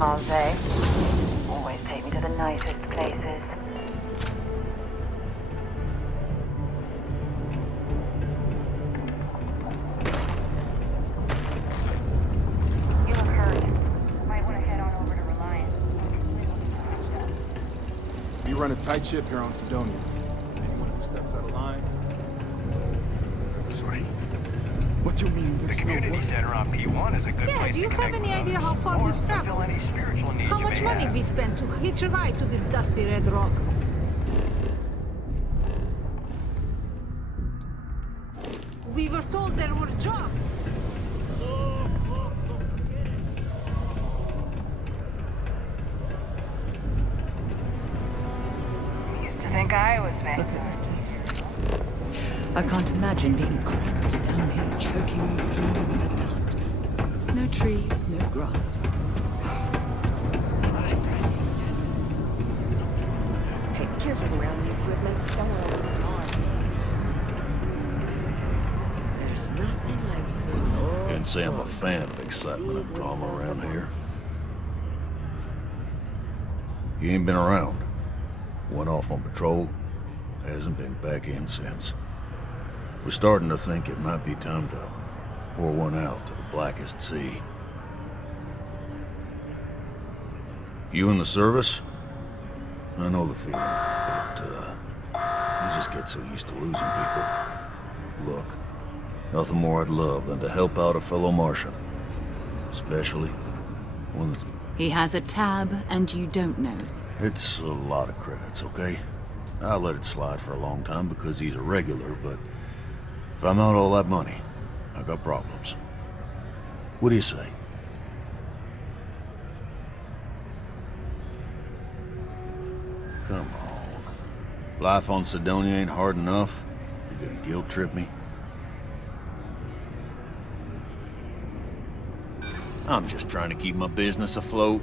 Are they? Always take me to the nicest places. You look hurt. Might want to head on over to Reliance. We run a tight ship here on Sidonia. Anyone who steps out of line... Sorry? What do you mean The there's community no center on P1 is a good place do you to have connect any with idea others, how far or we've fulfill traveled? any spiritual needs How you much may money have. we spent to hitch a ride to this dusty red rock? We were told there were jobs. Used to think I was Look famous. at this place. I can't imagine being cramped down here, choking on the fumes and the dust. No trees, no grass. It's depressing. Hey, careful around the equipment. Don't want to lose arms. There's nothing like seeing old Can't say I'm a songs. fan of excitement and drama around here. You ain't been around. Went off on patrol. Hasn't been back in since. We're starting to think it might be time to pour one out to the blackest sea. You in the service? I know the feeling, but you just get so used to losing people. Look, nothing more I'd love than to help out a fellow Martian. Especially one that's... He has a tab, and you don't know. It's a lot of credits, okay? I let it slide for a long time because he's a regular, but if I'm out all that money, I got problems. What do you say? Come on. Life on Sidonia ain't hard enough. You gonna guilt trip me? I'm just trying to keep my business afloat.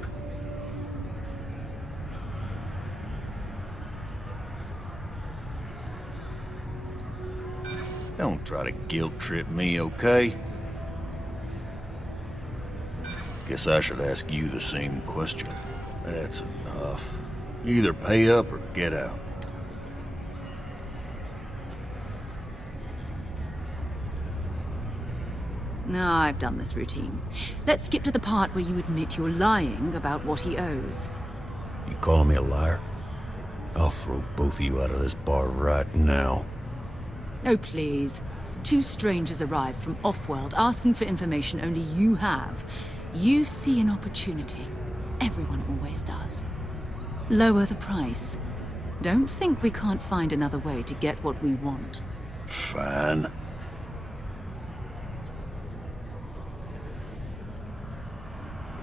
Don't try to guilt trip me, okay? Guess I should ask you the same question. That's enough. You either pay up or get out. No, I've done this routine. Let's skip to the part where you admit you're lying about what he owes. You calling me a liar? I'll throw both of you out of this bar right now. Oh, please. Two strangers arrive from off-world asking for information only you have. You see an opportunity. Everyone always does. Lower the price. Don't think we can't find another way to get what we want. Fine.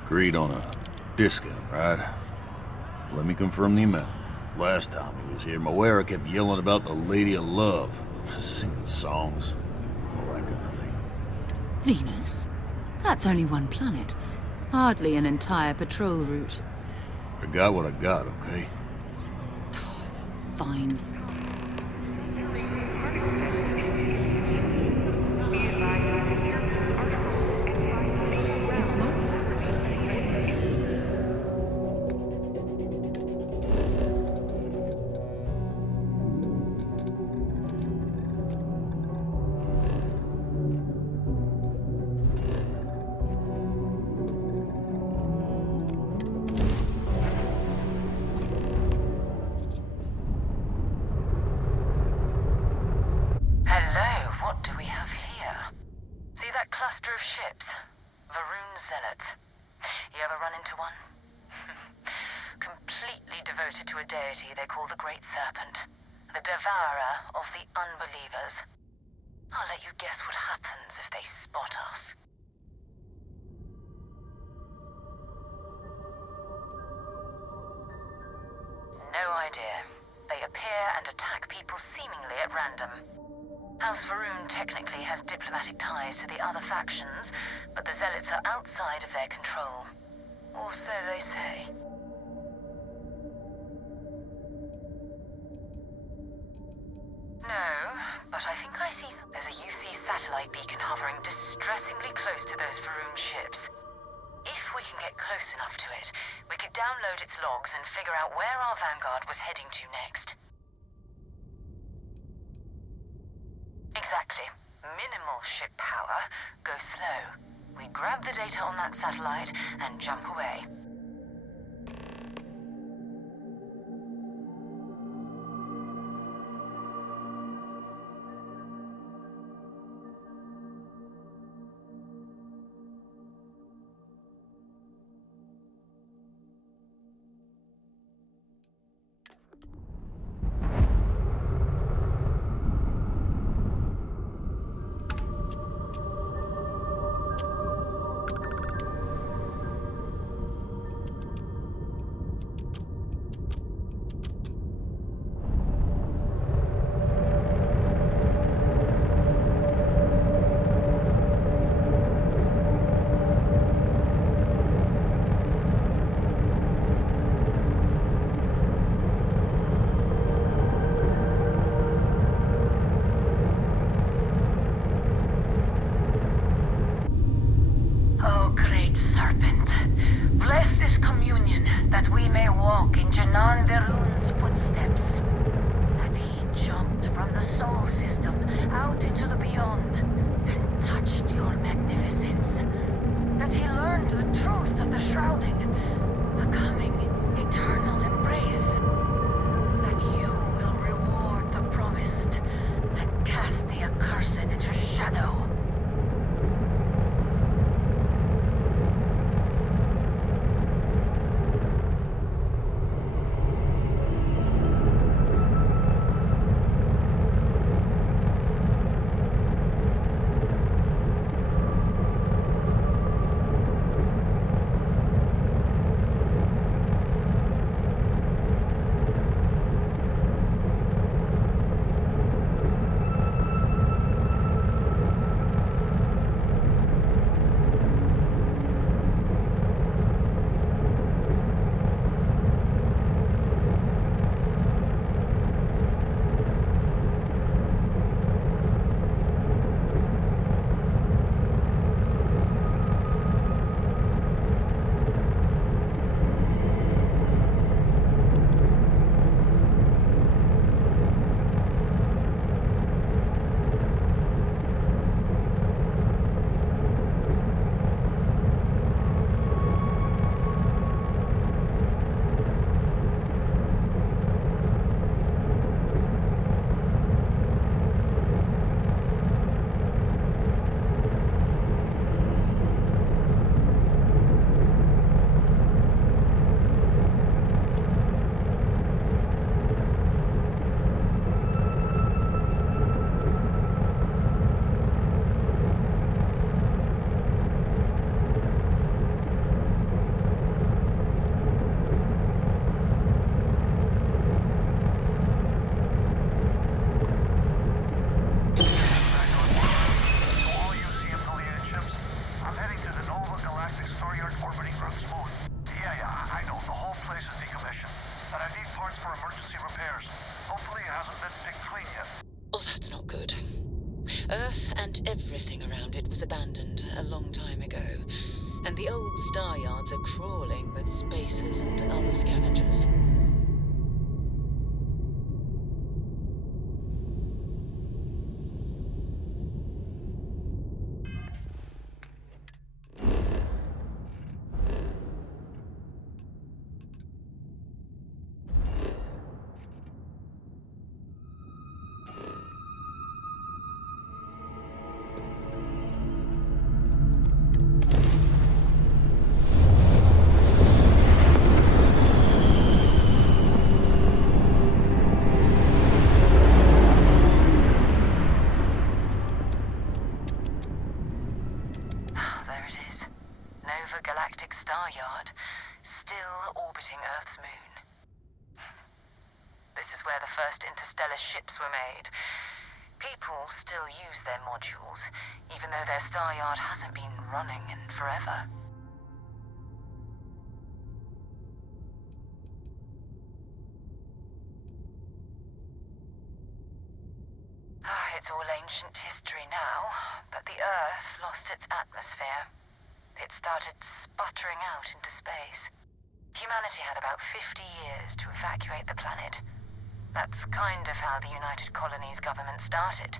Agreed on a discount, right? Let me confirm the amount. Last time he was here, Moira kept yelling about the Lady of Love. Singing songs. All that kind of thing. Venus? That's only one planet. Hardly an entire patrol route. I got what I got, okay? Fine. It's not easy. Hello, what do we have here? See that cluster of ships? Varun Zealots. You ever run into one? Completely devoted to a deity they call the Great Serpent. The devourer of the unbelievers. I'll let you guess what happens if they spot us. No idea. They appear and attack people seemingly at random. House Varun technically has diplomatic ties to the other factions, but the Zealots are outside of their control. Or so they say. No, but I think I see there's a UC satellite beacon hovering distressingly close to those Varun ships. If we can get close enough to it, we could download its logs and figure out where our vanguard was heading to next. Exactly. Minimal ship power, go slow. We grab the data on that satellite and jump away. Earth and everything around it was abandoned a long time ago, and the old star yards are crawling with spacers and other scavengers. Ships were made. People still use their modules, even though their star yard hasn't been running in forever. It's all ancient history now, but the Earth lost its atmosphere. it started sputtering out into space. Humanity had about 50 years to evacuate the planet. That's kind of how the United Colonies government started,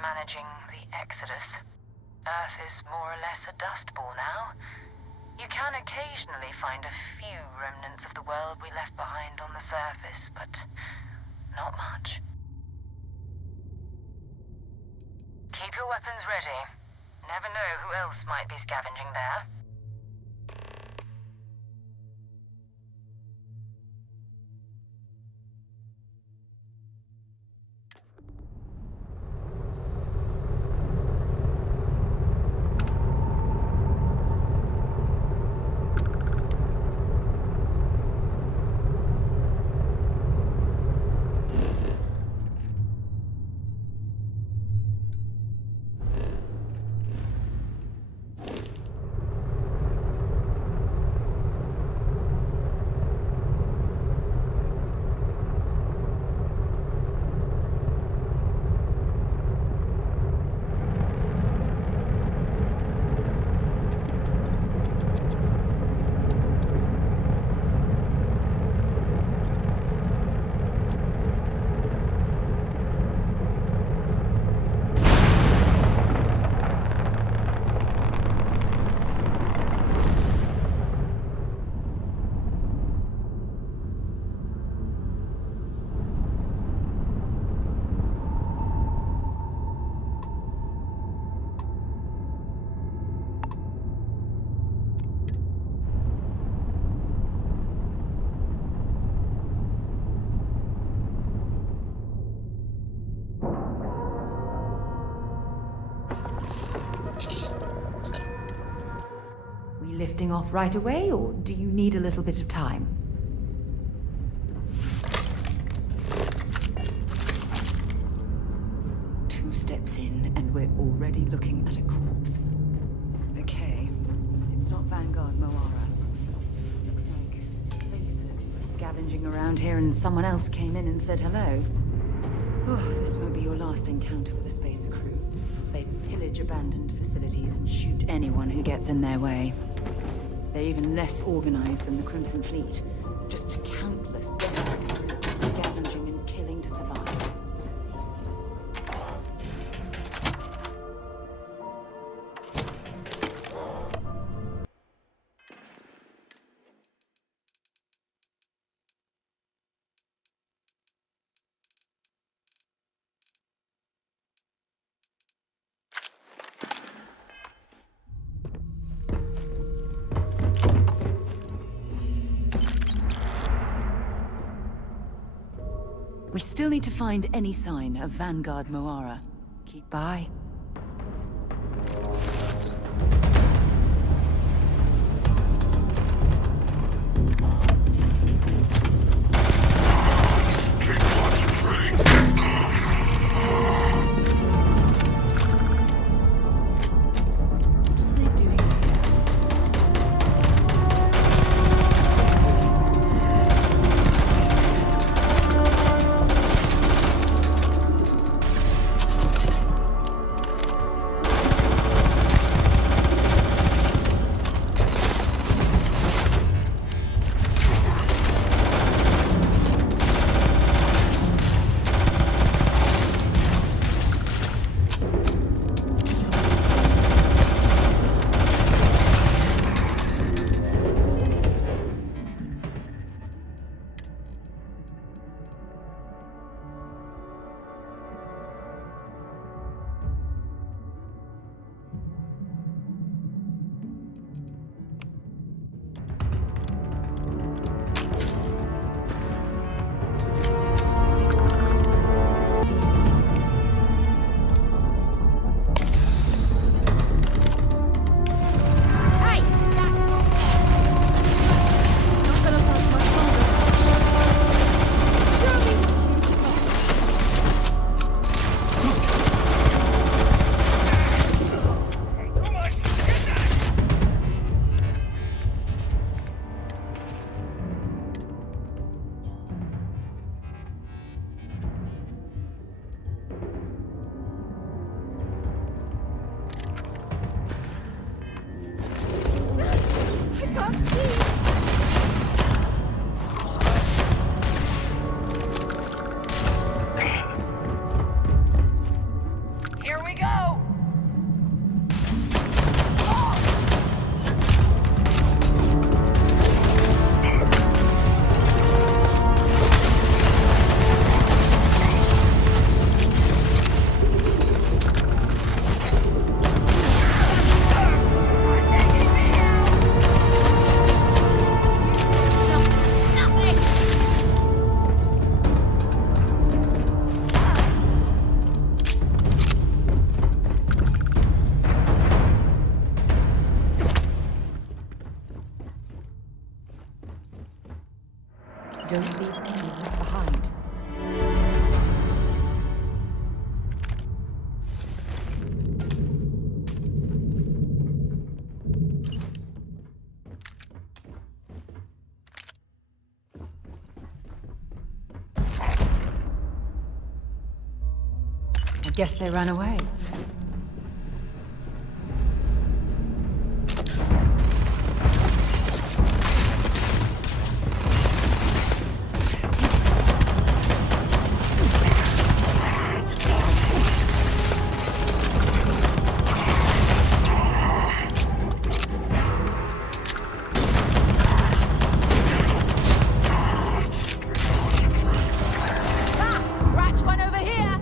managing the exodus. Earth is more or less a dust ball now. You can occasionally find a few remnants of the world we left behind on the surface, but not much. Keep your weapons ready. Never know who else might be scavenging there. Lifting off right away, or do you need a little bit of time? Two steps in, and we're already looking at a corpse. Okay, it's not Vanguard Moara. Looks like spacers were scavenging around here and someone else came in and said hello. Oh, this won't be your last encounter with a spacer crew. They pillage abandoned facilities and shoot anyone who gets in their way. They're even less organized than the Crimson Fleet. Just countless desperate crews scavenging and killing to survive. We still need to find any sign of Vanguard Moara. Keep by. Guess they ran away. Scratch one over here!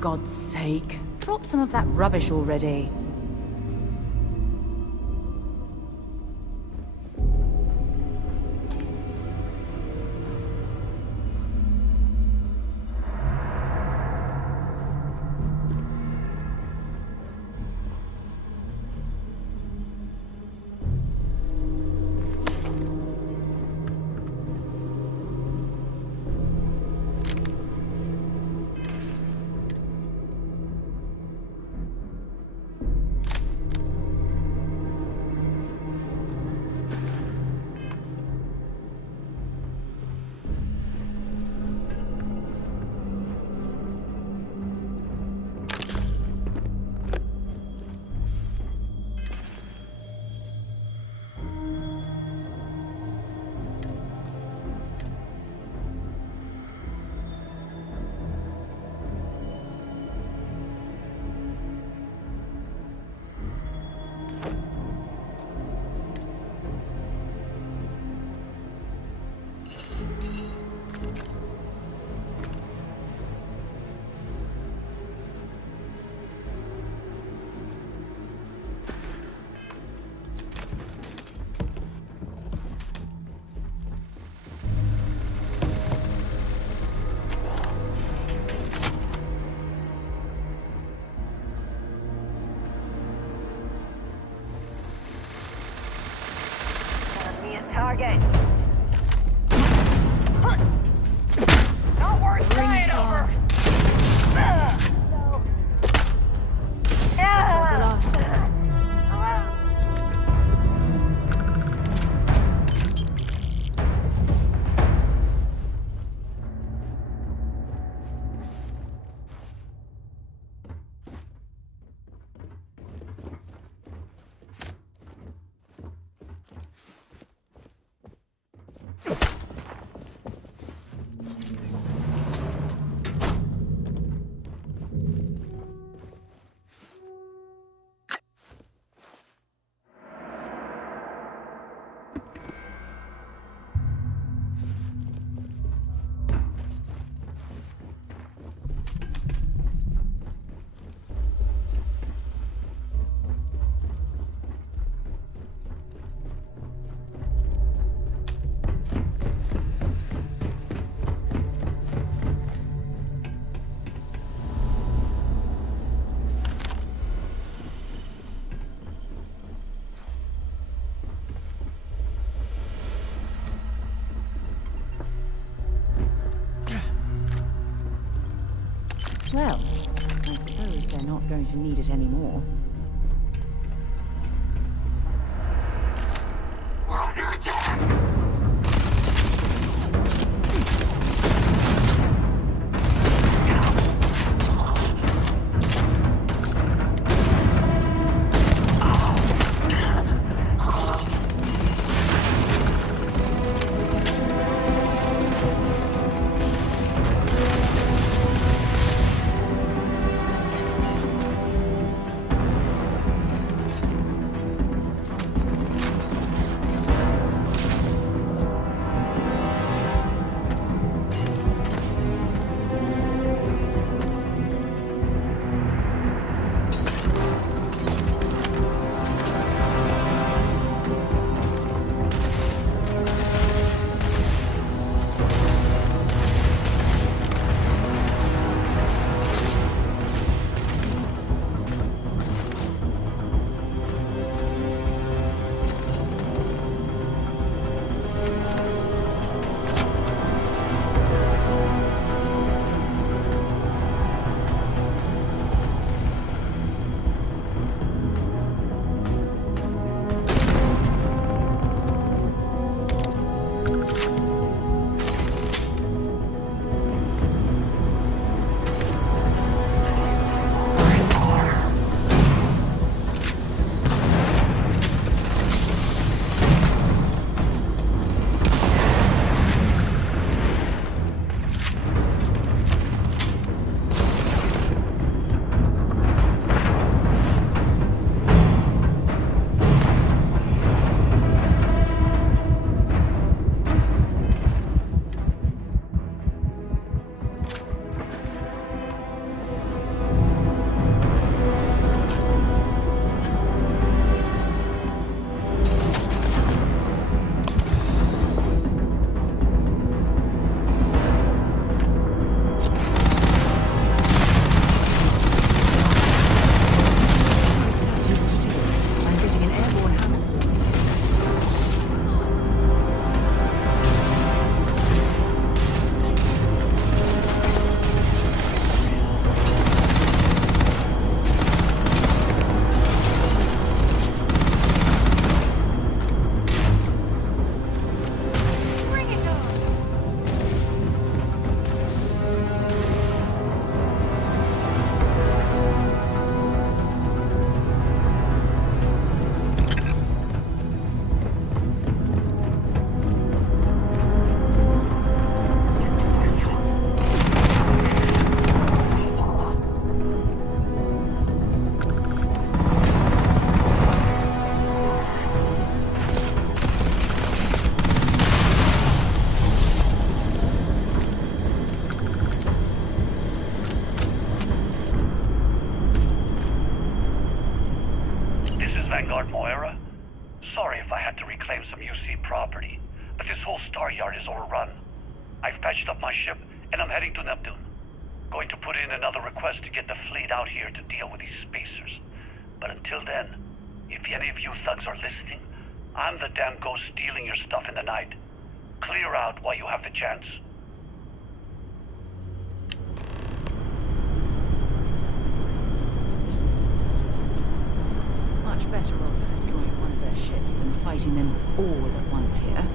God's sake, drop some of that rubbish already. target. Not worth dying over. Looks like the last time. Well, I suppose they're not going to need it anymore. We're under attack! Sorry if I had to reclaim some UC property, but this whole star yard is overrun. I've patched up my ship, and I'm heading to Neptune. Going to put in another request to get the fleet out here to deal with these spacers. But until then, if any of you thugs are listening, I'm the damn ghost stealing your stuff in the night. Clear out while you have the chance. Much better odds destroying one of their ships than fighting them all at once here.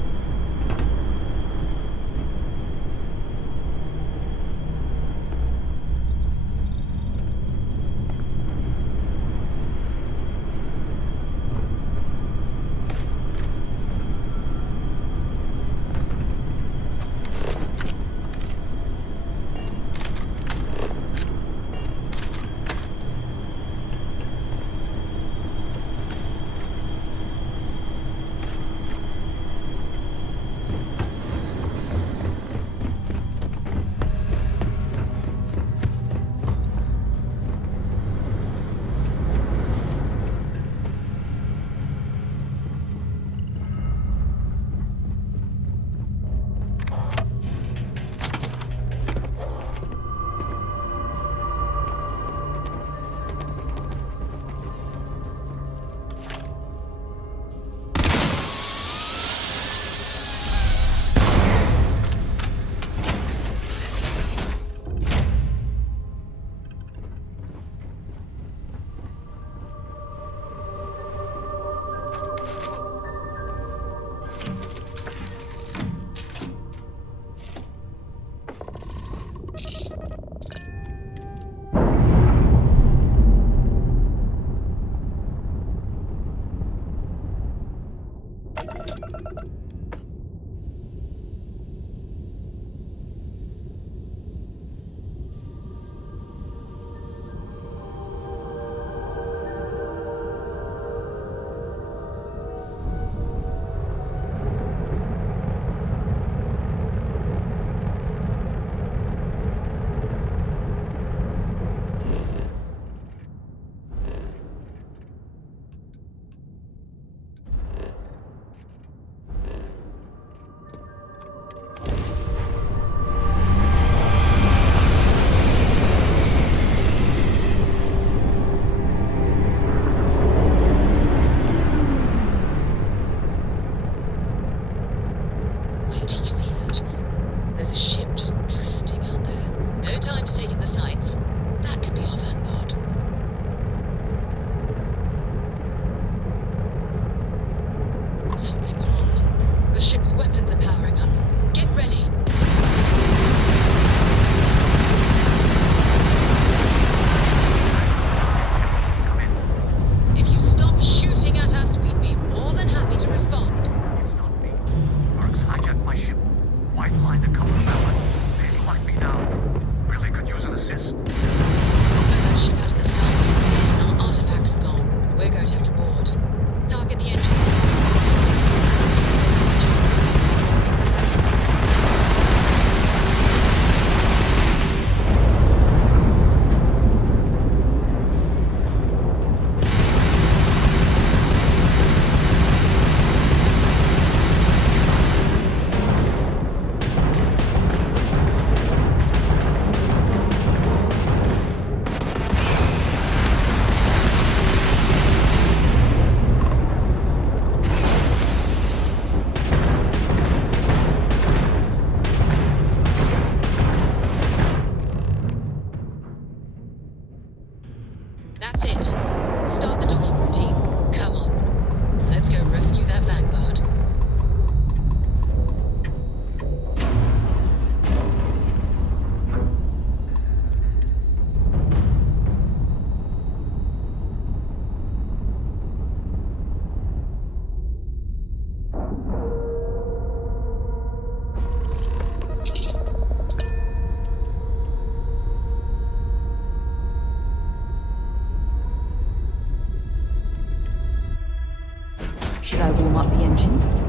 Should I warm up the engines?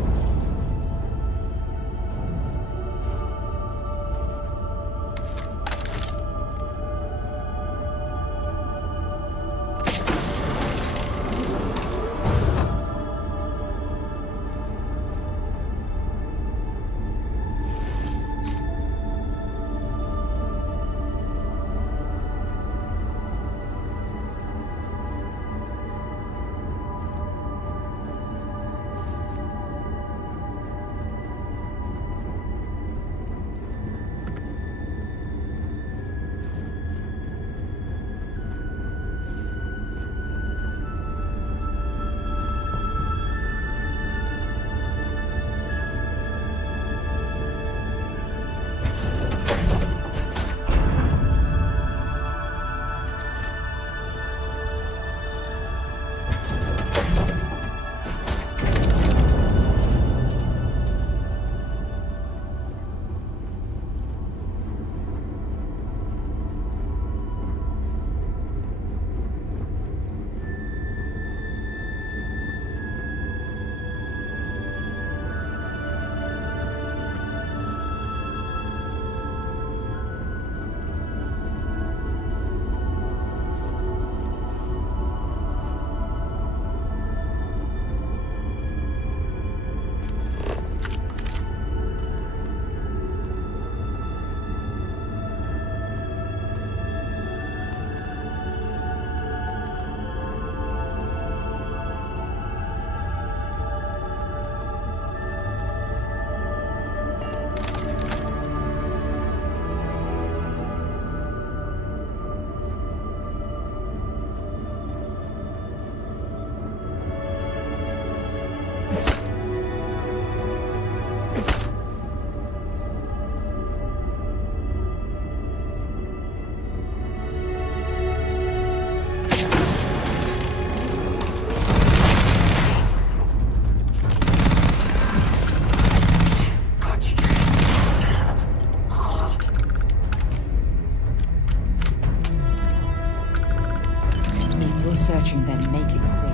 you're searching, then make it quick.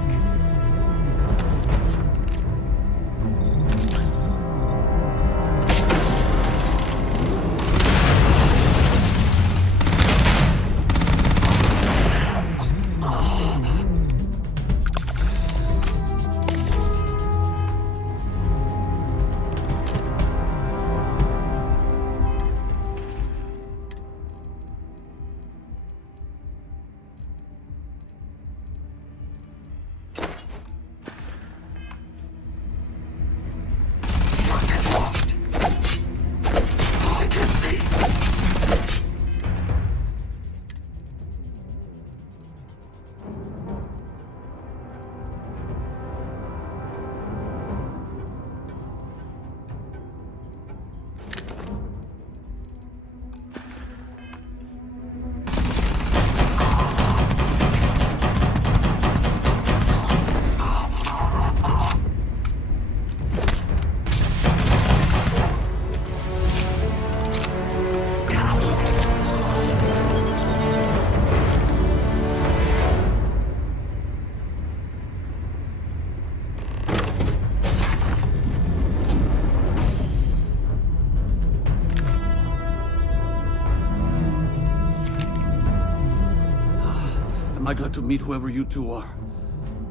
Am I glad to meet whoever you two are.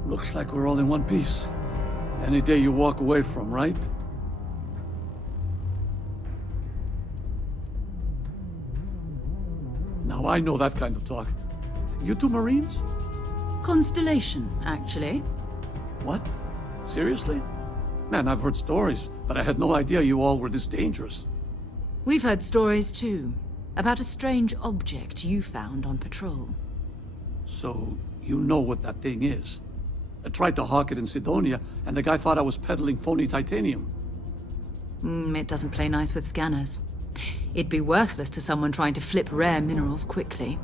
Looks like we're all in one piece. Any day you walk away from, right? Now I know that kind of talk. You two Marines? Constellation, actually. What? Seriously? Man, I've heard stories, but I had no idea you all were this dangerous. We've heard stories too, about a strange object you found on patrol. So, you know what that thing is? I tried to hawk it in Sidonia, and the guy thought I was peddling phony titanium. It doesn't play nice with scanners. It'd be worthless to someone trying to flip rare minerals quickly.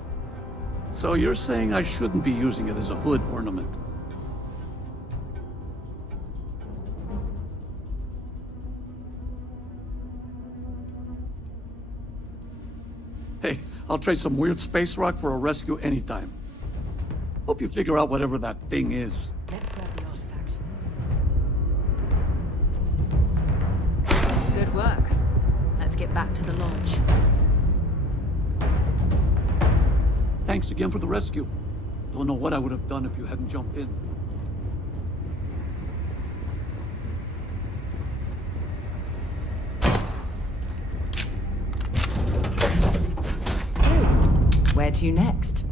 So you're saying I shouldn't be using it as a hood ornament? Hey, I'll trade some weird space rock for a rescue anytime. Hope you figure out whatever that thing is. Let's grab the artifact. Good work. Let's get back to the lodge. Thanks again for the rescue. Don't know what I would have done if you hadn't jumped in. So, where to next?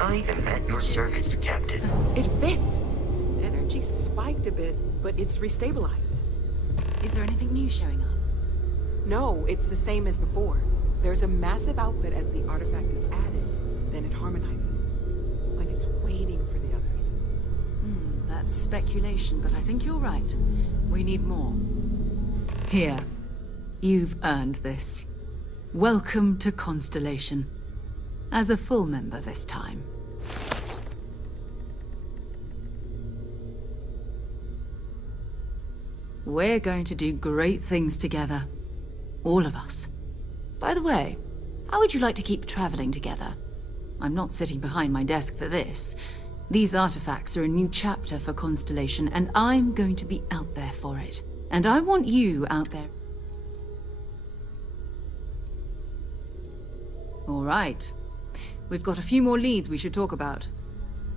I am at your service, Captain. It fits. Energy spiked a bit, but it's restabilized. Is there anything new showing up? No, it's the same as before. There's a massive output as the artifact is added, then it harmonizes. Like it's waiting for the others. That's speculation, but I think you're right. We need more. Here. You've earned this. Welcome to Constellation. As a full member this time. We're going to do great things together. All of us. By the way, how would you like to keep traveling together? I'm not sitting behind my desk for this. These artifacts are a new chapter for Constellation, and I'm going to be out there for it. And I want you out there. All right. We've got a few more leads we should talk about.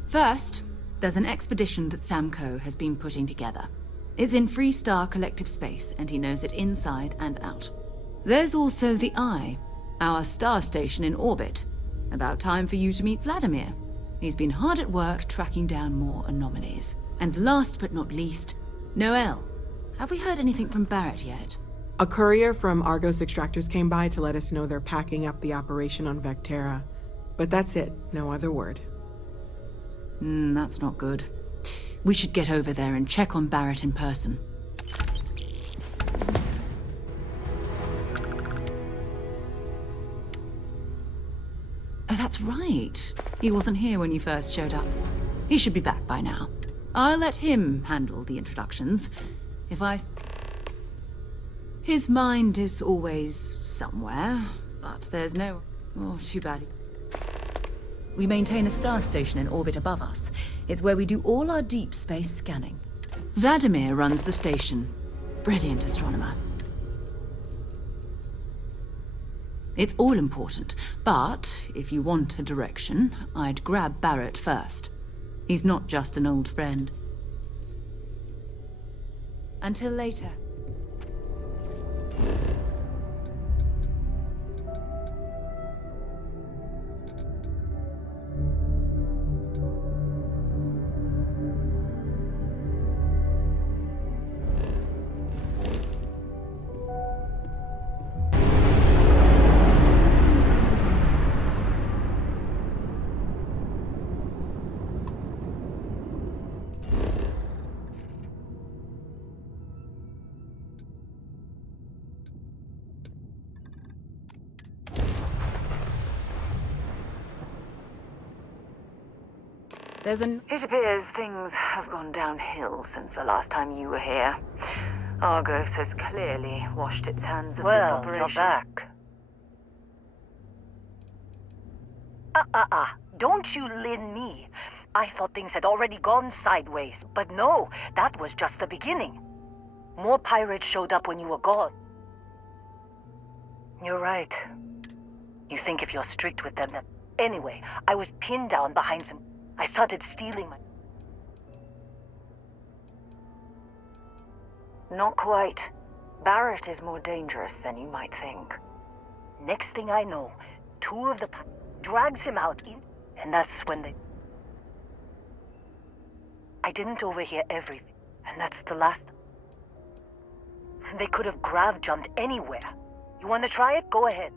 First, there's an expedition that Samco has been putting together. It's in Freestar Collective Space, and he knows it inside and out. There's also the Eye, our star station in orbit. About time for you to meet Vladimir. He's been hard at work tracking down more anomalies. And last but not least, Noel. Have we heard anything from Barrett yet? A courier from Argos Extractors came by to let us know they're packing up the operation on Vectera. But that's it, no other word. That's not good. We should get over there and check on Barrett in person. Oh, that's right. He wasn't here when you first showed up. He should be back by now. I'll let him handle the introductions. His mind is always somewhere, but there's no... Oh, too bad. We maintain a star station in orbit above us. It's where we do all our deep space scanning. Vladimir runs the station. Brilliant astronomer. It's all important, but if you want a direction, I'd grab Barrett first. He's not just an old friend. Until later. It appears things have gone downhill since the last time you were here. Argos has clearly washed its hands of this operation. You're back. Don't you lin me. I thought things had already gone sideways, but no, that was just the beginning. More pirates showed up when you were gone. You're right. You think if you're strict with them, then... Anyway, I was pinned down behind some... I started stealing my... Not quite. Barrett is more dangerous than you might think. Next thing I know, two of the drags him out in... And that's when they... I didn't overhear everything, and that's the last... They could have grav-jumped anywhere. You want to try it? Go ahead.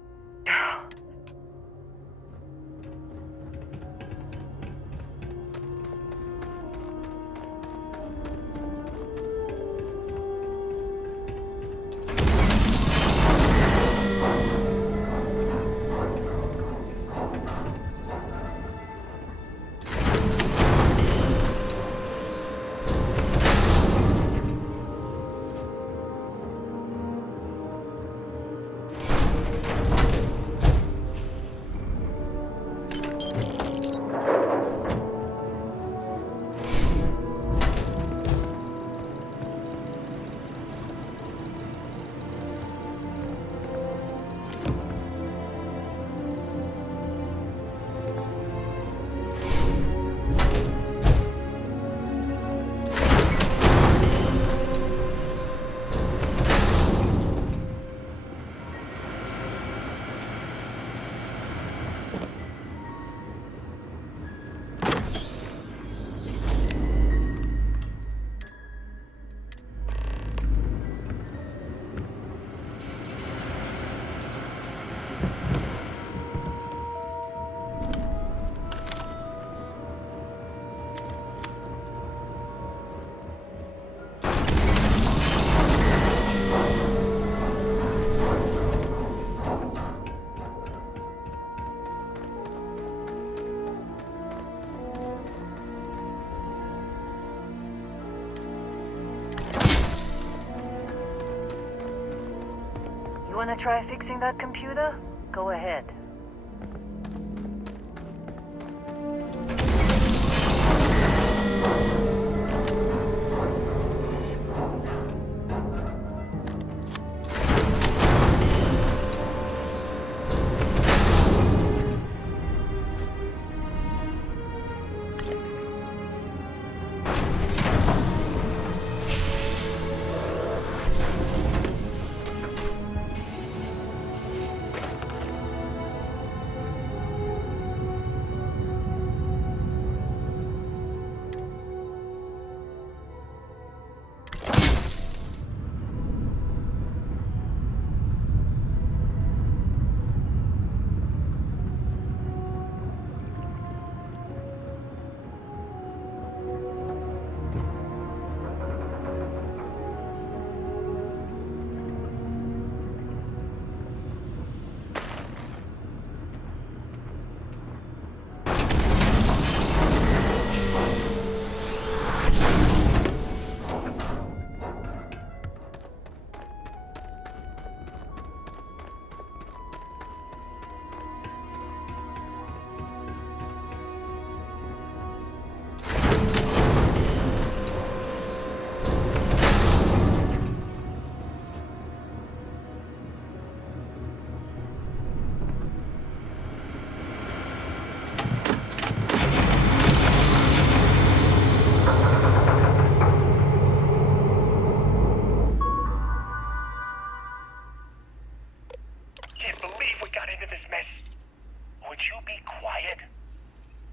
You wanna try fixing that computer? Go ahead.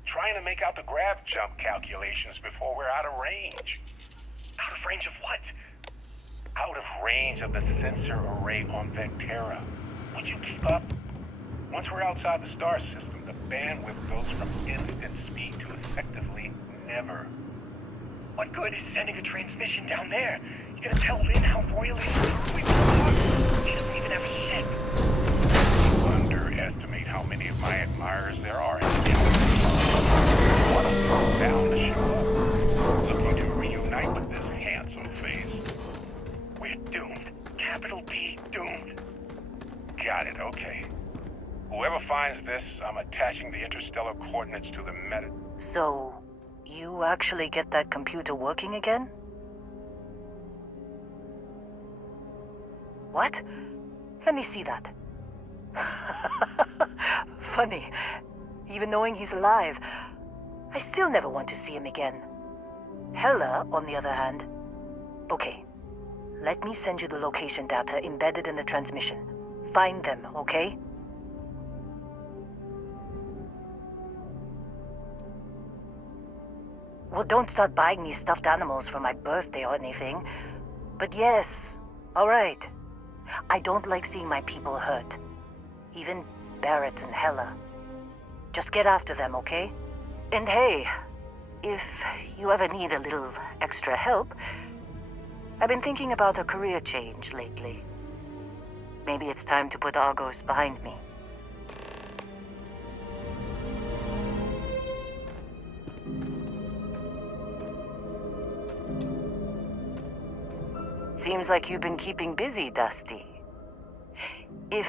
Trying to make out the grav jump calculations before we're out of range. Out of range of what? Out of range of the sensor array on Vectera. Would you keep up? Once we're outside the star system, the bandwidth goes from instant speed to effectively never. What good is sending a transmission down there? You gonna tell Lynn how royally screwed we are? She doesn't even have a ship. You underestimate how many of my admirers there are in the galaxy. One of them down the ship up, looking to reunite with this handsome face. We're doomed. Capital B doomed. Got it, okay. Whoever finds this, I'm attaching the interstellar coordinates to the meta... So, you actually get that computer working again? What? Let me see that. Funny. Even knowing he's alive, I still never want to see him again. Hella, on the other hand... Okay. Let me send you the location data embedded in the transmission. Find them, okay? Well, don't start buying me stuffed animals for my birthday or anything. But yes, alright. I don't like seeing my people hurt. Even Barrett and Hella. Just get after them, okay? And hey, if you ever need a little extra help, I've been thinking about a career change lately. Maybe it's time to put Argos behind me. Seems like you've been keeping busy, Dusty. If,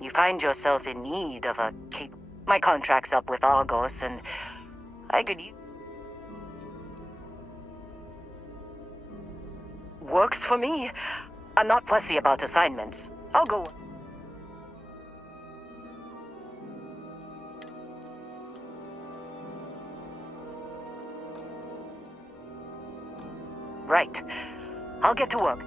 you find yourself in need of a cape... My contract's up with Argos, and I could use... Works for me. I'm not fussy about assignments. I'll go... Right. I'll get to work.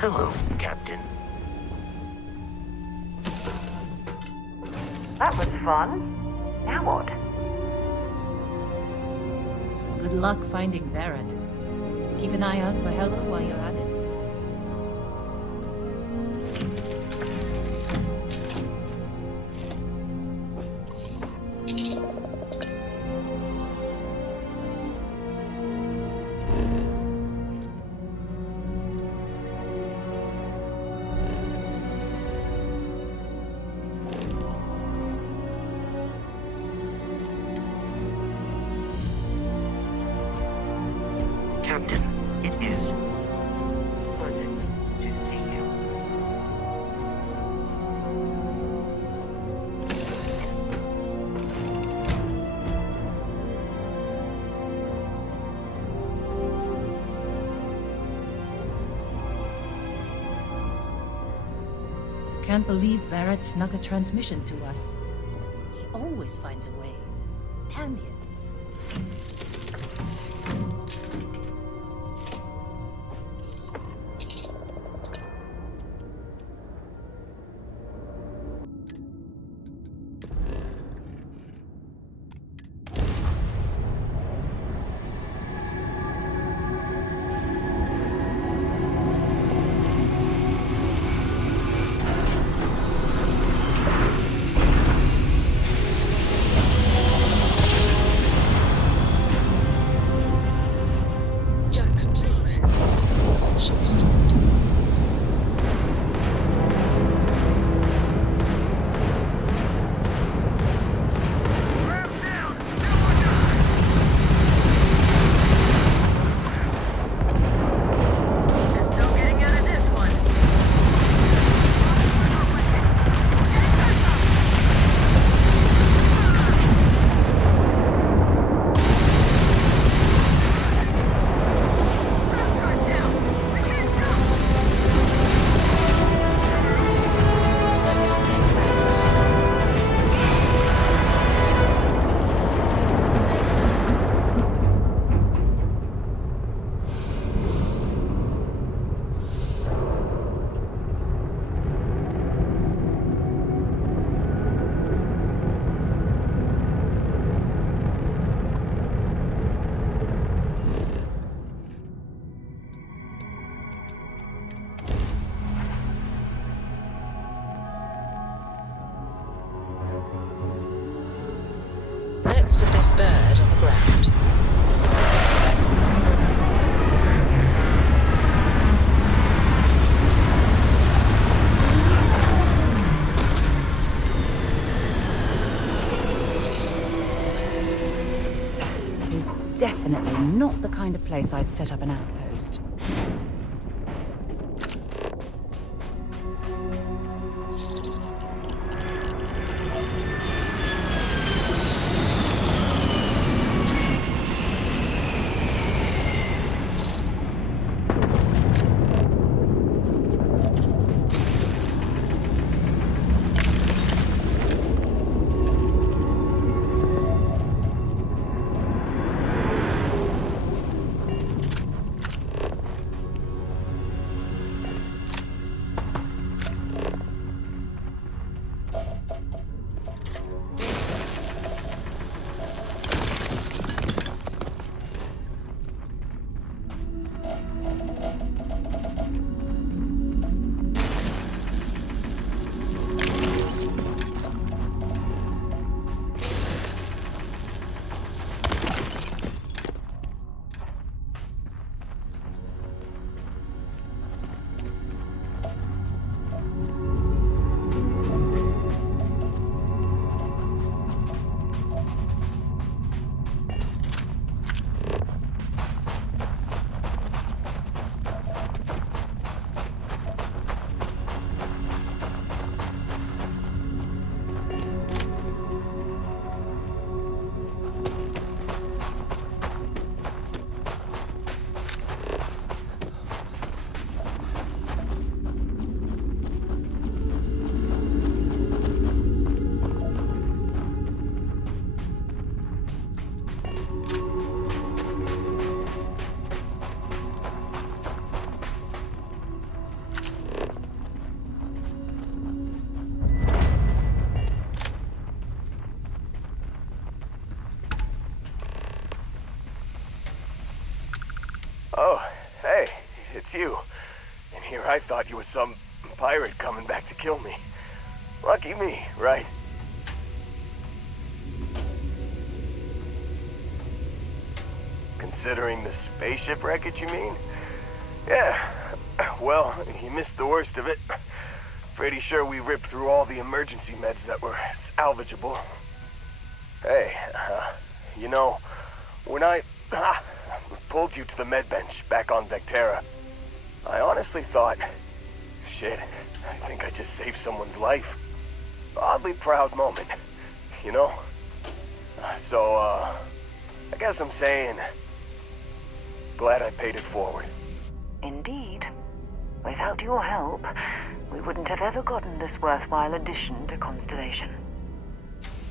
Hello, Captain. That was fun. Now what? Good luck finding Barrett. Keep an eye out for Hella while you're at it. can't believe Barrett snuck a transmission to us. He always finds a way. Damn him. Let's put this bird on the ground. It is definitely not the kind of place I'd set up an outpost. Oh, hey, it's you. And here I thought you was some pirate coming back to kill me. Lucky me, right? Considering the spaceship wreckage, you mean? Yeah, well, you missed the worst of it. Pretty sure we ripped through all the emergency meds that were salvageable. Hey, you know, when I pulled you to the med bench back on Vectera, I honestly thought, shit, I think I just saved someone's life. Oddly proud moment, you know? So, I guess I'm saying, glad I paid it forward. Indeed. Without your help, we wouldn't have ever gotten this worthwhile addition to Constellation.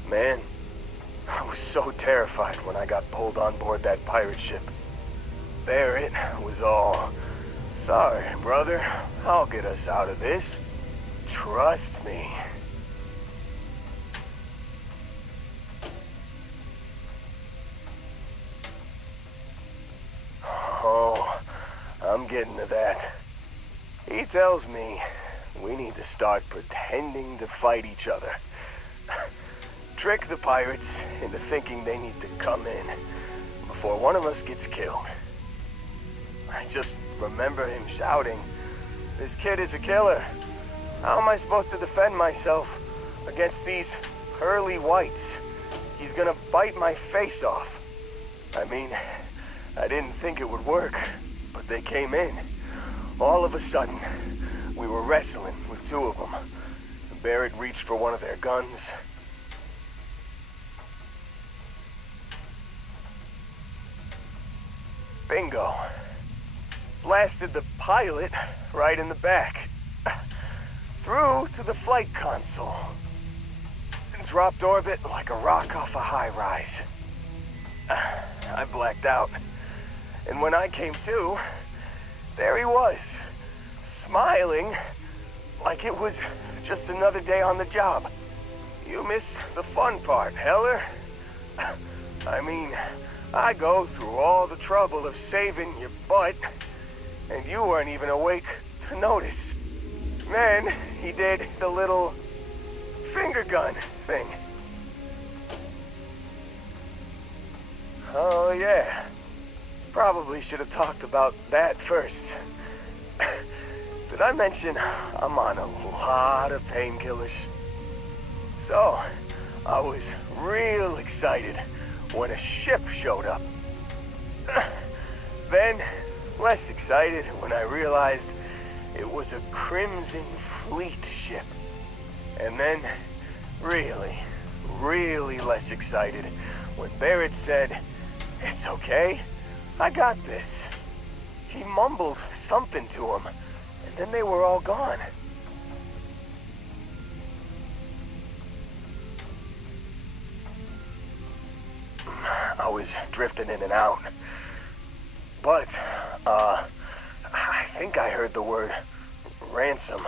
Man, I was so terrified when I got pulled on board that pirate ship. Barrett was all, "Sorry, brother, I'll get us out of this. Trust me." Oh, I'm getting to that. He tells me we need to start pretending to fight each other. Trick the pirates into thinking they need to come in before one of us gets killed. I just remember him shouting, "This kid is a killer. How am I supposed to defend myself against these pearly whites? He's gonna bite my face off." I mean, I didn't think it would work, but they came in. All of a sudden, we were wrestling with two of them. Barrett reached for one of their guns. Bingo. Blasted the pilot right in the back. Through to the flight console. Dropped orbit like a rock off a high-rise. I blacked out. And when I came to, there he was, smiling like it was just another day on the job. You missed the fun part, Heller. I mean, I go through all the trouble of saving your butt, and you weren't even awake to notice. Then he did the little finger gun thing. Oh yeah, probably should have talked about that first. Did I mention I'm on a lot of painkillers? So, I was real excited when a ship showed up. Then, less excited when I realized it was a Crimson Fleet ship. And then, really less excited when Barrett said, "It's okay, I got this." He mumbled something to him, and then they were all gone. I was drifting in and out. But, I think I heard the word ransom.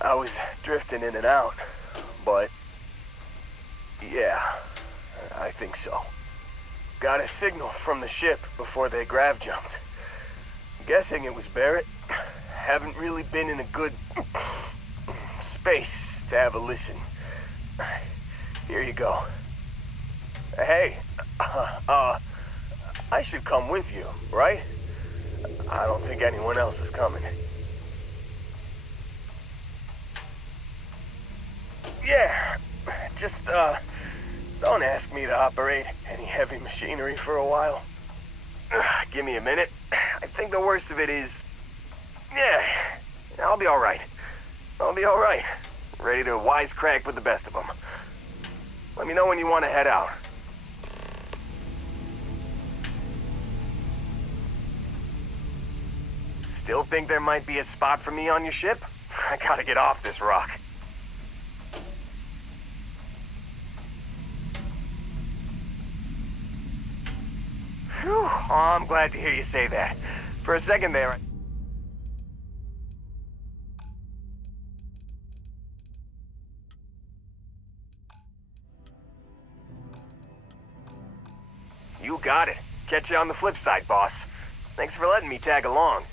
I was drifting in and out, but yeah, I think so. Got a signal from the ship before they grav jumped. Guessing it was Barrett. Haven't really been in a good space to have a listen. Here you go. Hey, I should come with you, right? I don't think anyone else is coming. Yeah, just, don't ask me to operate any heavy machinery for a while. Give me a minute. I think the worst of it is... Yeah, I'll be alright. I'll be alright. Ready to wisecrack with the best of them. Let me know when you want to head out. Still think there might be a spot for me on your ship? I gotta get off this rock. Whew. Oh, I'm glad to hear you say that. For a second there... You got it. Catch you on the flip side, boss. Thanks for letting me tag along.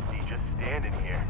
fancy just standing here.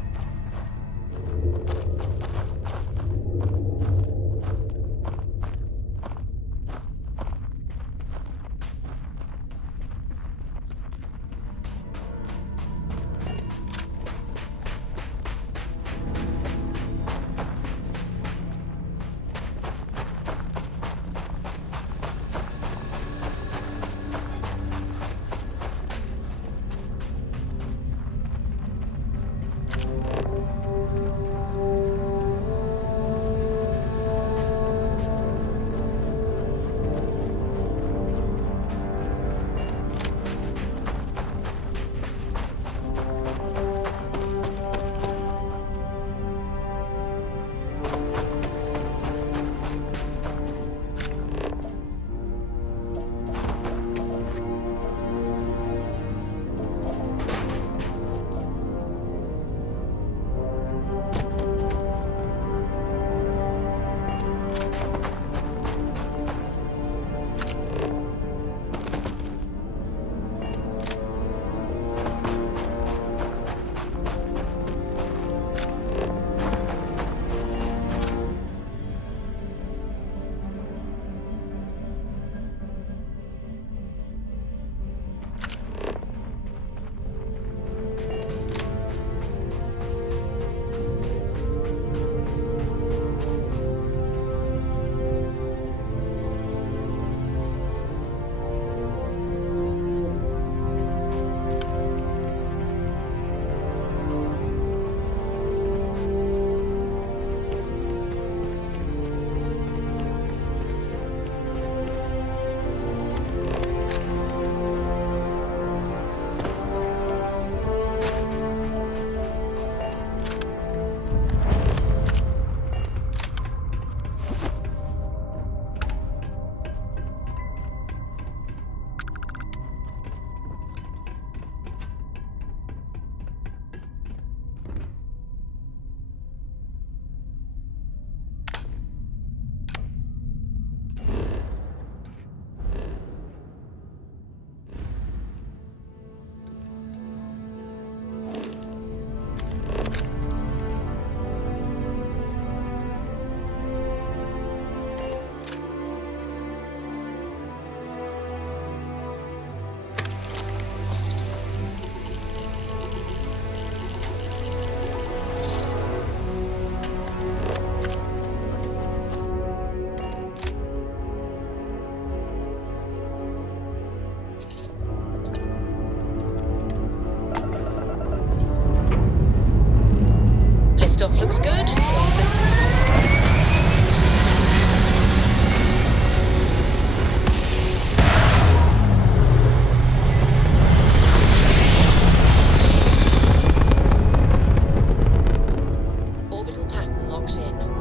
Liftoff looks good. All systems normal. Orbital pattern locked in.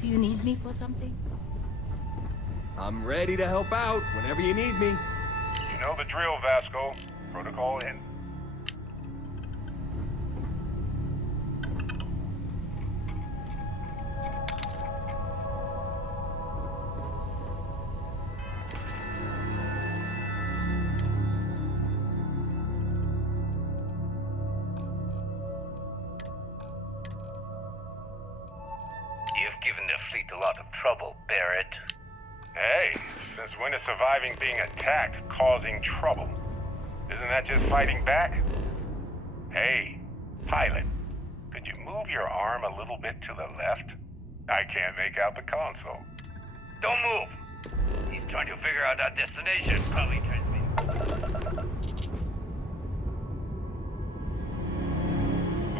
Do you need me for something? I'm ready to help out whenever you need me. You know the drill, Vasco. Protocol in. You've given the fleet a lot of trouble, Barrett. Hey, since when is surviving being attacked causing trouble? Isn't that just fighting back? Hey, pilot, could you move your arm a little bit to the left? I can't make out the console. Don't move! He's trying to figure out our destination, probably transmitting.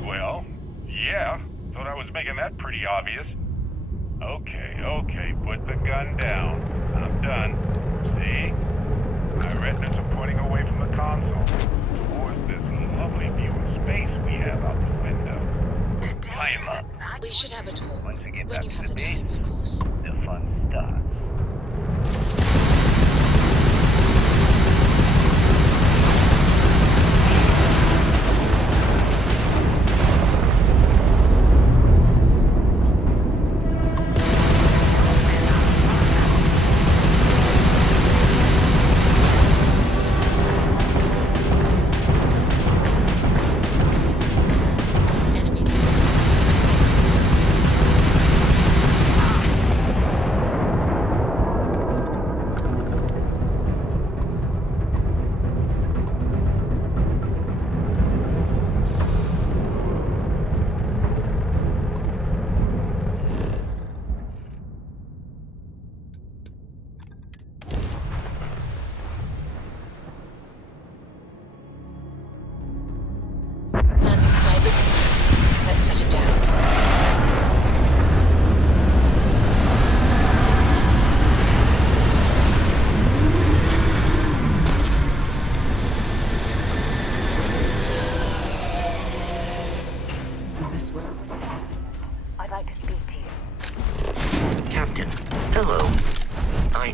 Well, yeah, thought I was making that pretty obvious. Okay, put the gun down. I'm done. See? My retinas are pointing away from the console, towards this lovely view of space we have out the window. Climb up. We should have a talk Once we get when back you to have the the base, time.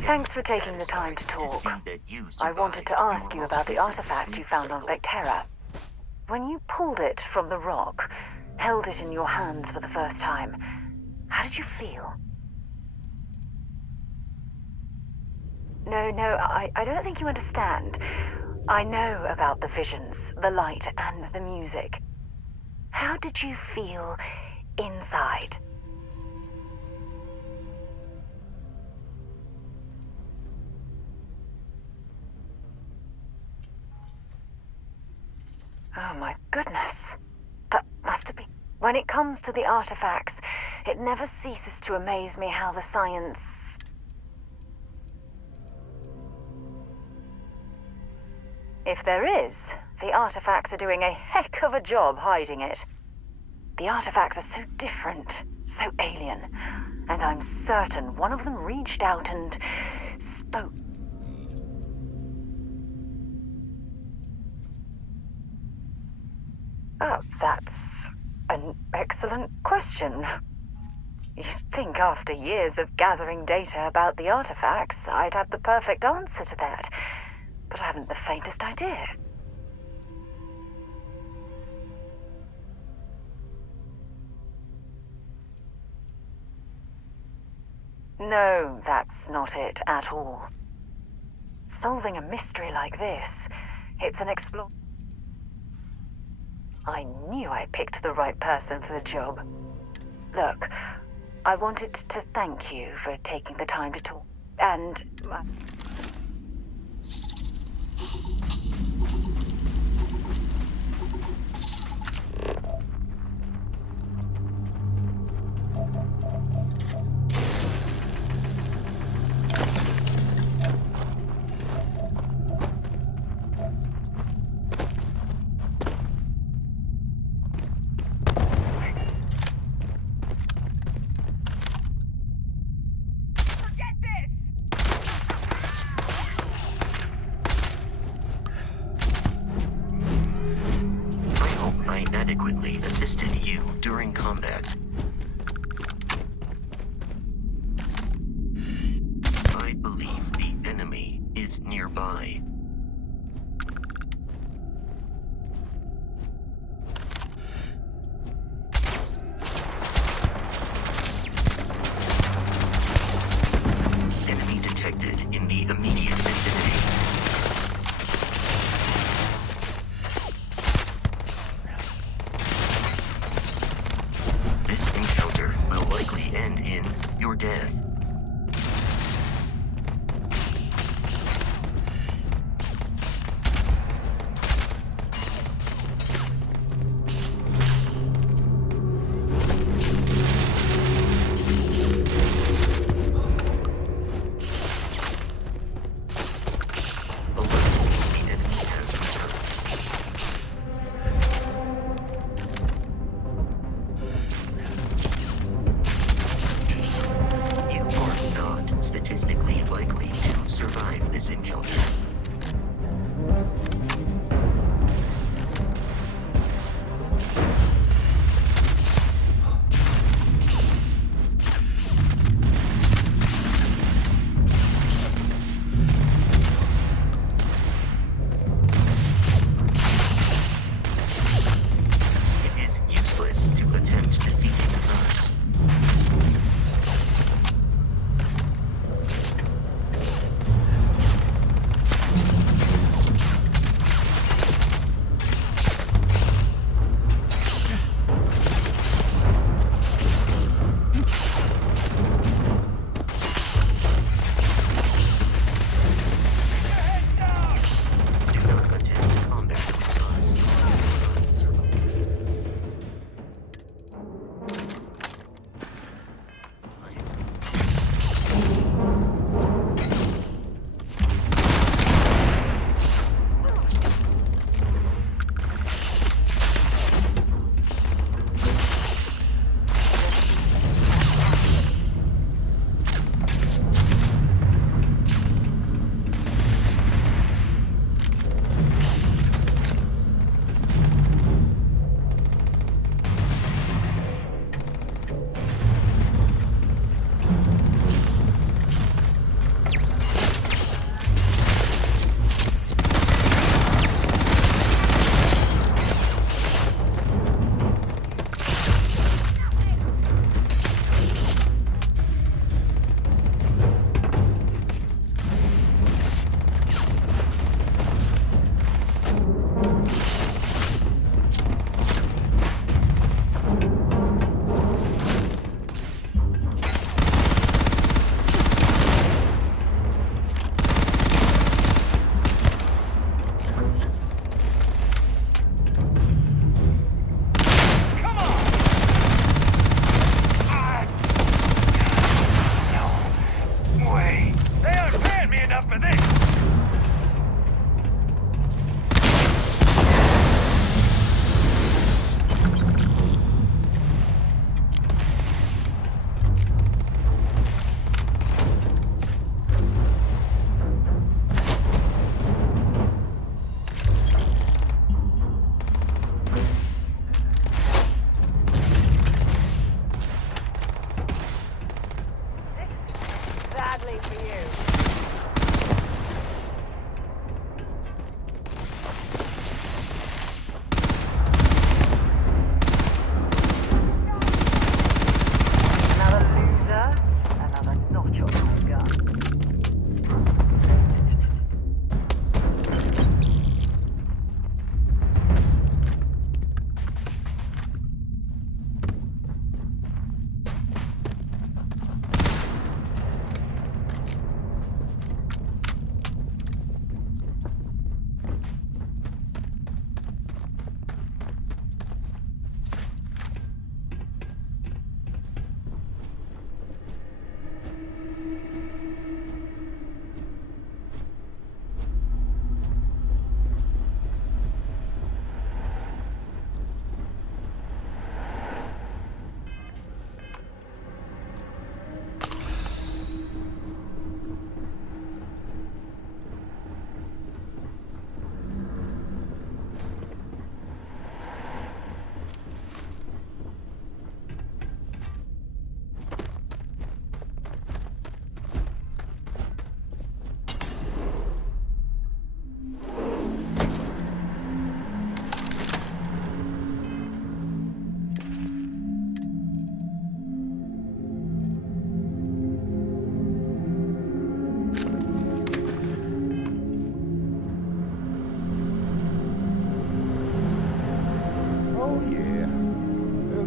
Thanks for taking the time to talk. I wanted to ask you about the artifact you found on Vectera. When you pulled it from the rock, held it in your hands for the first time, how did you feel? No, I don't think you understand. I know about the visions, the light, and the music. How did you feel inside? Oh my goodness. That must have been... When it comes to the artifacts, it never ceases to amaze me how the science... If there is, the artifacts are doing a heck of a job hiding it. The artifacts are so different, so alien, and I'm certain one of them reached out and spoke. Oh, that's an excellent question. You'd think after years of gathering data about the artifacts, I'd have the perfect answer to that. But I haven't the faintest idea. No, that's not it at all. Solving a mystery like this, it's an explore... I knew I picked the right person for the job. Look, I wanted to thank you for taking the time to talk, and... Adequately assisted you during combat. I believe the enemy is nearby. Enemy detected in the immediate vicinity. End in your death.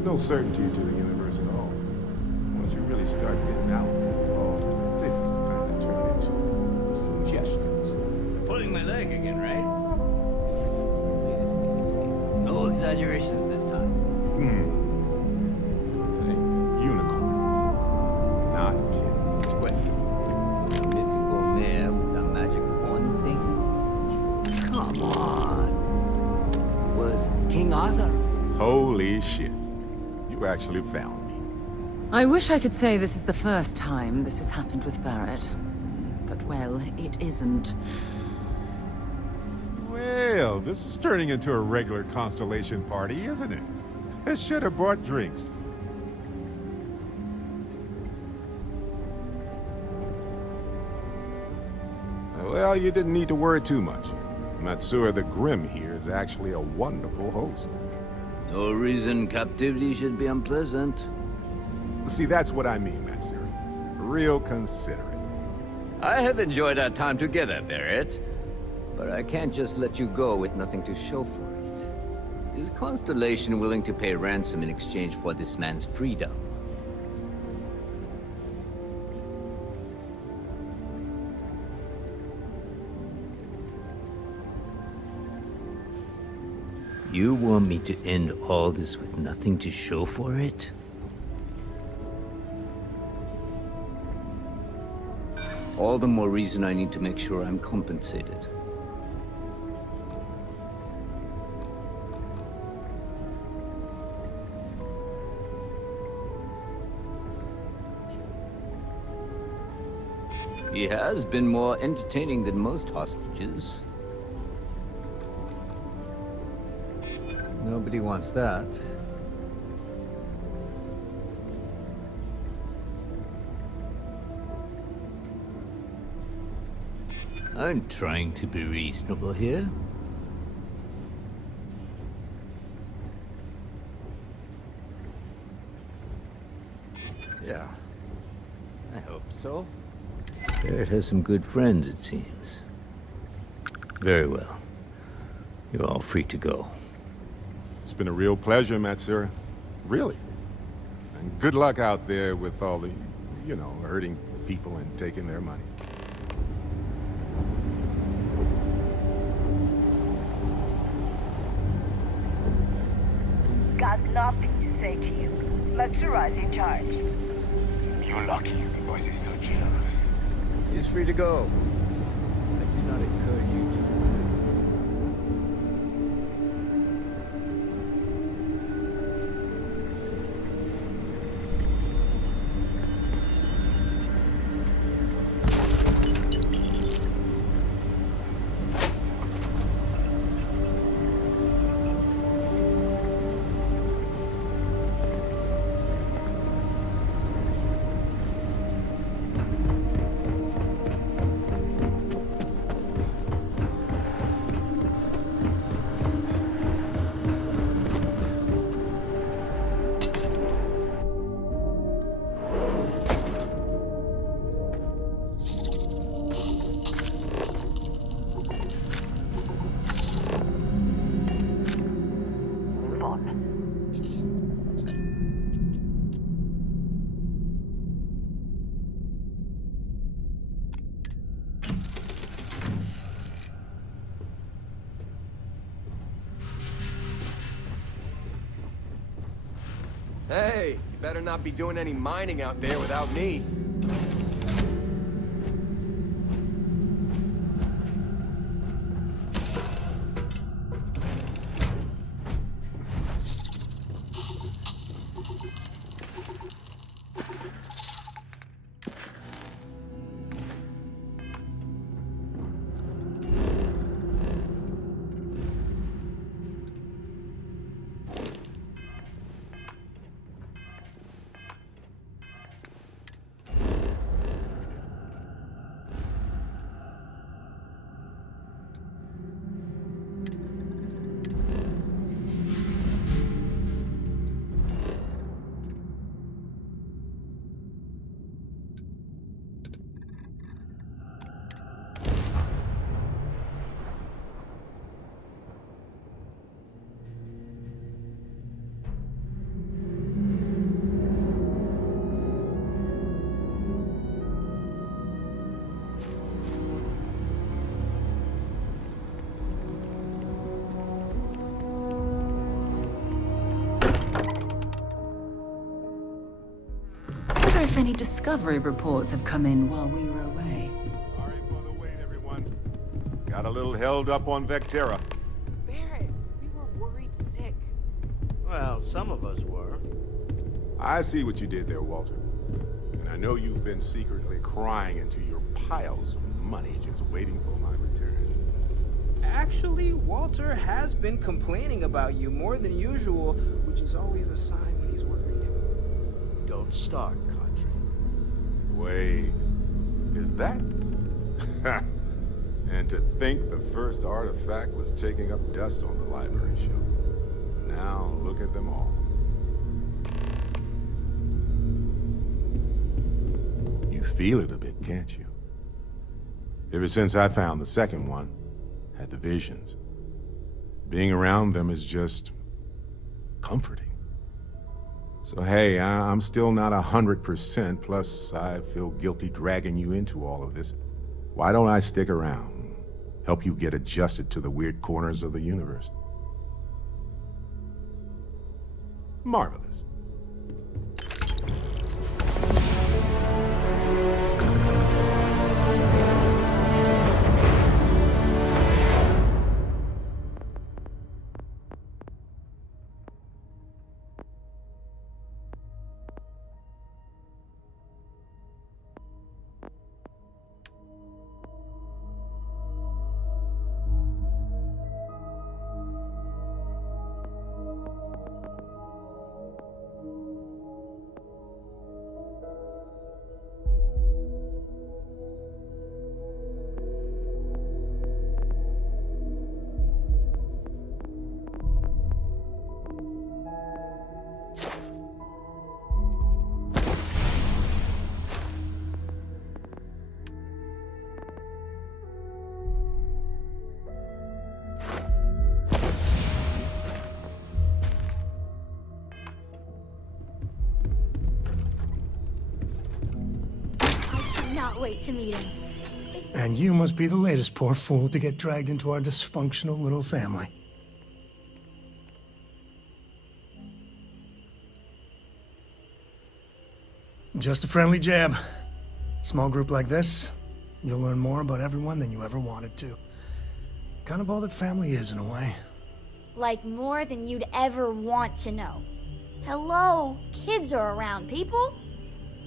There's no certainty to the universe at all. Once you really start getting out there, all physics kind of turn into suggestions. Pulling my leg again, right? No exaggerations this time. Unicorn. Not kidding. What? A mythical mare with a magic horn thing? Come on. Was King Arthur? Holy shit. You actually found me. I wish I could say this is the first time this has happened with Barrett. But, well, it isn't. Well, this is turning into a regular Constellation party, isn't it? I should have brought drinks. Well, you didn't need to worry too much. Matsura the Grim here is actually a wonderful host. No reason captivity should be unpleasant. See, that's what I mean, Matsura. Real considerate. I have enjoyed our time together, Barrett. But I can't just let you go with nothing to show for it. Is Constellation willing to pay ransom in exchange for this man's freedom? You want me to end all this with nothing to show for it? All the more reason I need to make sure I'm compensated. He has been more entertaining than most hostages. Nobody wants that. I'm trying to be reasonable here. Yeah, I hope so. Barrett has some good friends, it seems. Very well. You're all free to go. It's been a real pleasure, Matsura. Really. And good luck out there with all the, you know, hurting people and taking their money. Got nothing to say to you. Matsura's in charge. You're lucky the boss is so generous. He's free to go. I do not encourage you to return. Hey, you better not be doing any mining out there without me. any discovery reports have come in while we were away. Sorry for the wait, everyone. Got a little held up on Vectera. Barrett, we were worried sick. Well, some of us were. I see what you did there, Walter. And I know you've been secretly crying into your piles of money just waiting for my return. Actually, Walter has been complaining about you more than usual, which is always a sign when he's worried. Don't start, Country. Wait, is that? And to think the first artifact was taking up dust on the library shelf. Now look at them all. You feel it a bit, can't you? Ever since I found the second one, had the visions. Being around them is just comforting. So hey, I'm still not 100%, plus I feel guilty dragging you into all of this. Why don't I stick around? Help you get adjusted to the weird corners of the universe. Marvelous. Wait to meet him. And you must be the latest poor fool to get dragged into our dysfunctional little family. Just a friendly jab. Small group like this, you'll learn more about everyone than you ever wanted to. Kind of all that family is, in a way. Like more than you'd ever want to know. Hello, kids are around, people.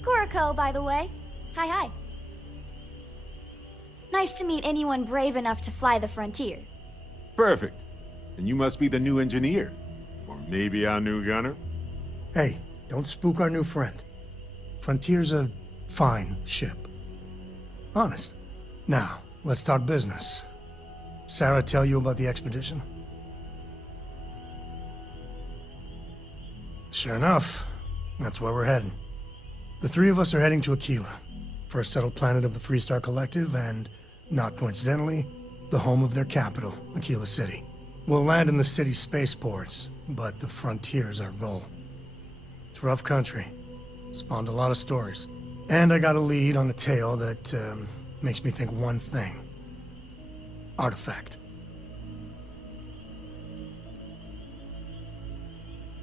Kuriko, by the way. Hi, hi. Nice to meet anyone brave enough to fly the frontier. Perfect. And you must be the new engineer. Or maybe our new gunner? Hey, don't spook our new friend. Frontier's a fine ship. Honest. Now, let's start business. Sarah tell you about the expedition? Sure enough, that's where we're heading. The three of us are heading to Aquila, first settled planet of the Freestar Collective and, not coincidentally, the home of their capital, Aquila City. We'll land in the city's spaceports, but the frontier's our goal. It's rough country. Spawned a lot of stories. And I got a lead on a tale that makes me think one thing. Artifact.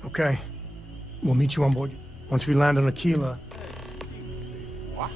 Okay. We'll meet you on board. Once we land on Aquila... What?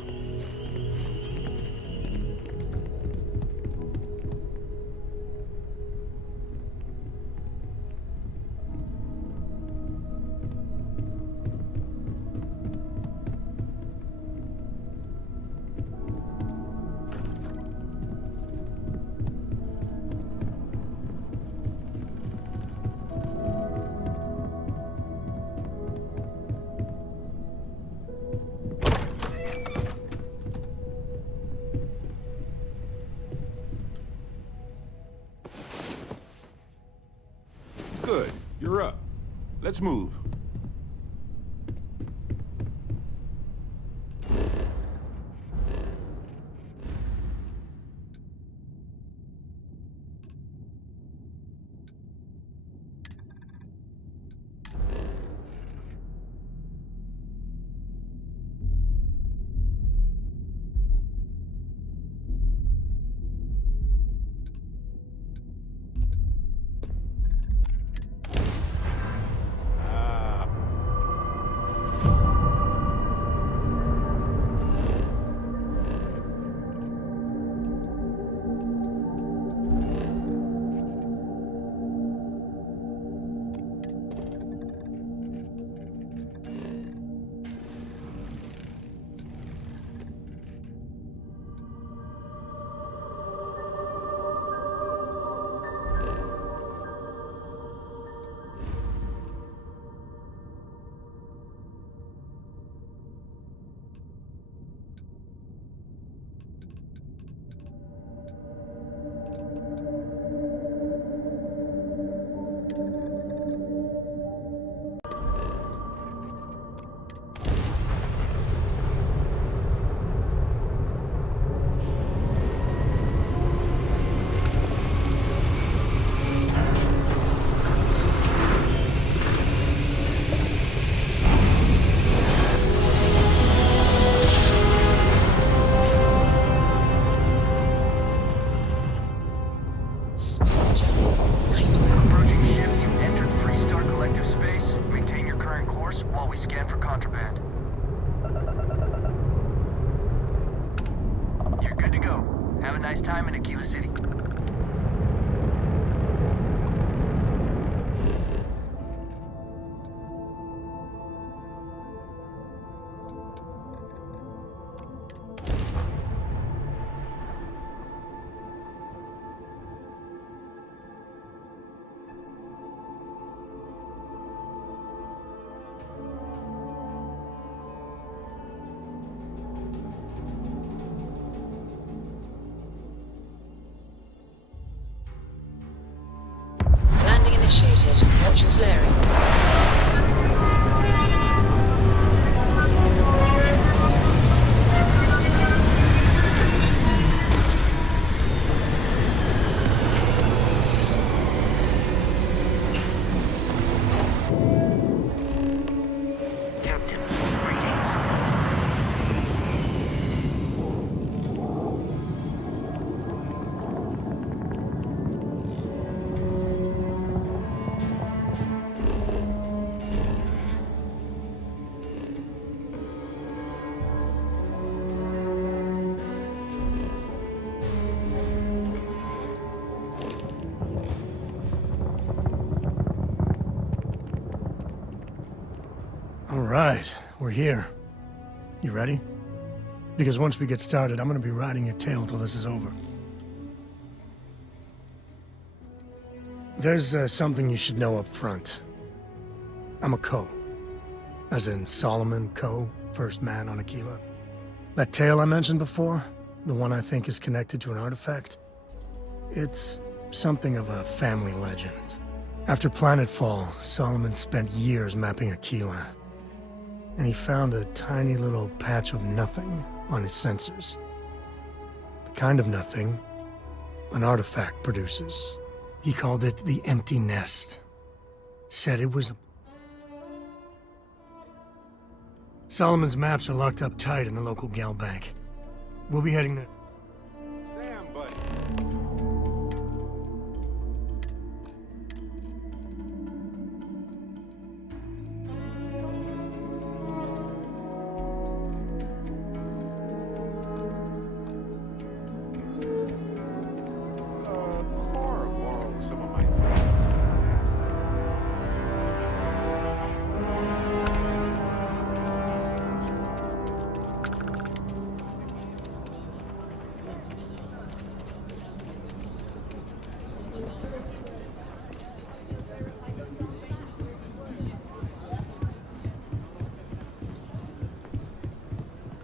Good. You're up. Let's move. Nice one. Approaching ship, you entered Freestar Collective space. Maintain your current course while we scan for contraband. You're good to go. Have a nice time in Aquila City. Initiated. Watch your flaring. All right, we're here. You ready? Because once we get started, I'm gonna be riding your tail till this is over. There's something you should know up front. I'm a Coe. As in Solomon Coe, first man on Aquila. That tale I mentioned before, the one I think is connected to an artifact, it's something of a family legend. After Planetfall, Solomon spent years mapping Aquila. And he found a tiny little patch of nothing on his sensors. The kind of nothing an artifact produces. He called it the Empty Nest. Said it was... Solomon's maps are locked up tight in the local gal bank. We'll be heading there. Sam, buddy.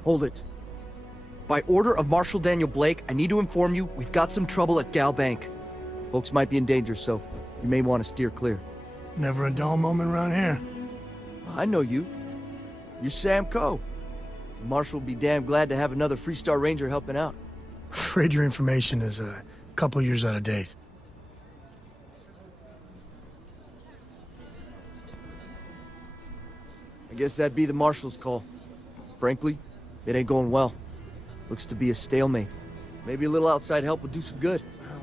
Hold it. By order of Marshal Daniel Blake, I need to inform you we've got some trouble at Gal Bank. Folks might be in danger, so you may want to steer clear. Never a dull moment around here. I know you. You're Sam Coe. The Marshal will be damn glad to have another Freestar Ranger helping out. Afraid your information is a couple years out of date. I guess that'd be the Marshal's call. Frankly, it ain't going well. Looks to be a stalemate. Maybe a little outside help would do some good. Well,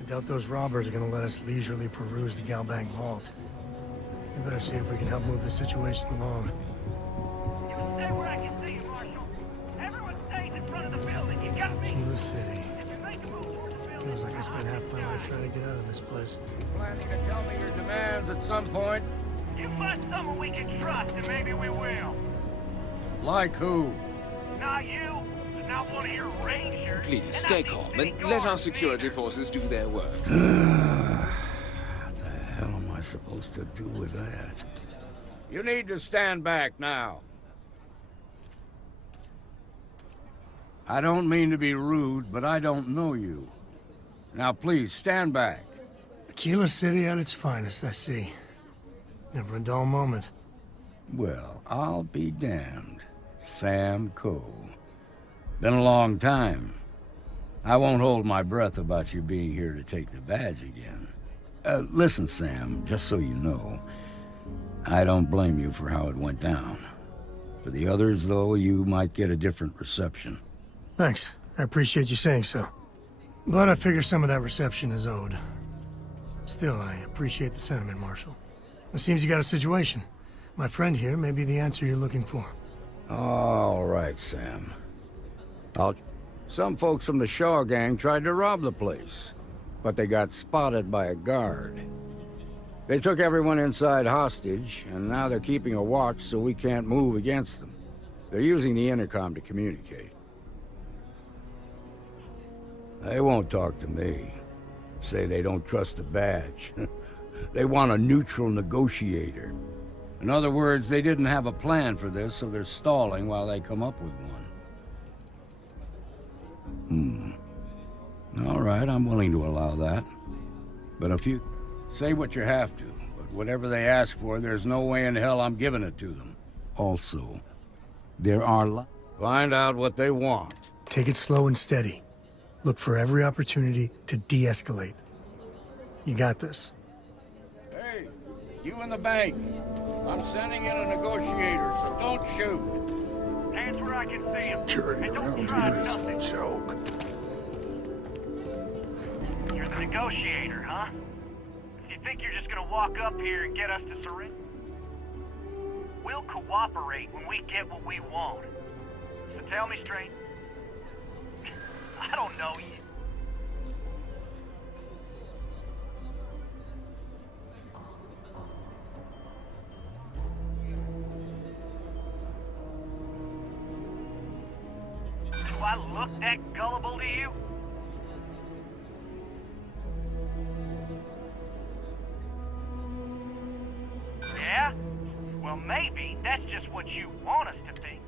I doubt those robbers are gonna let us leisurely peruse the Galbank vault. We better see if we can help move the situation along. You stay where I can see you, Marshal. Everyone stays in front of the building. You got me? Aquila City. Feels like I spent half my life trying to get out of this place. Planning to tell me your demands at some point? You find someone we can trust, and maybe we will. Like who? Not you, not one of your rangers. Please, stay calm and let our security forces do their work. What the hell am I supposed to do with that? You need to stand back now. I don't mean to be rude, but I don't know you. Now please, stand back. Aquila City at its finest, I see. Never a dull moment. Well, I'll be damned. Sam Coe. Been a long time. I won't hold my breath about you being here to take the badge again. Listen, Sam, just so you know, I don't blame you for how it went down. For the others, though, you might get a different reception. Thanks. I appreciate you saying so. But I figure some of that reception is owed. Still, I appreciate the sentiment, Marshal. It seems you got a situation. My friend here may be the answer you're looking for. All right, Sam. Some folks from the Shaw gang tried to rob the place, but they got spotted by a guard. They took everyone inside hostage, and now they're keeping a watch so we can't move against them. They're using the intercom to communicate. They won't talk to me. Say they don't trust the badge. They want a neutral negotiator. In other words, they didn't have a plan for this, so they're stalling while they come up with one. All right, I'm willing to allow that. But if you say what you have to, but whatever they ask for, there's no way in hell I'm giving it to them. Also, there are find out what they want. Take it slow and steady. Look for every opportunity to de-escalate. You got this. Hey, you in the bank. I'm sending in a negotiator, so don't shoot. Hands where I can see him. Security And don't around try here is nothing. a joke. You're the negotiator, huh? If you think you're just gonna walk up here and get us to surrender, we'll cooperate when we get what we want. So tell me straight. I don't know you. Do I look that gullible to you? Yeah? Well, maybe that's just what you want us to think.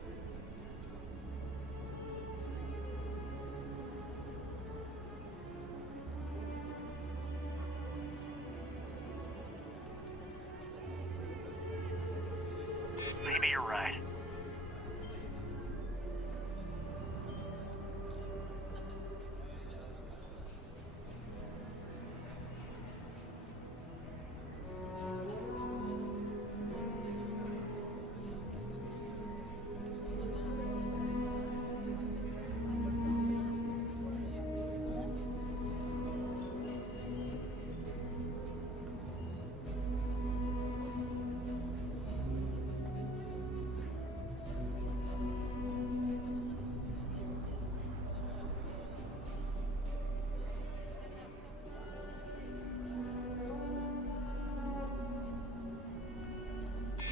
Maybe you're right.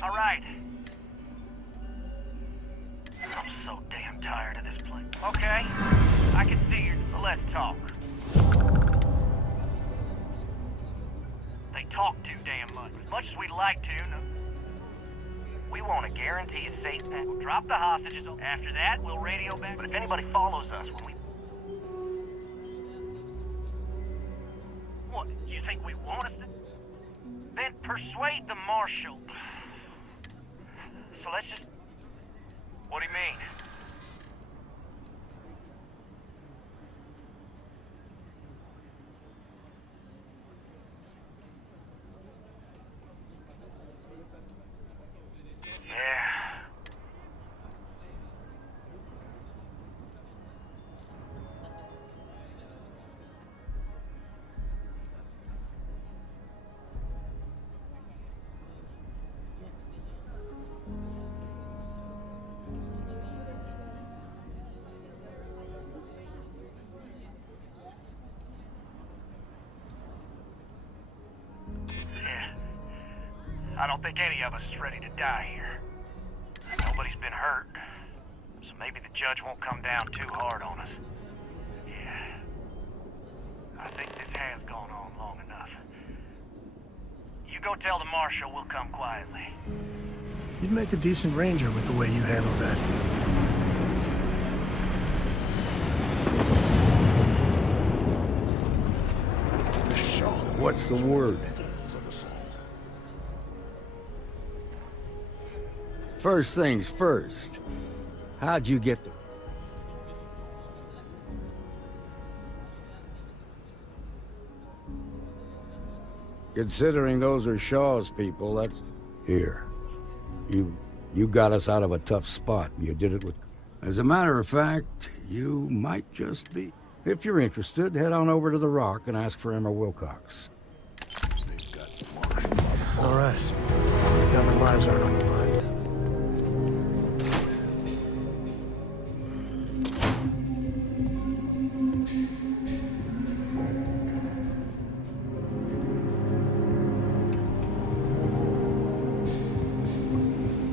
All right. I'm so damn tired of this place. Okay, I can see you, so let's talk. They talk too damn much. As much as we'd like to, no. We want to guarantee a safe path. We'll drop the hostages. After that, we'll radio back. But if anybody follows us when we... What, you think we want us to? Then persuade the marshal. So let's just... What do you mean? Yeah. I don't think any of us is ready to die here. Nobody's been hurt, so maybe the judge won't come down too hard on us. Yeah. I think this has gone on long enough. You go tell the marshal we'll come quietly. You'd make a decent ranger with the way you handled that. What's the word? First things first. How'd you get there? Considering those are Shaw's people, that's... Here. You got us out of a tough spot, and you did it with... As a matter of fact, you might just be... If you're interested, head on over to the Rock and ask for Emma Wilcox. All right. Now their lives aren't on the line.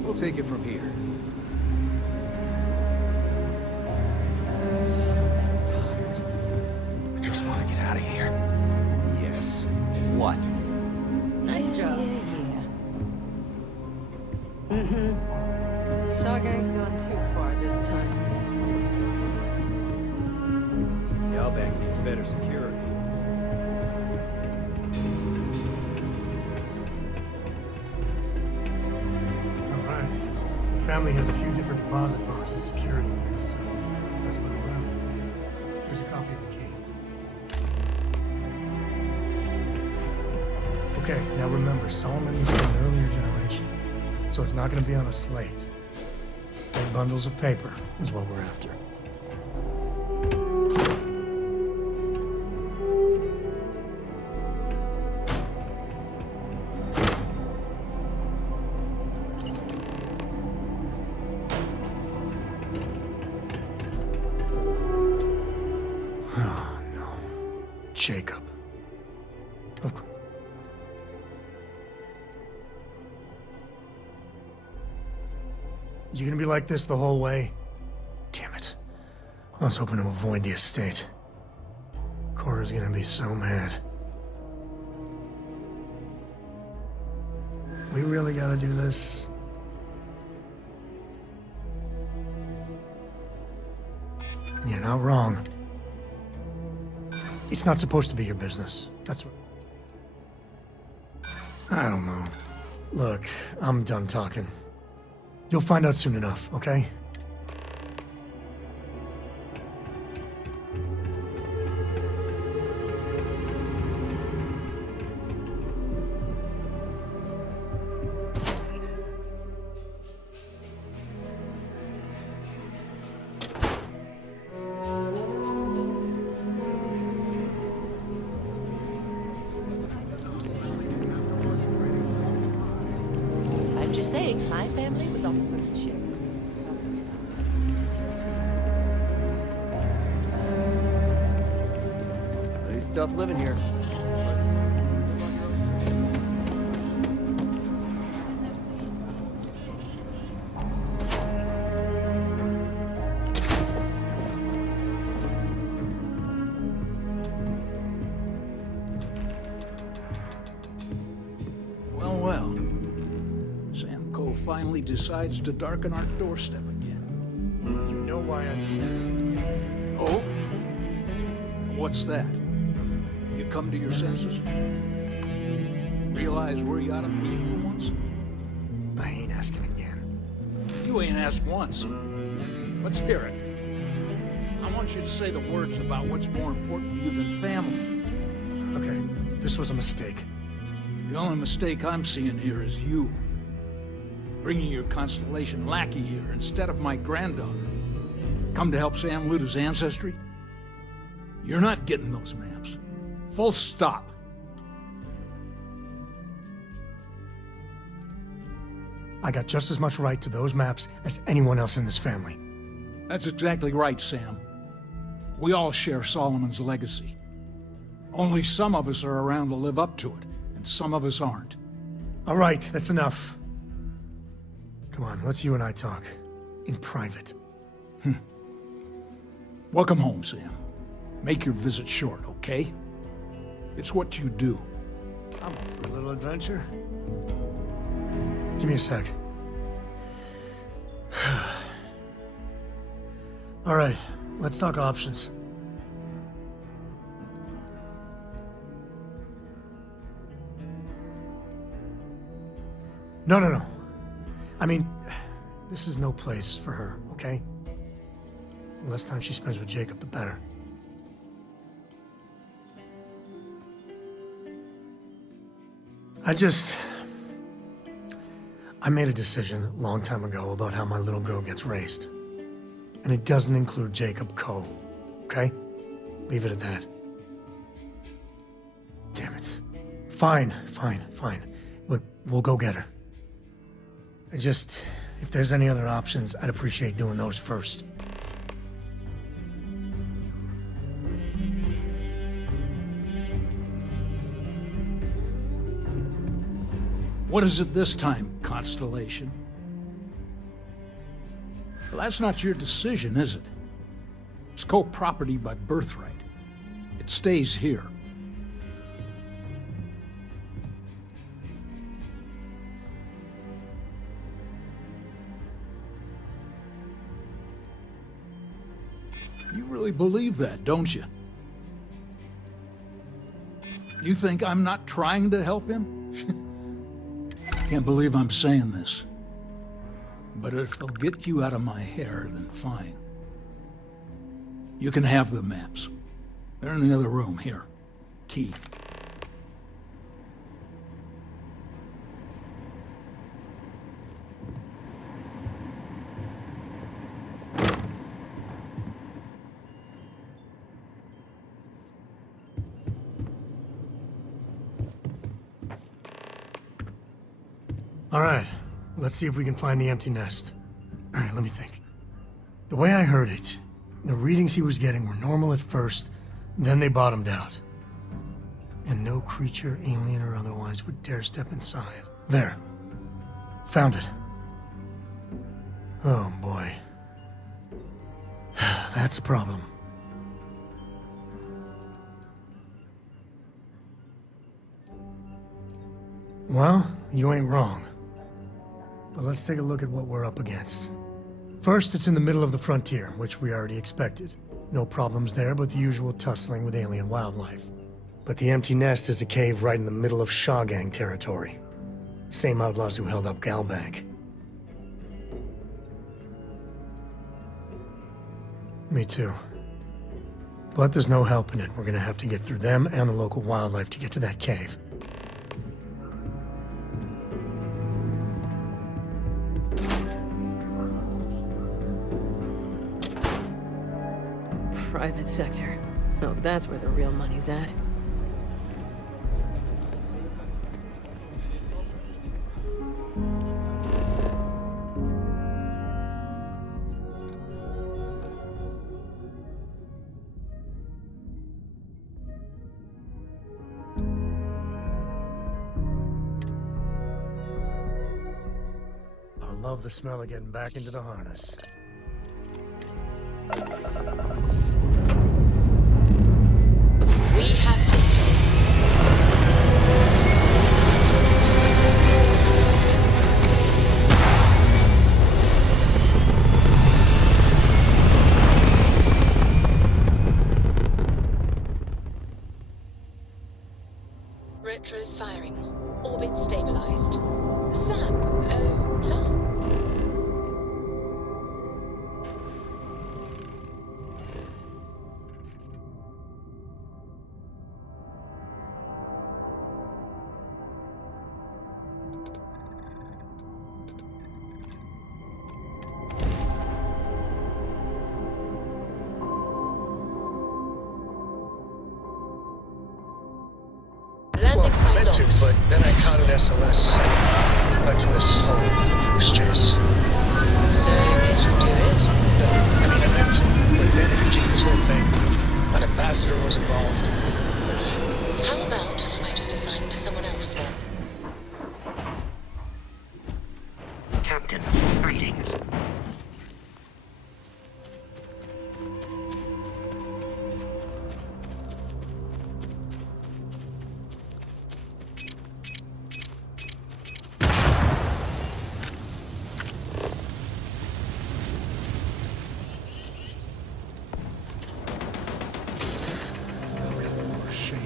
We'll take it from here. I just want to get out of here. Yes. What? Nice job. Mm-hmm. Shaw Gang's gone too far this time. Galbank needs better security. Alright. The family has a few different deposit boxes secured in here, so let's look around. Here's a copy of the key. Okay, now remember, Solomon is from an earlier generation, so it's not going to be on a slate. Big bundles of paper is what we're after. Oh, no. Jacob. Of course. You gonna be like this the whole way? Damn it. I was hoping to avoid the estate. Cora's gonna be so mad. We really gotta do this? You're not wrong. It's not supposed to be your business. That's what... I don't know. Look, I'm done talking. You'll find out soon enough, okay? I'm just saying, my family was on the first ship. Nice tough living here. Well, well. Sam Cole finally decides to darken our doorstep again. You know why I did that. Oh? What's that? You come to your senses? Realize where you ought to be for once? I ain't asking again. You ain't asked once. Let's hear it. I want you to say the words about what's more important to you than family. Okay, this was a mistake. The only mistake I'm seeing here is you. Bringing your Constellation lackey here instead of my granddaughter. Come to help Sam loot his ancestry? You're not getting those maps. Full stop. I got just as much right to those maps as anyone else in this family. That's exactly right, Sam. We all share Solomon's legacy. Only some of us are around to live up to it, and some of us aren't. All right, that's enough. Come on, let's you and I talk. In private. Welcome home, Sam. Make your visit short, okay? It's what you do. I'm up for a little adventure. Give me a sec. All right, let's talk options. No. I mean, this is no place for her, okay? The less time she spends with Jacob, the better. I made a decision a long time ago about how my little girl gets raised. And it doesn't include Jacob Coe, okay? Leave it at that. Damn it. Fine. but we'll go get her. If there's any other options, I'd appreciate doing those first. What is it this time, Constellation? Well, that's not your decision, is it? It's co-property by birthright. It stays here. You really believe that, don't you? You think I'm not trying to help him? Can't believe I'm saying this. But if it'll get you out of my hair, then fine. You can have the maps. They're in the other room, here. Key. All right, let's see if we can find the empty nest. All right, let me think. The way I heard it, the readings he was getting were normal at first, then they bottomed out. And no creature, alien or otherwise, would dare step inside. There. Found it. Oh boy. That's a problem. Well, you ain't wrong. But let's take a look at what we're up against. First, it's in the middle of the frontier, which we already expected. No problems there, but the usual tussling with alien wildlife. But the empty nest is a cave right in the middle of Shaw Gang territory. Same outlaws who held up Galbank. Me too. But there's no helping it. We're gonna have to get through them and the local wildlife to get to that cave. Private sector. Oh, that's where the real money's at. I love the smell of getting back into the harness. We have Retro's firing. Orbit stabilized. Sam, last... Well, meant to, but then I caught an SOS. Went to this whole goose chase. So, did you do it? No, I mean, I meant to, but then it became this whole thing. An ambassador was involved. How about I just assign it to someone else then? Captain, greetings. Shady.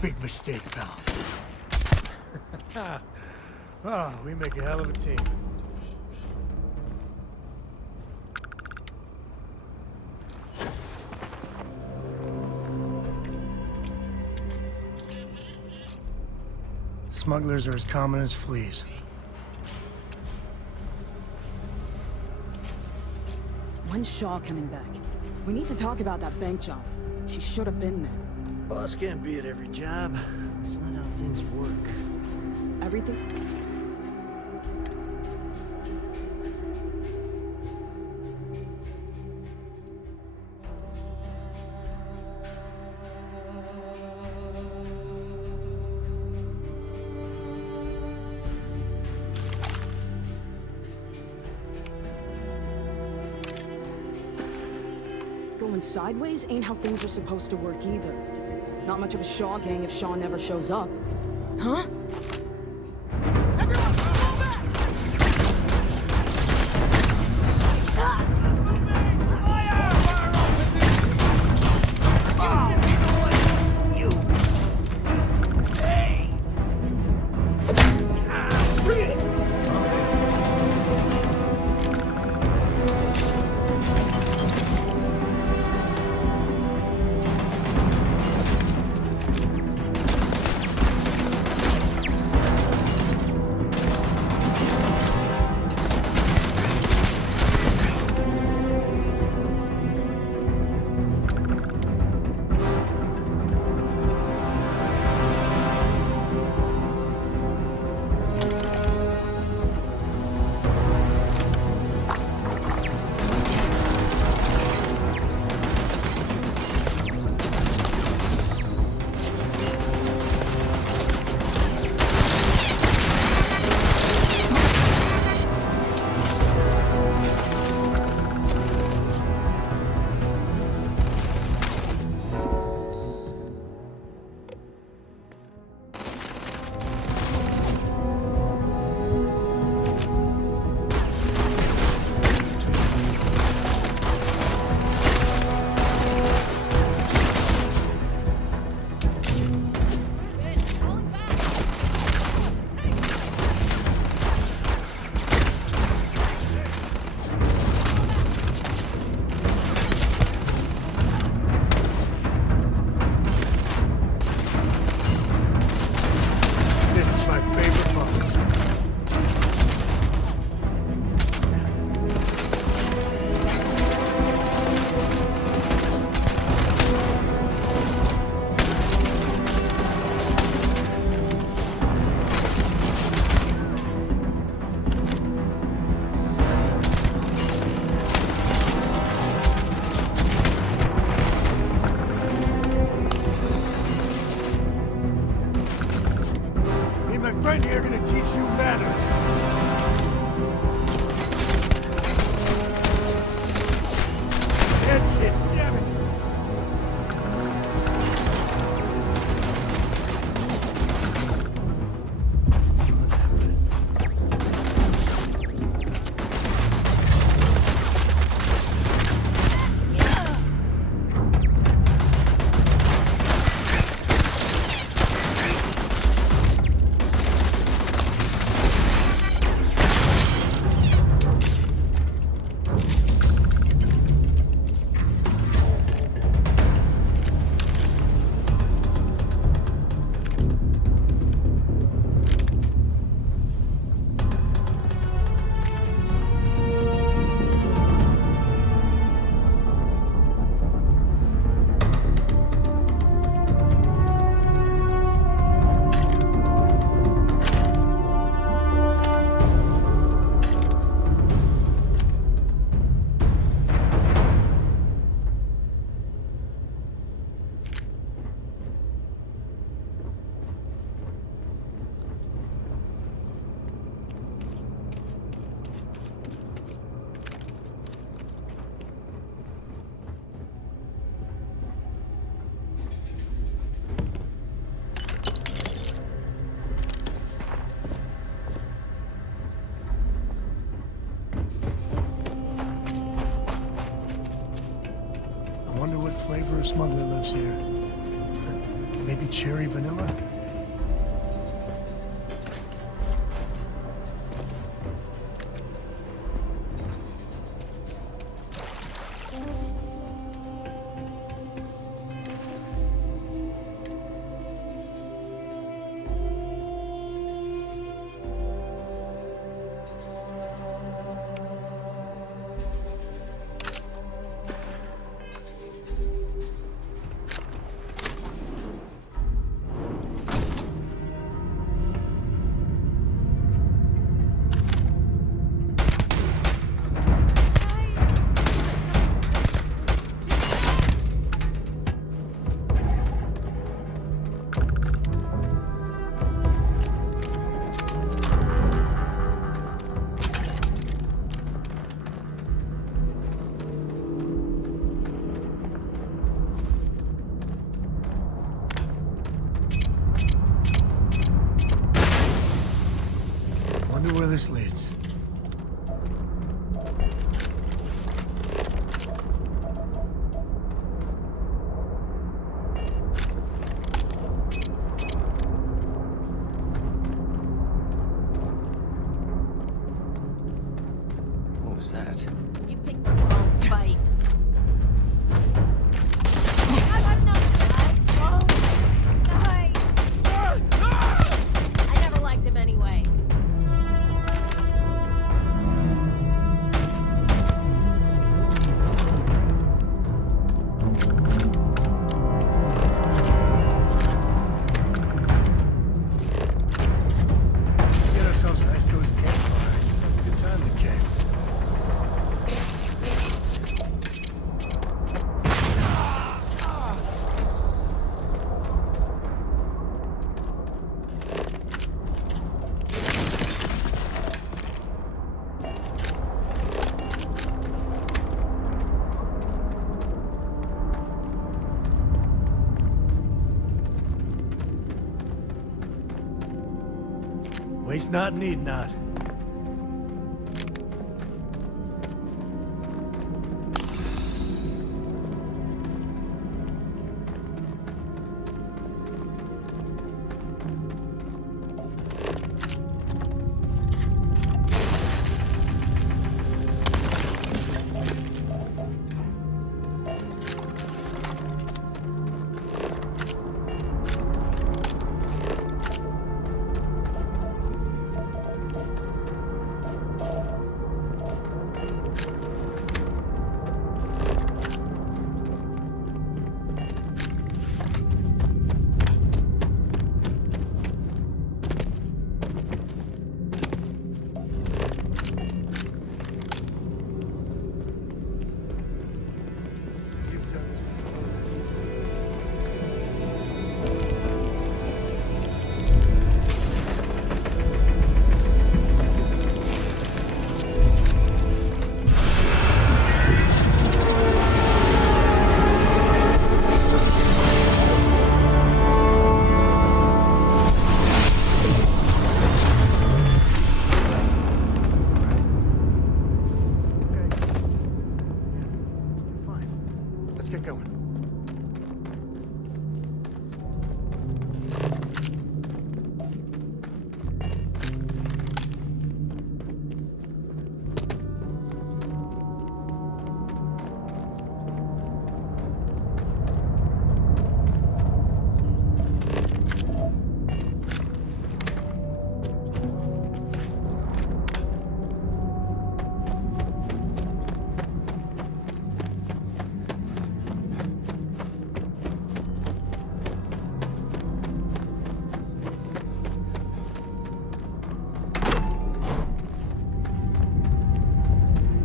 Big mistake, pal. Oh, we make a hell of a team. Smugglers are as common as fleas. When's Shaw coming back? We need to talk about that bank job. She should have been there. Boss can't be at every job. That's not how things work. Everything... Going sideways ain't how things are supposed to work either. Not much of a Shaw gang if Shaw never shows up. Huh? Flavor of smuggler lives here. Maybe cherry vanilla? Wonder where this leads. What was that? You picked the wrong fight. I've had enough, guys. I never liked him anyway. Get ourselves a nice cozy campfire. Have a good time in the cave. Waste not, need not. Let's get going.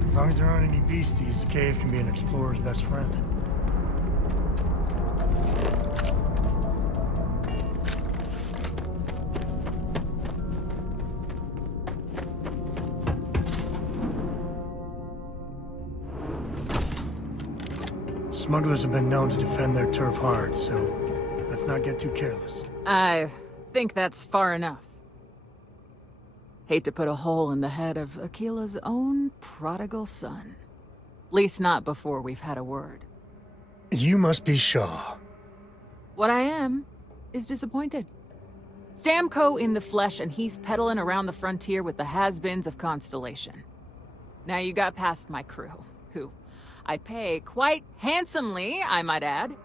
As long as there aren't any beasties, the cave can be an explorer's best friend. Smugglers have been known to defend their turf hard, so let's not get too careless. I think that's far enough. Hate to put a hole in the head of Aquila's own prodigal son. Least not before we've had a word. You must be Shaw. What I am is disappointed. Sam Coe in the flesh, and he's peddling around the frontier with the has-beens of Constellation. Now you got past my crew, who I pay quite handsomely, I might add.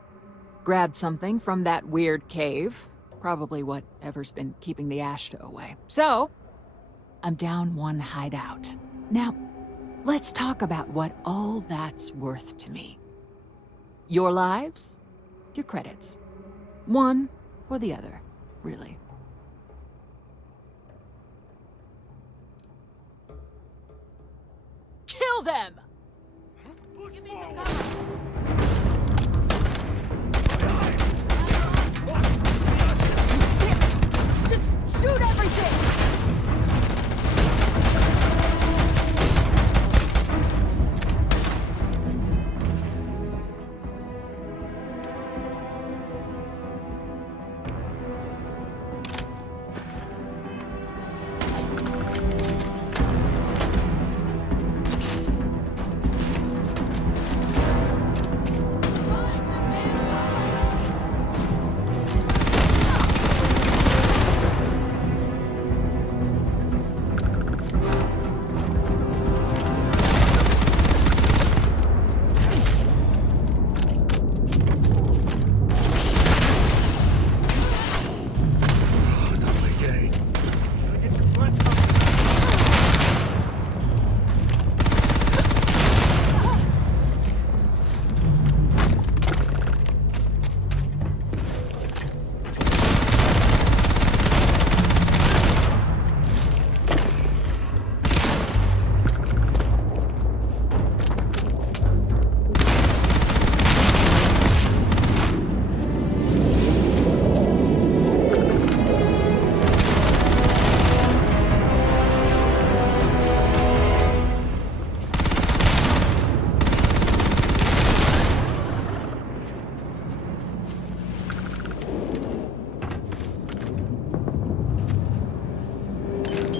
Grabbed something from that weird cave, probably whatever's been keeping the Ashta away. So, I'm down one hideout. Now, let's talk about what all that's worth to me. Your lives, your credits. One or the other, really. Kill them! Give me some cover! Just shoot everything!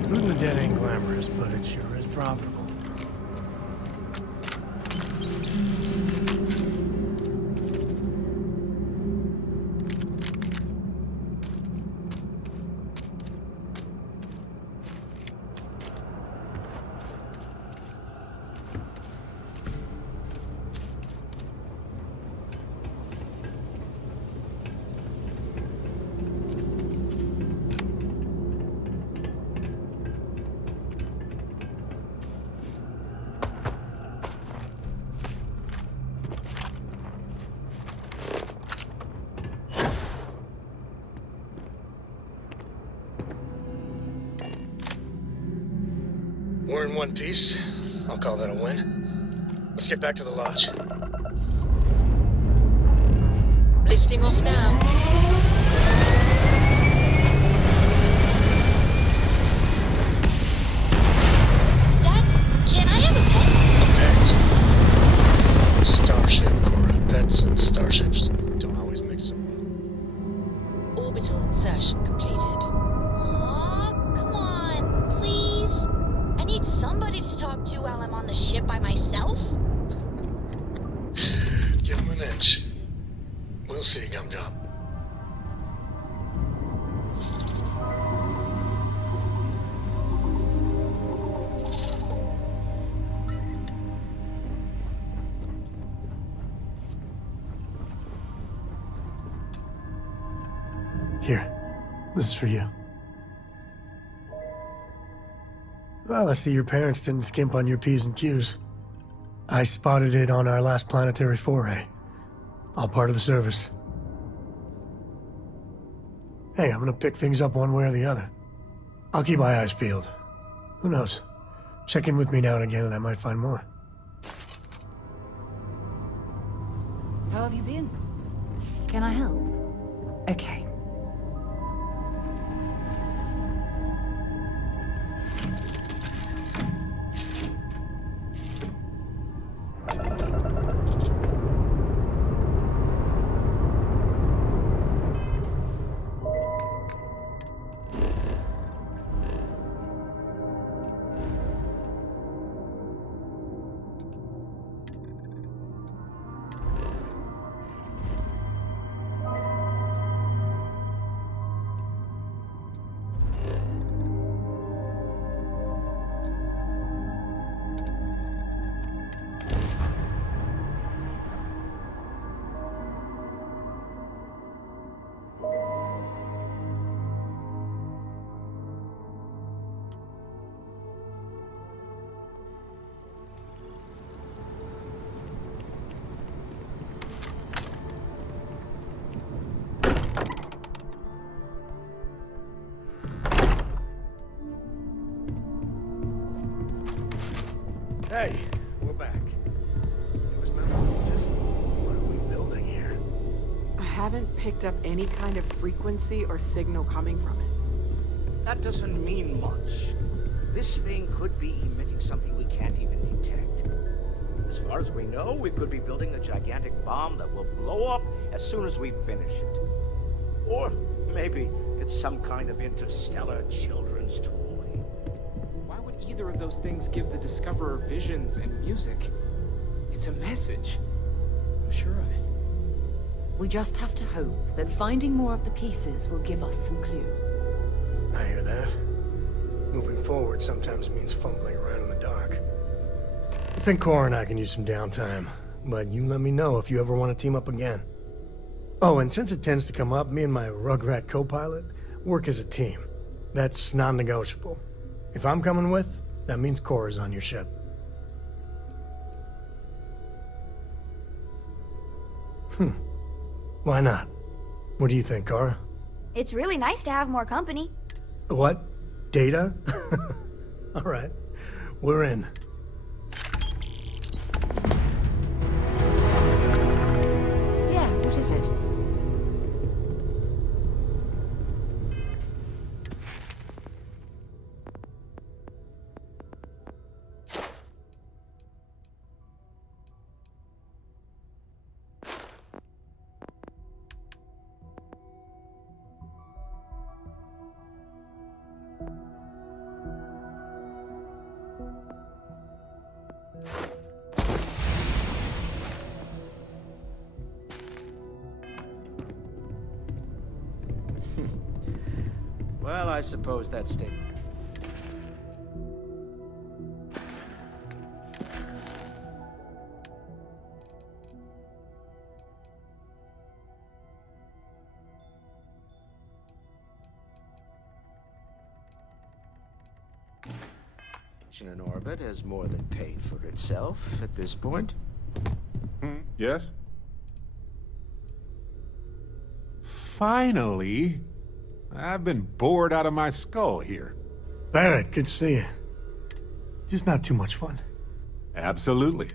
Looting the dead ain't glamorous, but it sure is profitable. We're in one piece. I'll call that a win. Let's get back to the lodge. Lifting off now. Dad, can I have a pet? A pet? Starship, Cora. Pets and starships don't always mix so well. Orbital insertion completed. Aw, come on, please. I need somebody to talk to while I'm on the ship by myself. Give him an inch. We'll see, Gumdrop. Here, this is for you. Well, I see your parents didn't skimp on your P's and Q's. I spotted it on our last planetary foray. All part of the service. Hey, I'm gonna pick things up one way or the other. I'll keep my eyes peeled. Who knows? Check in with me now and again and I might find more. How have you been? Can I help? Okay. Hey, we're back. It was nothing. Just what are we building here? I haven't picked up any kind of frequency or signal coming from it. That doesn't mean much. This thing could be emitting something we can't even detect. As far as we know, we could be building a gigantic bomb that will blow up as soon as we finish it. Or maybe it's some kind of interstellar children's toy. Why would either of those things give the Discoverer visions and music? It's a message. I'm sure of it. We just have to hope that finding more of the pieces will give us some clue. I hear that. Moving forward sometimes means fumbling around in the dark. I think Cora and I can use some downtime, but you let me know if you ever want to team up again. Oh, and since it tends to come up, me and my Rugrat co-pilot work as a team. That's non-negotiable. If I'm coming with, that means Cora's on your ship. Why not? What do you think, Cora? It's really nice to have more company. What? Data? All right. We're in. Yeah, what is it? Well, I suppose that states. In orbit has more than paid for itself at this point. Yes? Finally! I've been bored out of my skull here. Barrett, good to see you. Just not too much fun. Absolutely.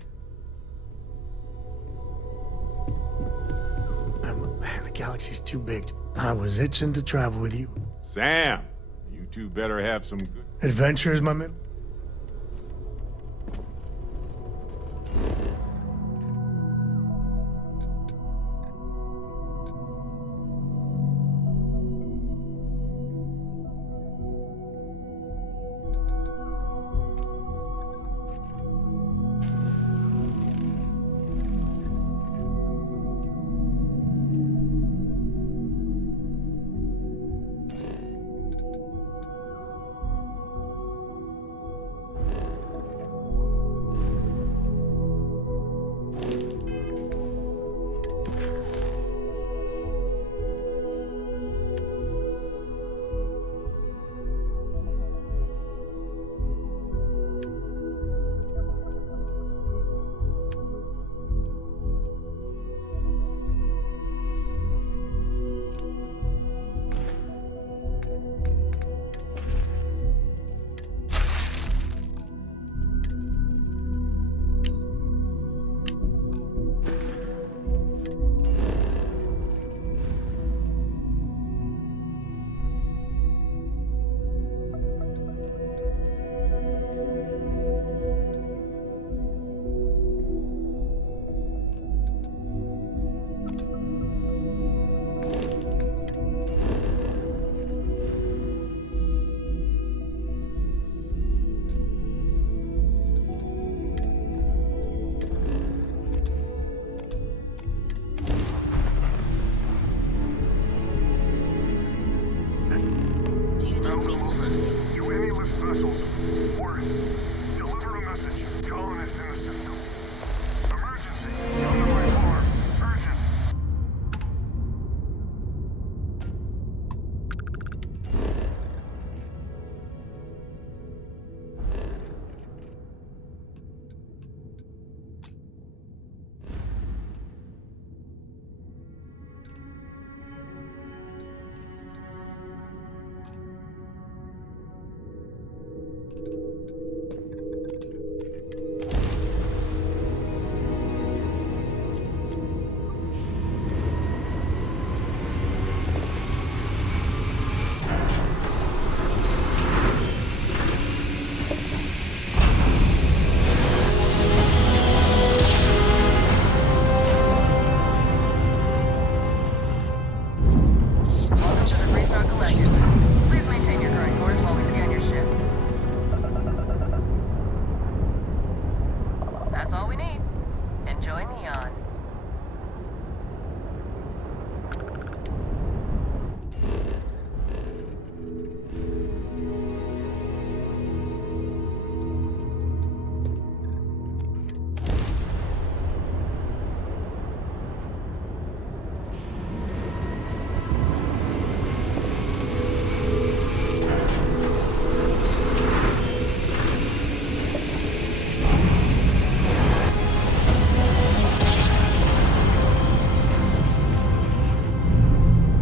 Man, the galaxy's too big. I was itching to travel with you. Sam, you two better have some good... Adventure is my middle. Nice work. Please maintain your current course while we scan your ship. That's all we need. Enjoy Neon.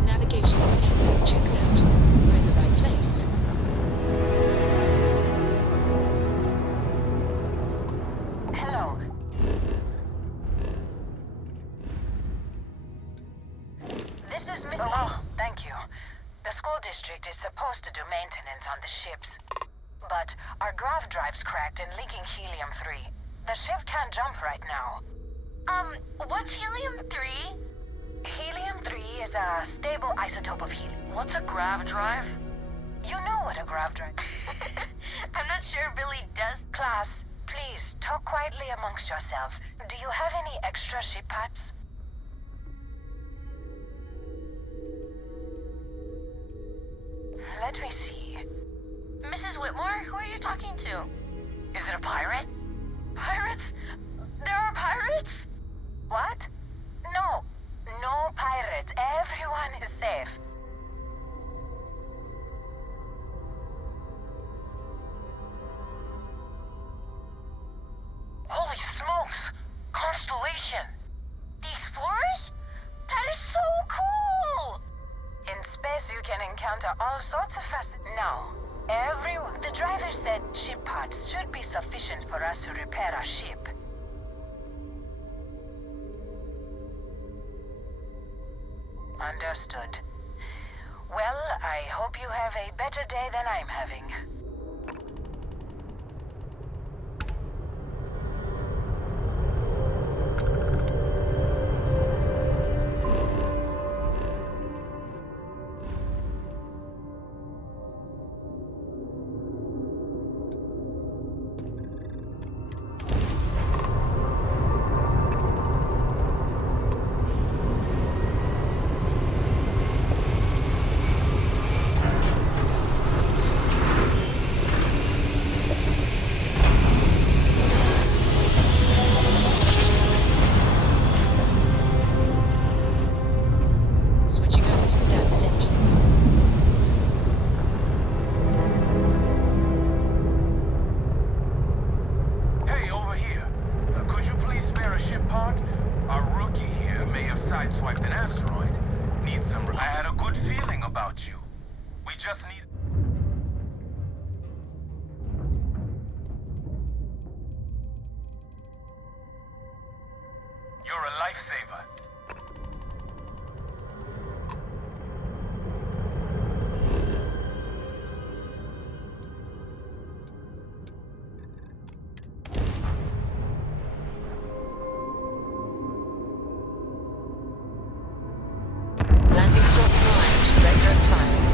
Navigational feedback checks out. We're in the right place. Hello. This is Miss... Oh, thank you. The school district is supposed to do maintenance on the ships. But our grav drive's cracked and leaking helium-3. The ship can't jump right now. What's helium-3? Helium-3 is a stable isotope of helium. What's a grav drive? You know what a grav drive... I'm not sure Billy does. Class, please, talk quietly amongst yourselves. Do you have any extra ship parts? Let me see. Mrs. Whitmore, who are you talking to? Is it a pirate? Pirates? There are pirates? What? No. No pirates. Everyone is safe. Holy smokes! Constellation! The Explorers? That is so cool! In space you can encounter all sorts of Now, everyone... The driver said ship parts should be sufficient for us to repair our ship. Understood. Well, I hope you have a better day than I'm having. Switching over to standard engines. Hey, over here. Could you please spare a ship part? Our rookie here may have sideswiped an asteroid. Need some... I had a good feeling about you. We just need... You're a lifesaver. Landing strong primed. Red thrust firing.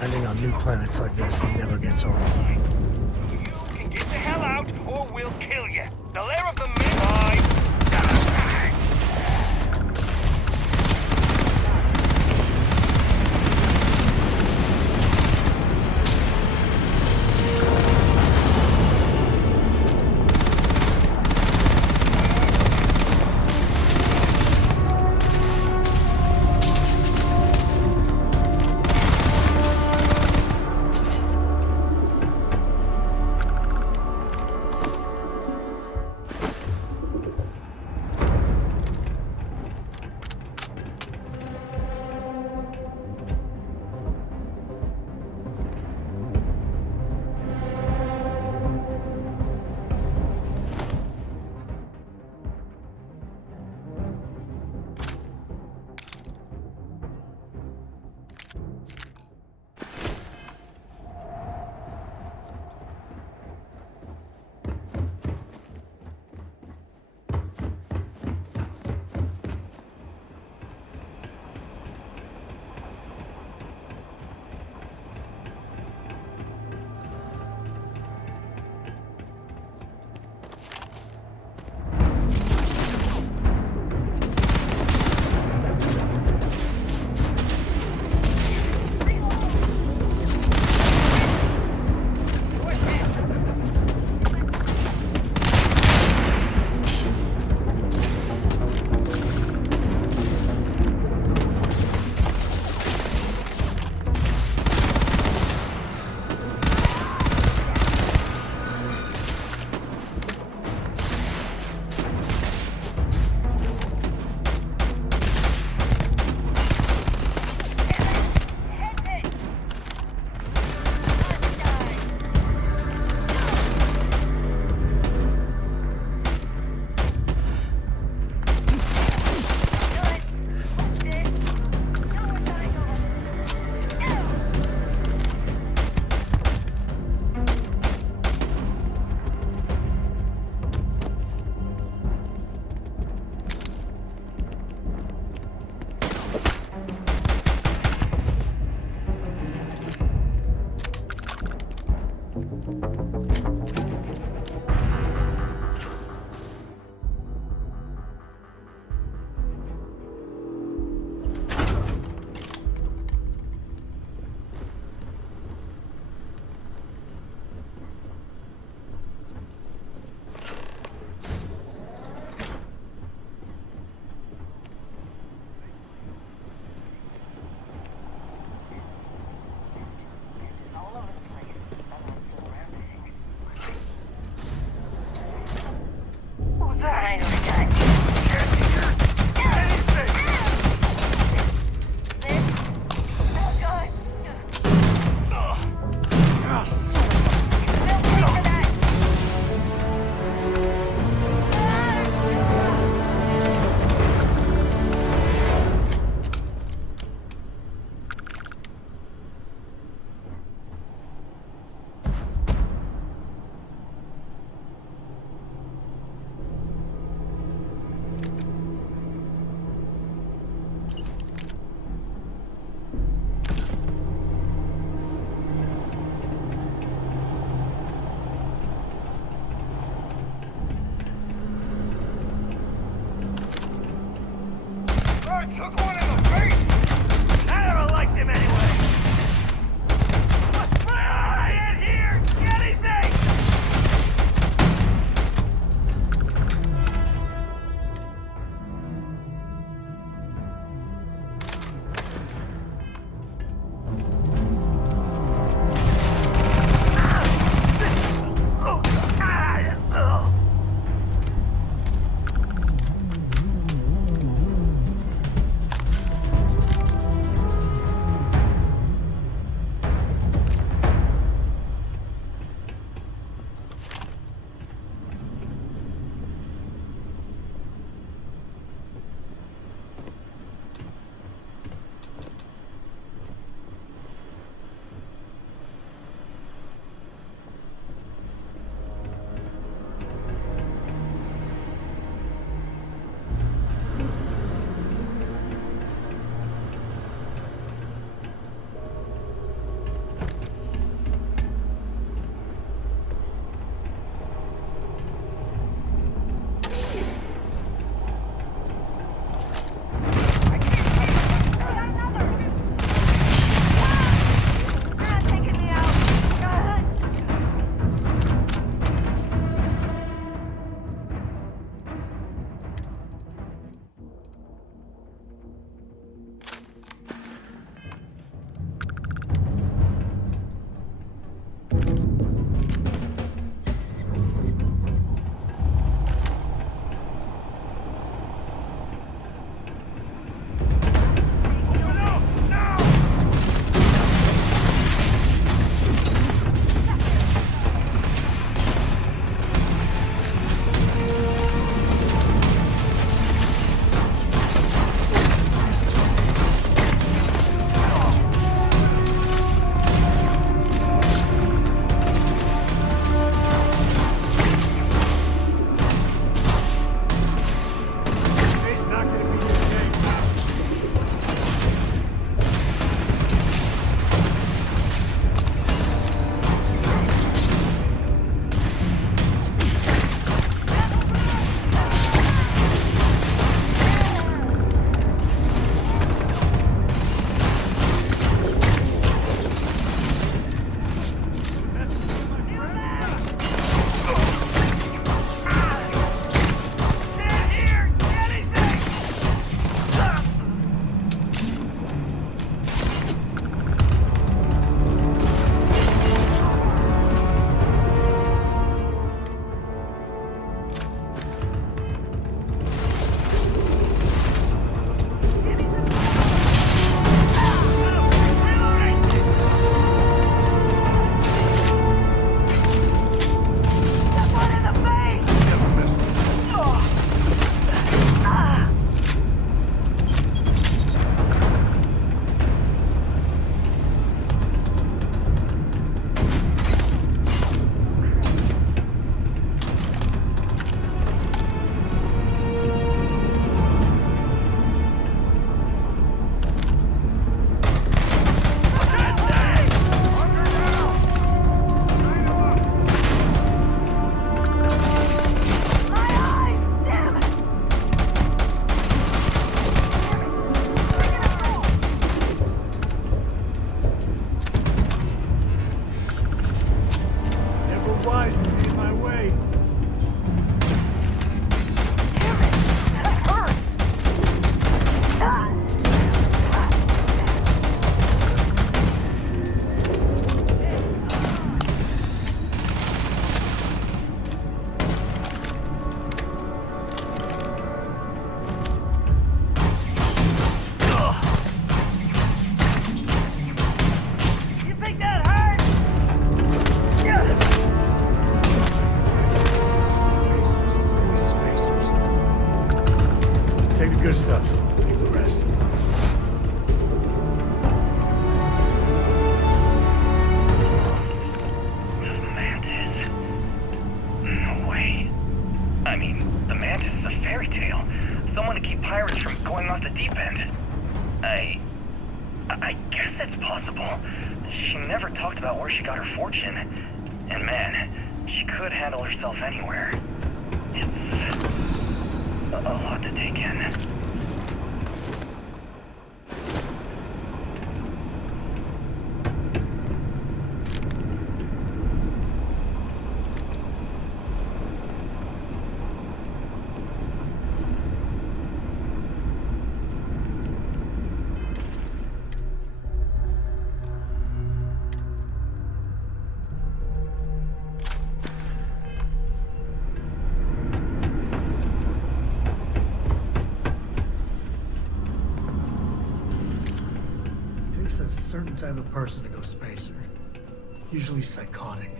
Landing on new planets like this never gets old. Get the hell out, or we'll kill you. The lair of the midnight. I guess it's possible. She never talked about where she got her fortune. And man, she could handle herself anywhere. It's a lot to take in. Takes a certain type of person to go spacer. Usually psychotic.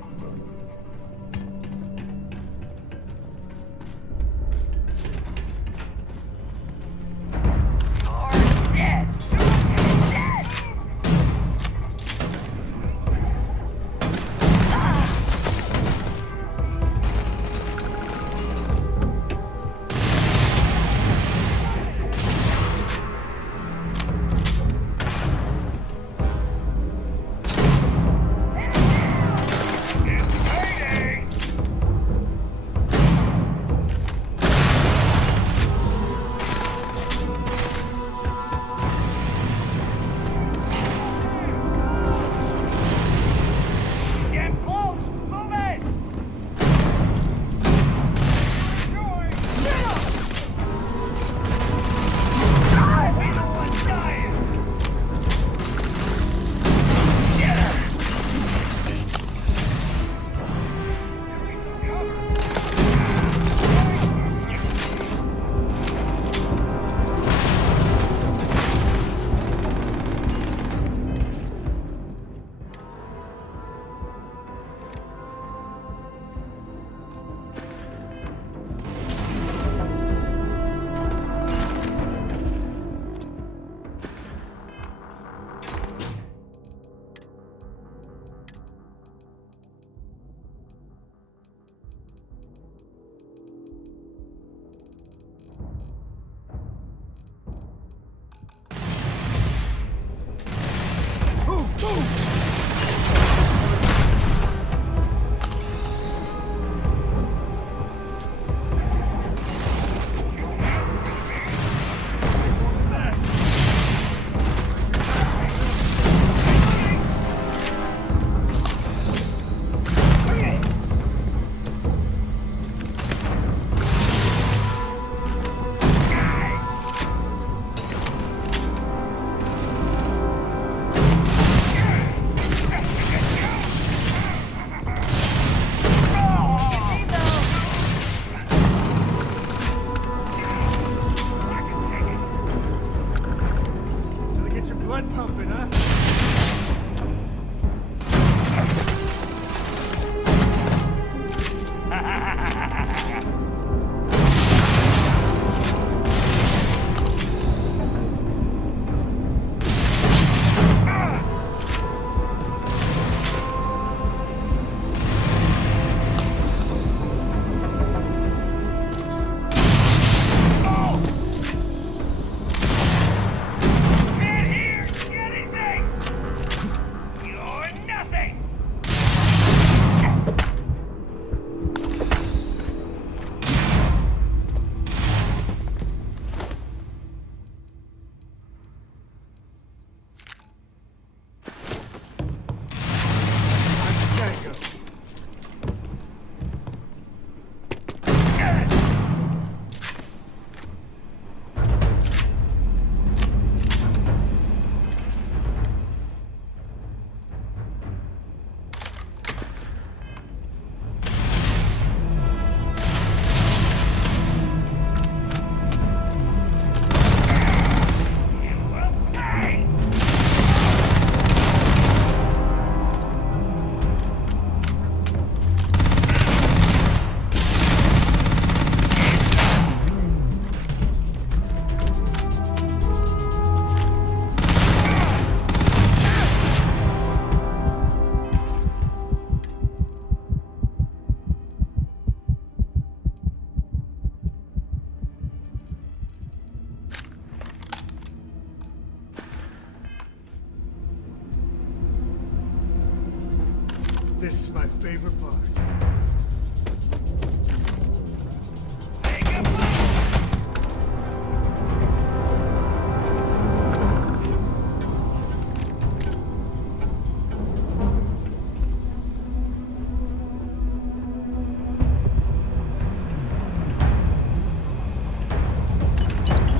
This is my favorite part.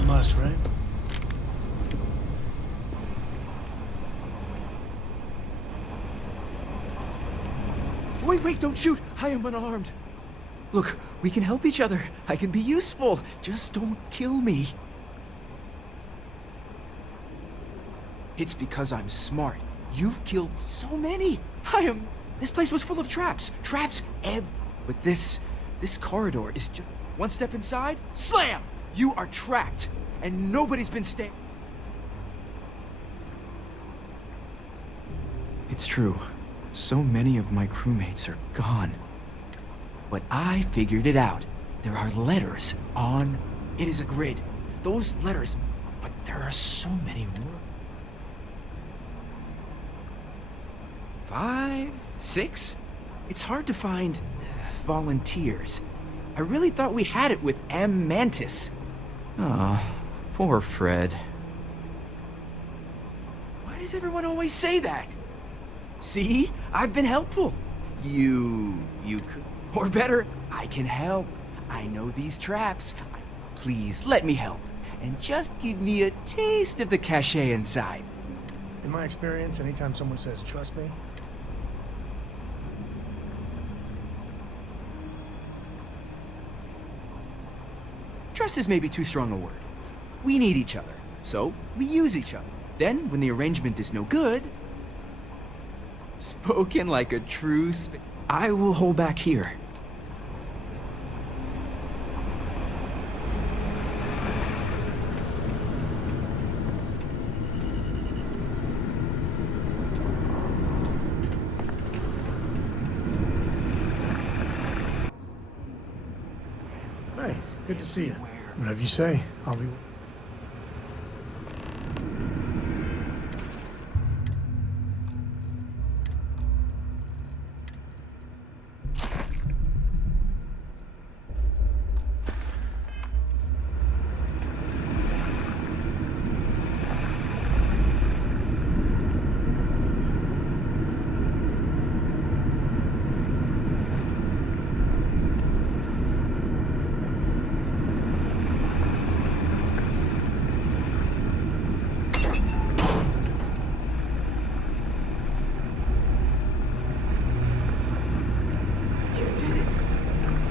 Must, right? Wait, don't shoot! I am unarmed. Look, we can help each other. I can be useful. Just don't kill me. It's because I'm smart. You've killed so many. This place was full of traps. But this corridor is just one step inside, slam! You are trapped, and nobody's been staying. It's true. So many of my crewmates are gone. But I figured it out. There are letters on... It is a grid. Those letters... But there are so many words. 5, 6? It's hard to find... volunteers. I really thought we had it with Mantis. Ah, poor Fred. Why does everyone always say that? See? I've been helpful. You could... Or better, I can help. I know these traps. Please, let me help. And just give me a taste of the cachet inside. In my experience, anytime someone says, trust me, trust is maybe too strong a word. We need each other, so we use each other. Then, when the arrangement is no good... Spoken like a true I will hold back here. Nice. Good to see you. Whatever you say, I'll be...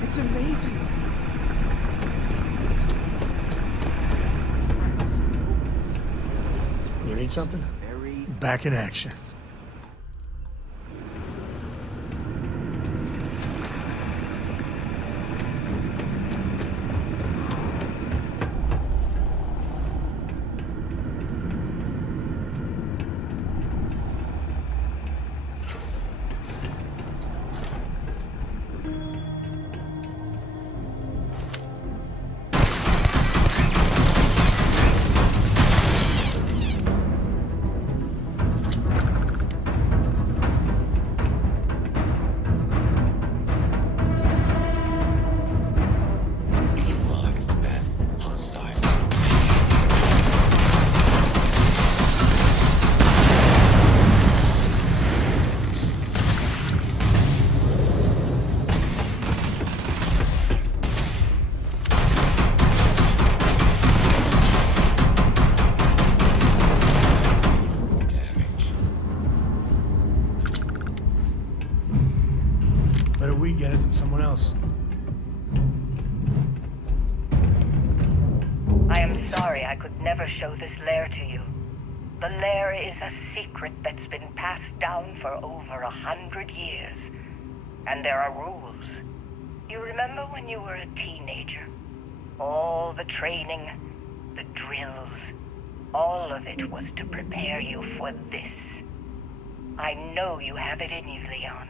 It's amazing. You need something? Back in action. Better we get it than someone else. I am sorry I could never show this lair to you. The lair is a secret that's been passed down for over 100 years. And there are rules. You remember when you were a teenager? All the training, the drills, all of it was to prepare you for this. I know you have it in you, Leon.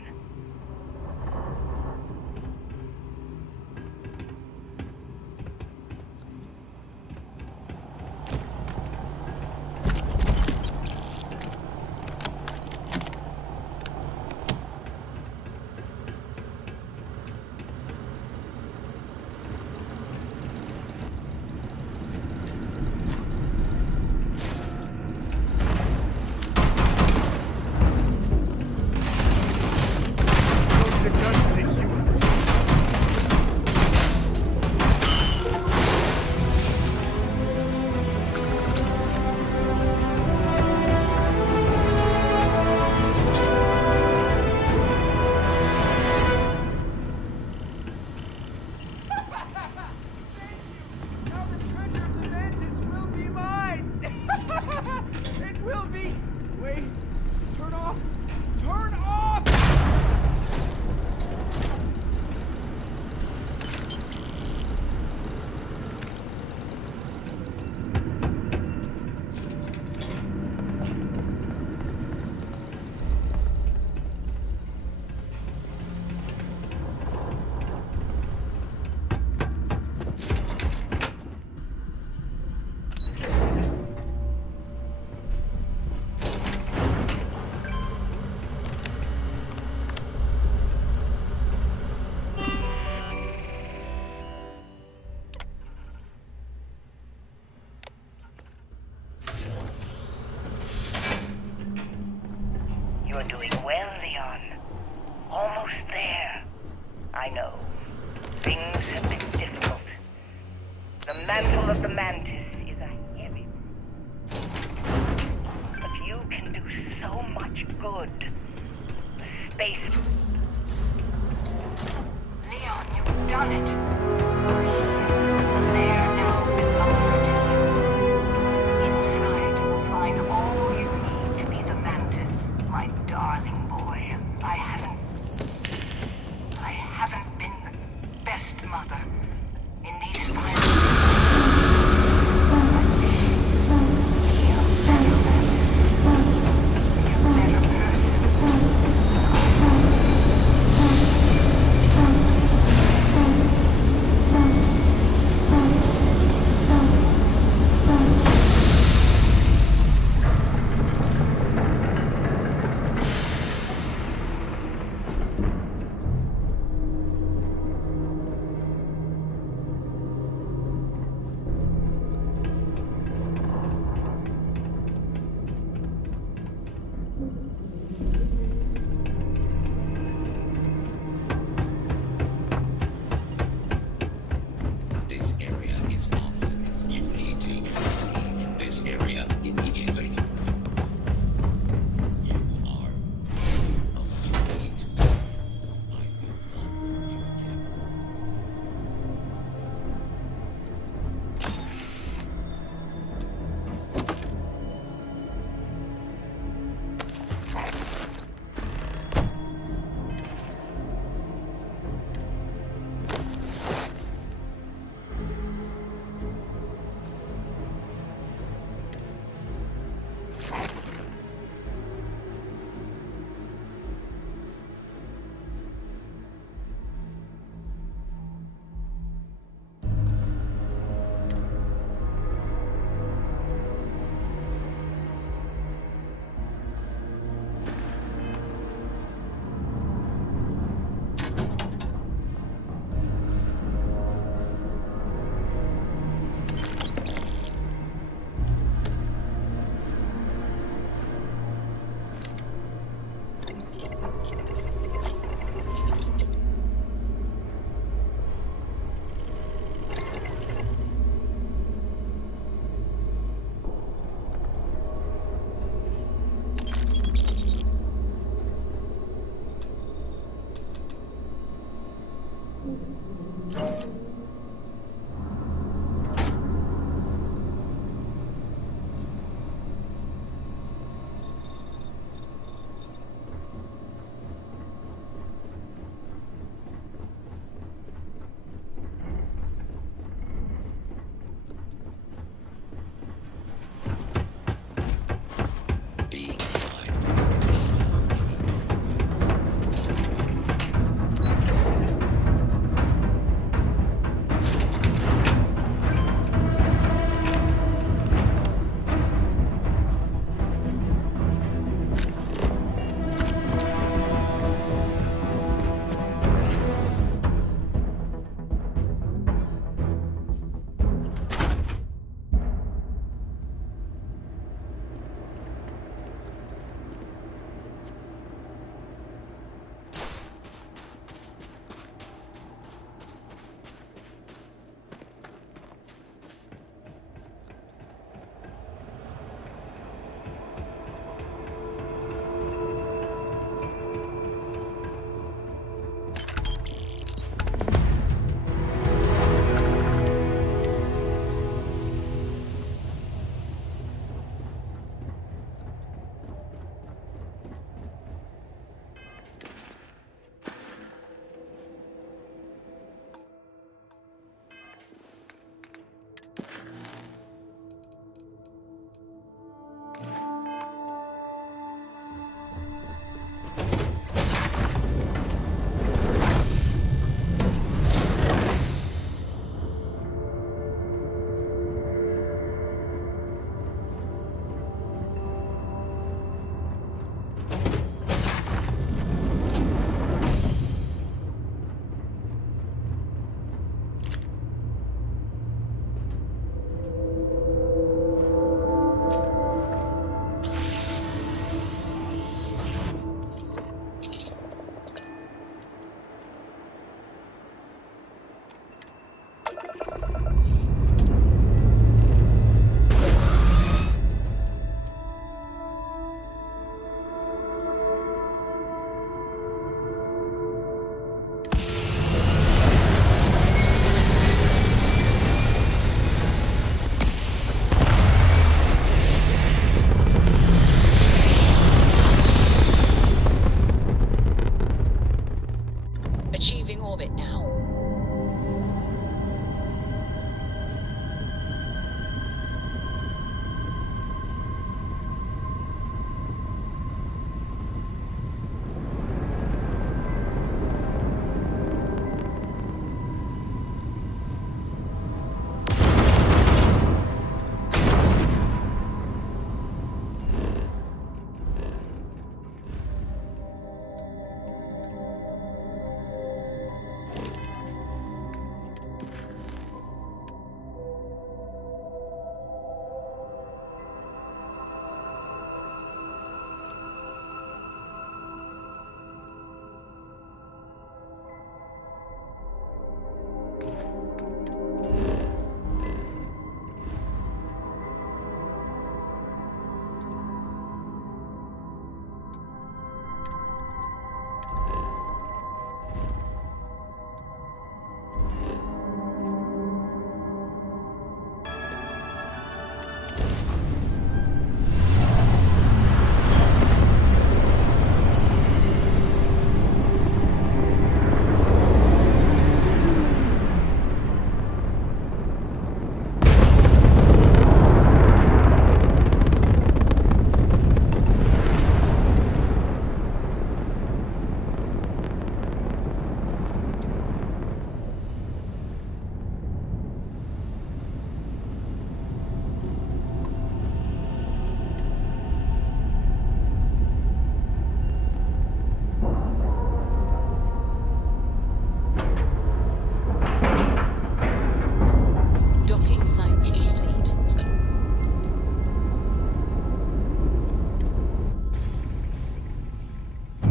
Wait! Turn off! Turn off! You're doing well, Leon. Almost there. I know. Things have been difficult. The mantle of the Mantis is a heavy one. But you can do so much good. The space... Leon, you've done it. You're here. The lair now belongs to you. Inside, you will find all you need to be the Mantis, my darling boy. I haven't been the best mother in these final I wish to be a better Mantis, be a better person than I was.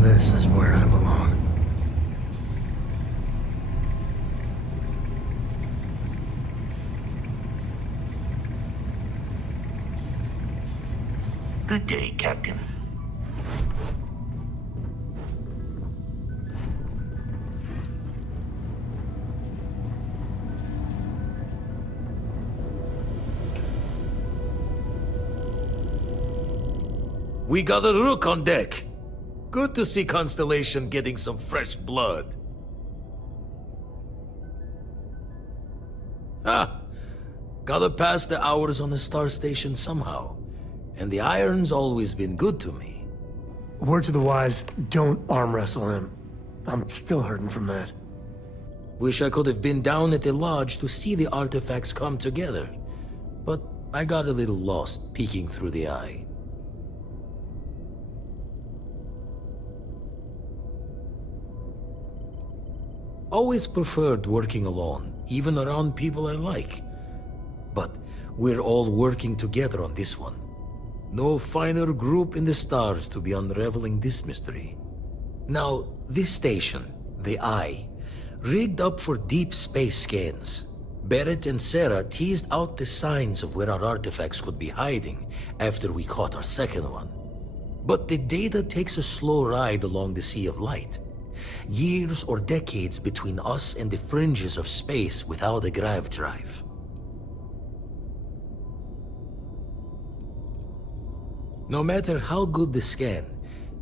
This is where I belong. Good day, Captain. We got a rook on deck. Good to see Constellation getting some fresh blood. Ah, gotta pass the hours on the star station somehow. And the Iron's always been good to me. Word to the wise, don't arm wrestle him. I'm still hurting from that. Wish I could have been down at the lodge to see the artifacts come together. But I got a little lost peeking through the eye. Always preferred working alone, even around people I like. But we're all working together on this one. No finer group in the stars to be unraveling this mystery. Now, this station, the Eye, rigged up for deep space scans. Barrett and Sarah teased out the signs of where our artifacts could be hiding after we caught our second one. But the data takes a slow ride along the Sea of Light. Years or decades between us and the fringes of space without a grav drive. No matter how good the scan,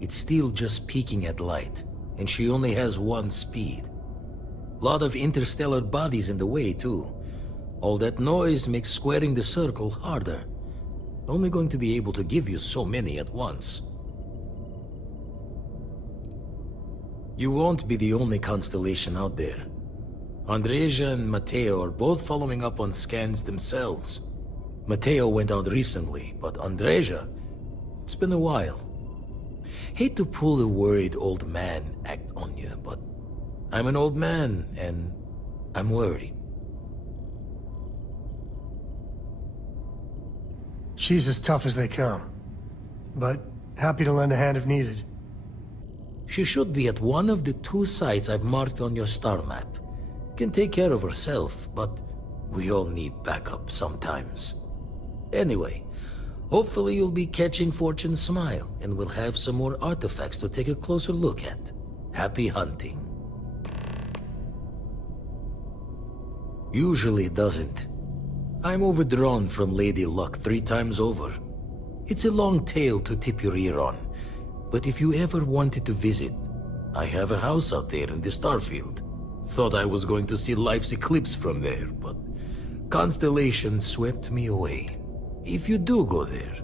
it's still just peeking at light, and she only has one speed. Lot of interstellar bodies in the way, too. All that noise makes squaring the circle harder. Only going to be able to give you so many at once. You won't be the only constellation out there. Andreja and Mateo are both following up on scans themselves. Mateo went out recently, but Andreja, it's been a while. Hate to pull the worried old man act on you, but I'm an old man, and I'm worried. She's as tough as they come, but happy to lend a hand if needed. She should be at one of the 2 sites I've marked on your star map. Can take care of herself, but we all need backup sometimes. Anyway, hopefully you'll be catching Fortune's smile, and we'll have some more artifacts to take a closer look at. Happy hunting. Usually it doesn't. I'm overdrawn from Lady Luck 3 times over. It's a long tale to tip your ear on. But if you ever wanted to visit, I have a house out there in the Starfield. Thought I was going to see life's eclipse from there, but Constellation swept me away. If you do go there,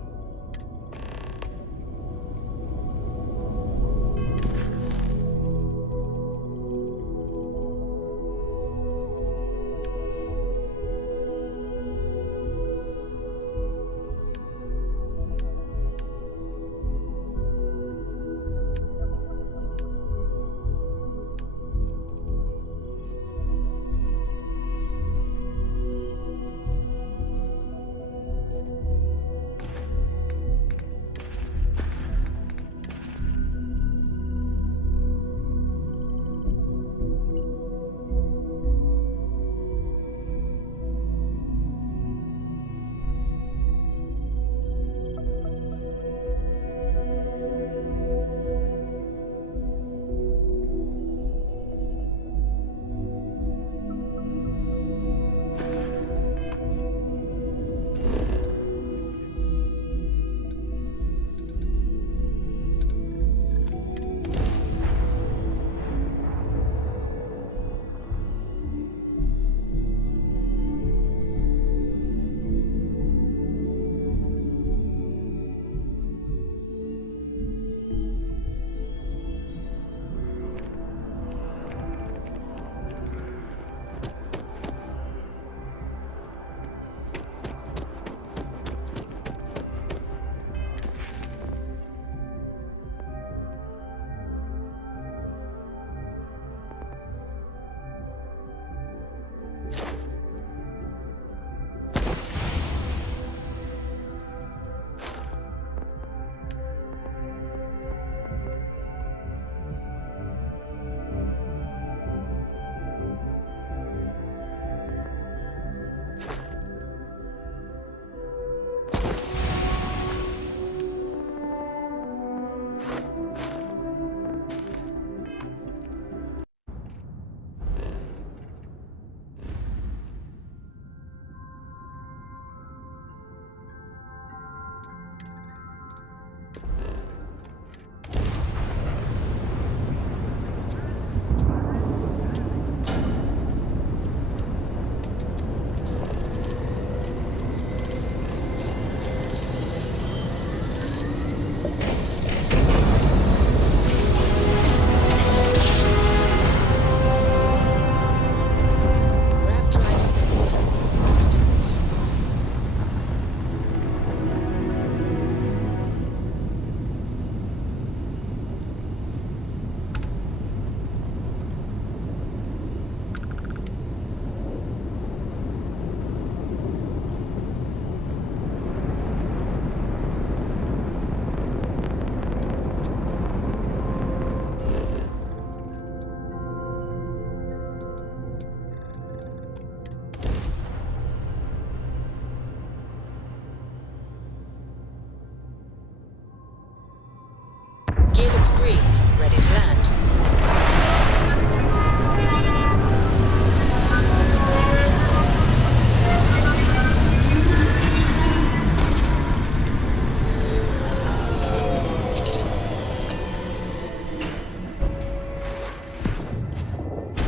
Looks green. Ready to land.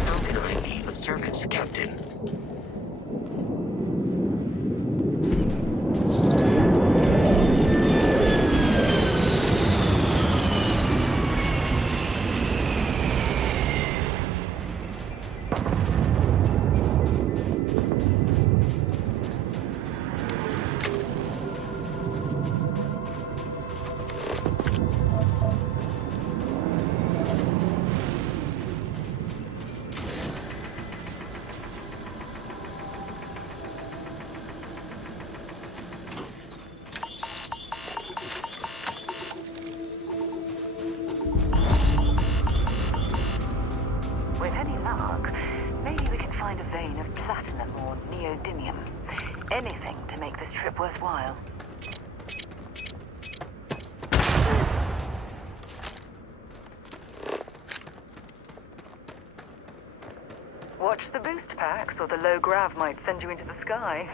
Falcon ID of service, Captain. With any luck, maybe we can find a vein of platinum or neodymium. Anything to make this trip worthwhile. Watch the boost packs, or the low grav might send you into the sky.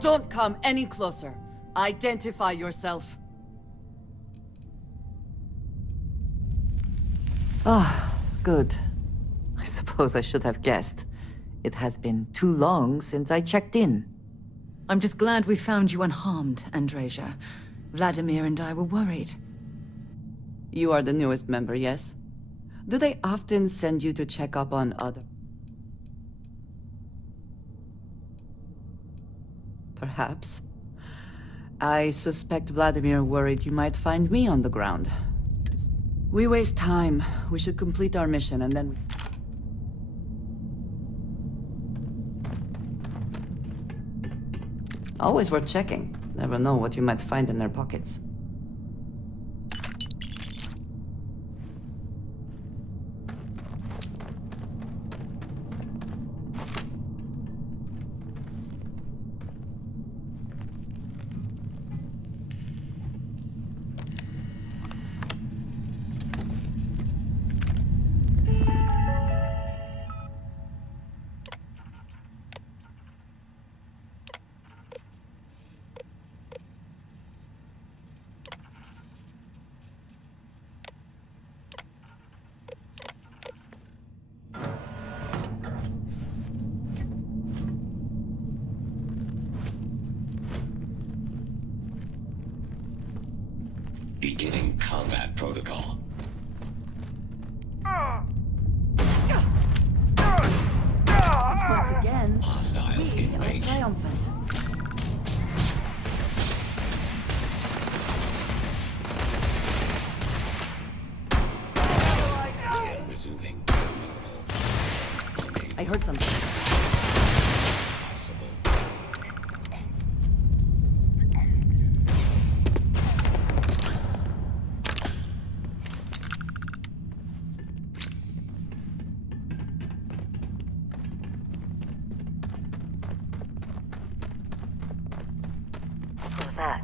Don't come any closer. Identify yourself. Ah, good. I suppose I should have guessed. It has been too long since I checked in. I'm just glad we found you unharmed, Andreja. Vladimir and I were worried. You are the newest member, yes? Do they often send you to check up on other... Perhaps. I suspect Vladimir worried you might find me on the ground. We waste time. We should complete our mission and then... Always worth checking. Never know what you might find in their pockets. Beginning combat protocol. Once again, Hostiles we in are range. triumphant. I am resuming. I heard something. What was that?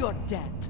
your death.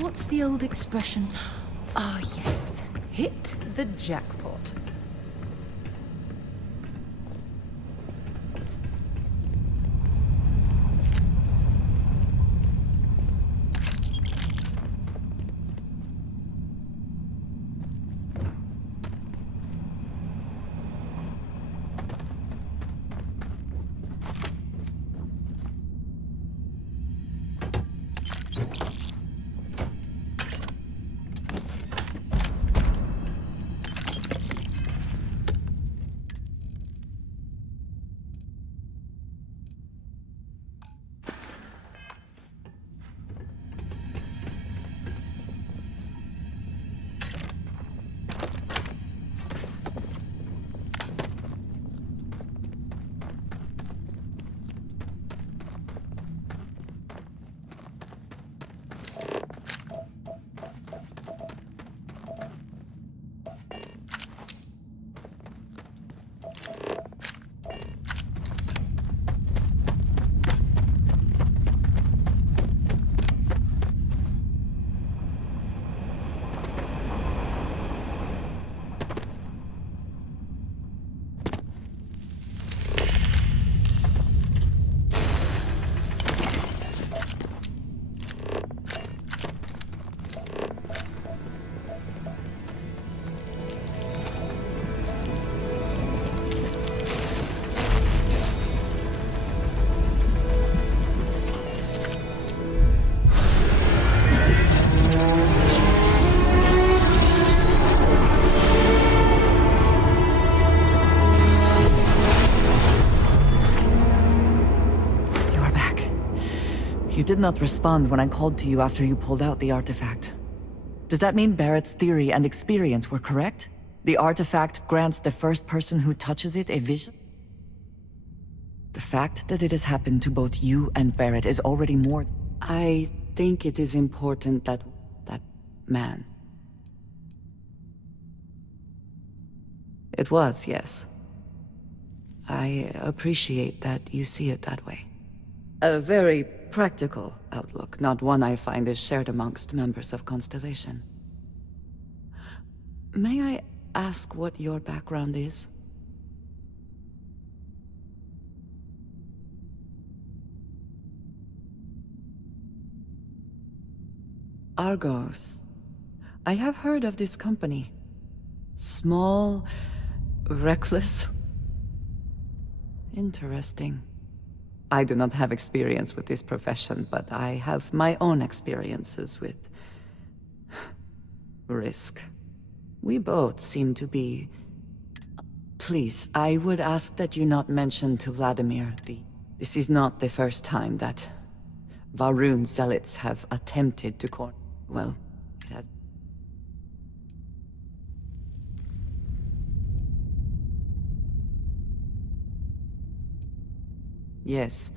What's the old expression? Ah, yes. Hit the jackpot. You did not respond when I called to you after you pulled out the artifact. Does that mean Barrett's theory and experience were correct? The artifact grants the first person who touches it a vision? The fact that it has happened to both you and Barrett is already more... I think it is important that man... It was, yes. I appreciate that you see it that way. A very practical outlook, not one I find is shared amongst members of Constellation. May I ask what your background is? Argos. I have heard of this company. Small, reckless. Interesting. I do not have experience with this profession, but I have my own experiences with... risk. We both seem to be... Please, I would ask that you not mention to Vladimir This is not the first time that Varun zealots have attempted to well, it has... Yes,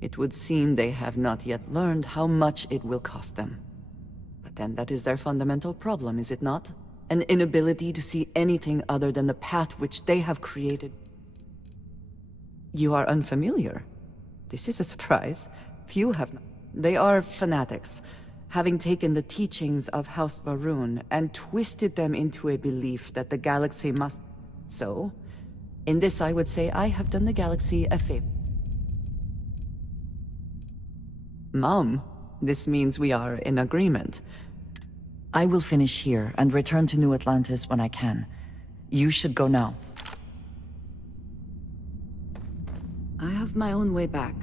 it would seem they have not yet learned how much it will cost them. But then that is their fundamental problem, is it not? An inability to see anything other than the path which they have created. You are unfamiliar. This is a surprise. Few have not. They are fanatics, having taken the teachings of House Varun and twisted them into a belief that the galaxy must... So, in this I would say I have done the galaxy a favor. Mom, this means we are in agreement. I will finish here and return to New Atlantis when I can. You should go now. I have my own way back.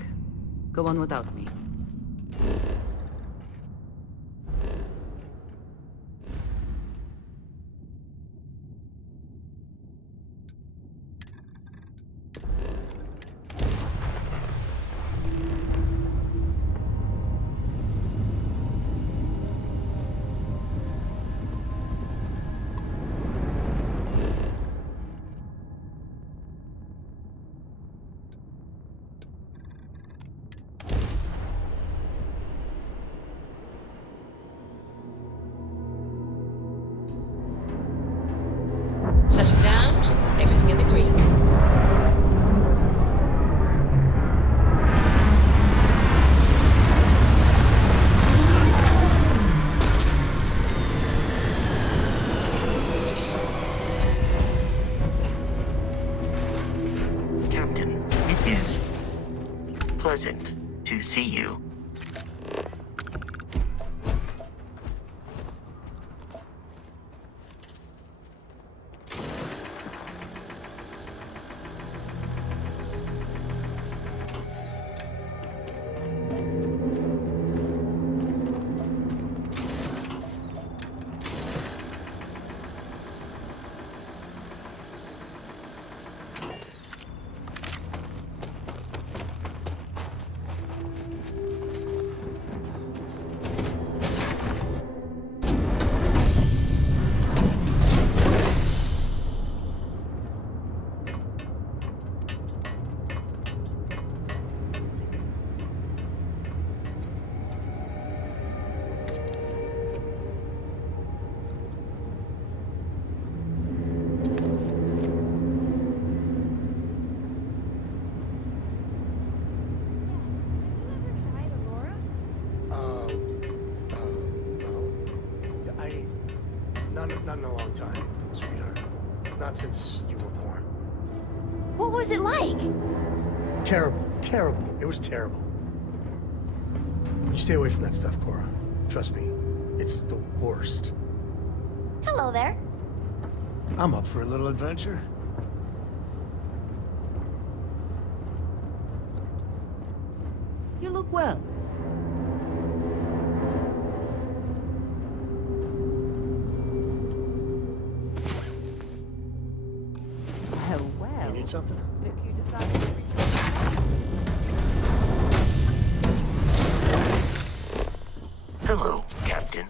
Go on without me. Setting down, everything in the green. Captain, it is pleasant to see you. Not in a long time, sweetheart. Not since you were born. What was it like? Terrible. Terrible. It was terrible. You stay away from that stuff, Cora. Trust me, it's the worst. Hello there. I'm up for a little adventure. You look well. You need something? Look who decided to Hello, Captain.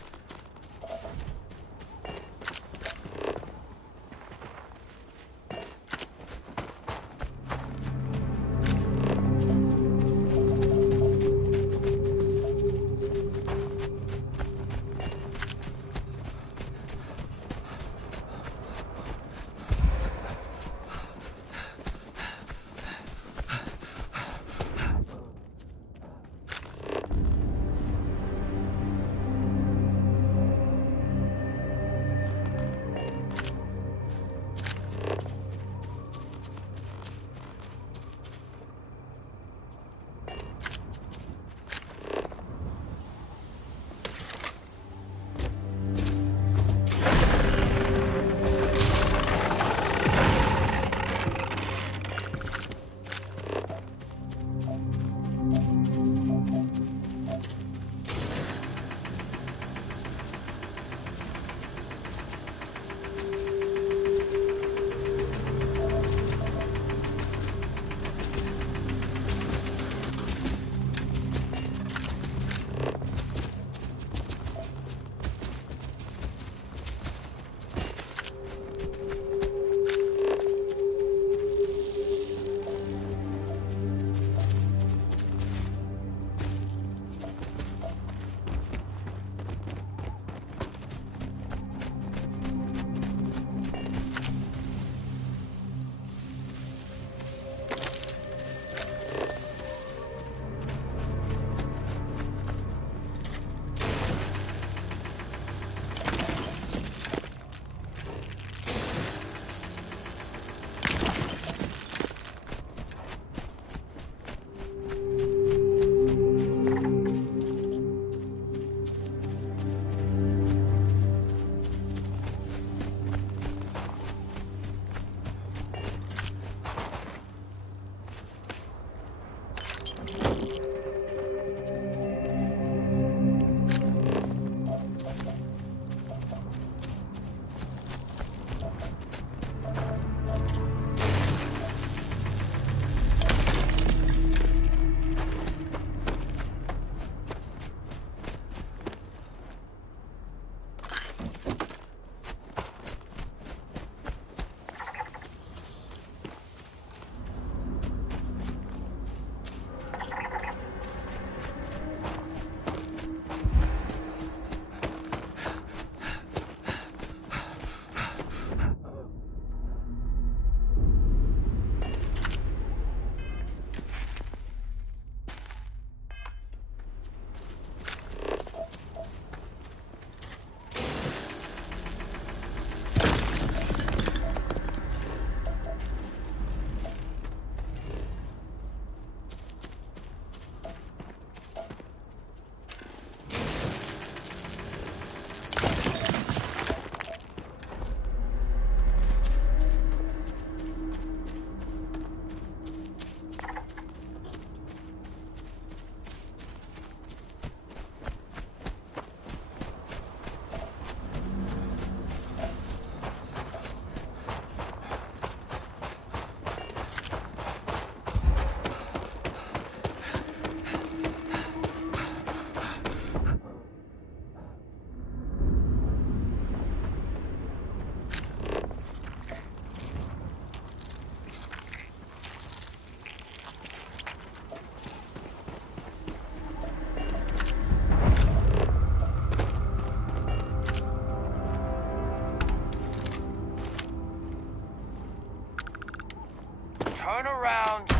Turn around.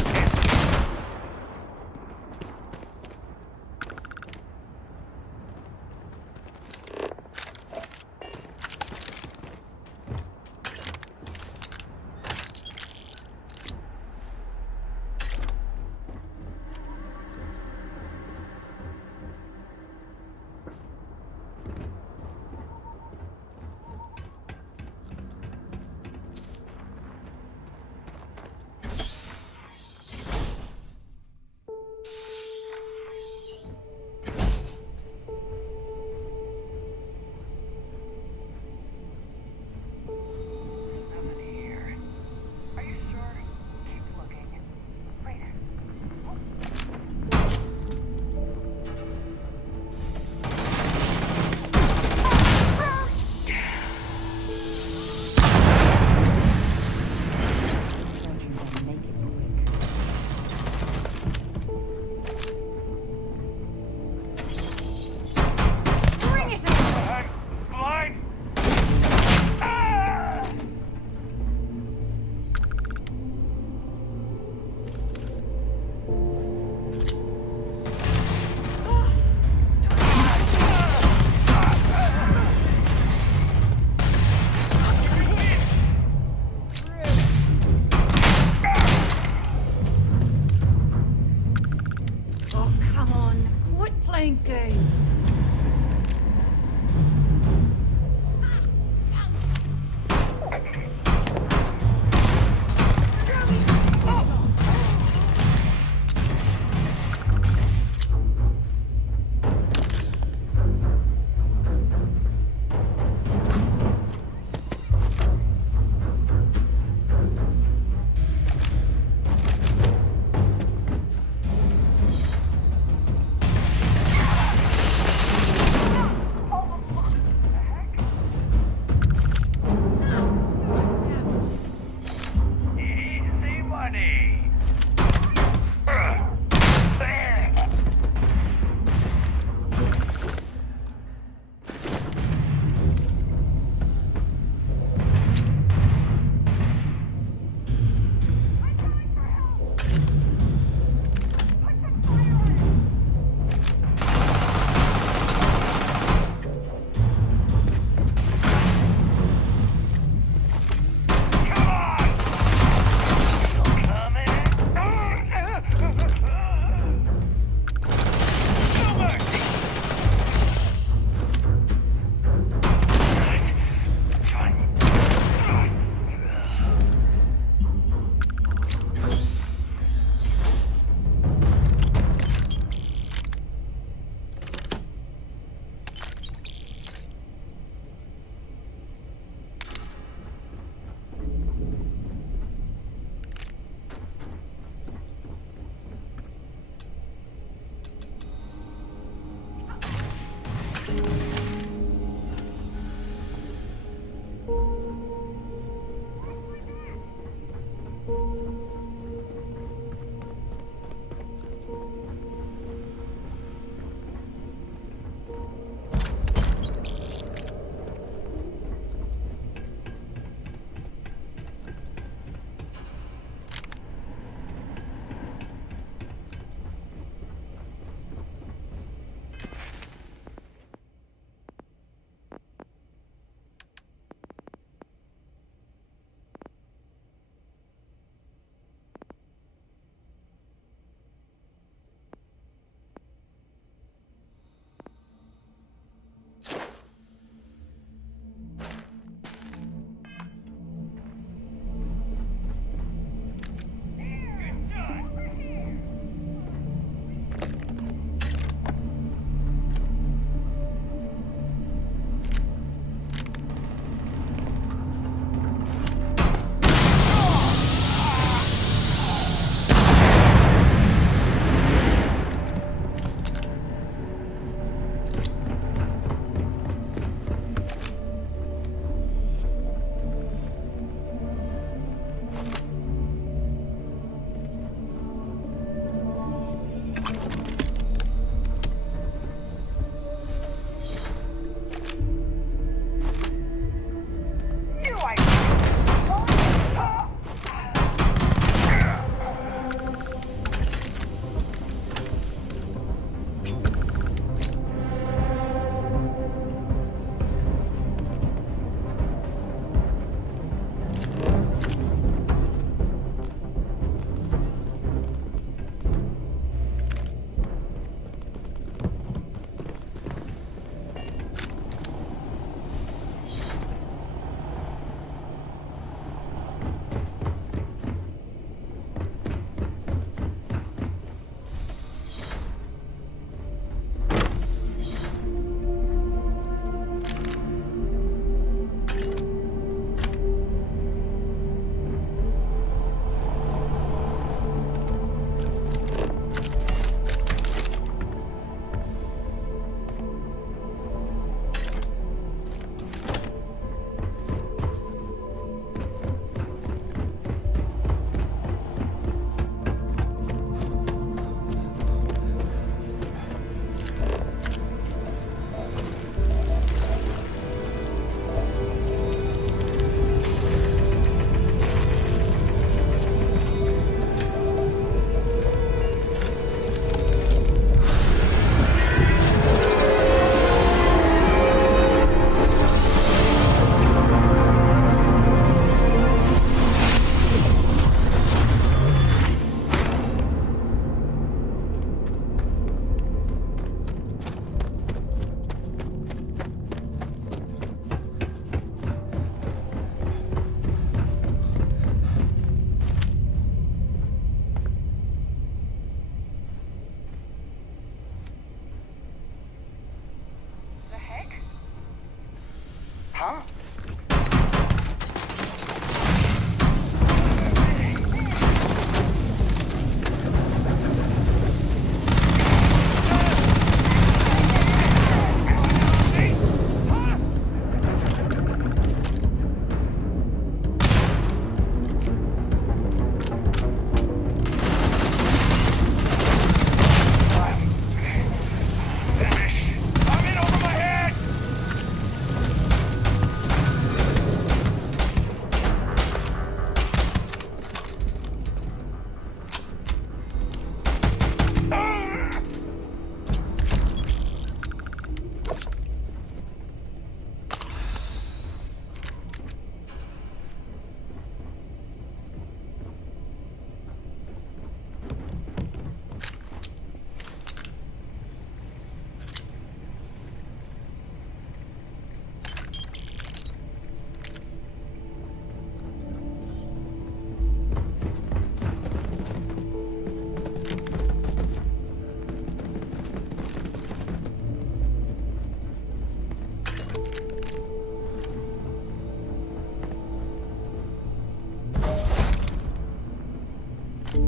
You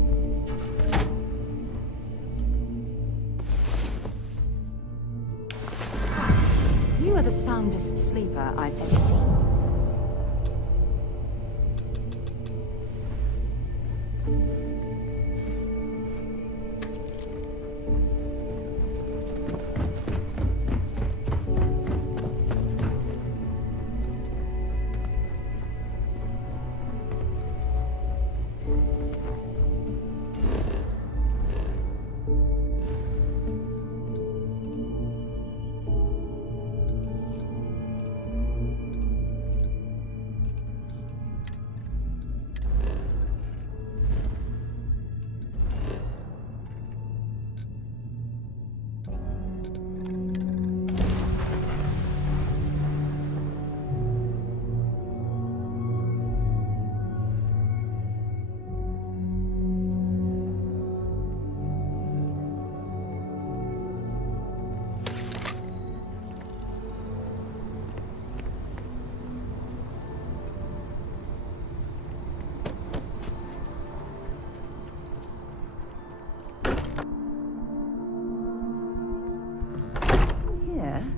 are the soundest sleeper I've ever seen.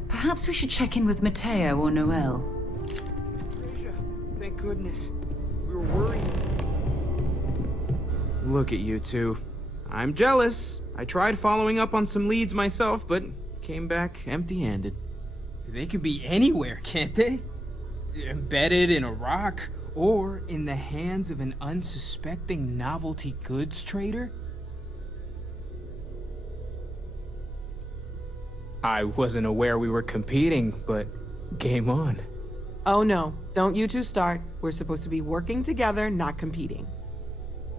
Perhaps we should check in with Mateo or Noel. Thank goodness. We were worried. Look at you two. I'm jealous. I tried following up on some leads myself, but came back empty-handed. They could be anywhere, can't they? Embedded in a rock, or in the hands of an unsuspecting novelty goods trader? I wasn't aware we were competing, but game on. Oh no, don't you two start. We're supposed to be working together, not competing.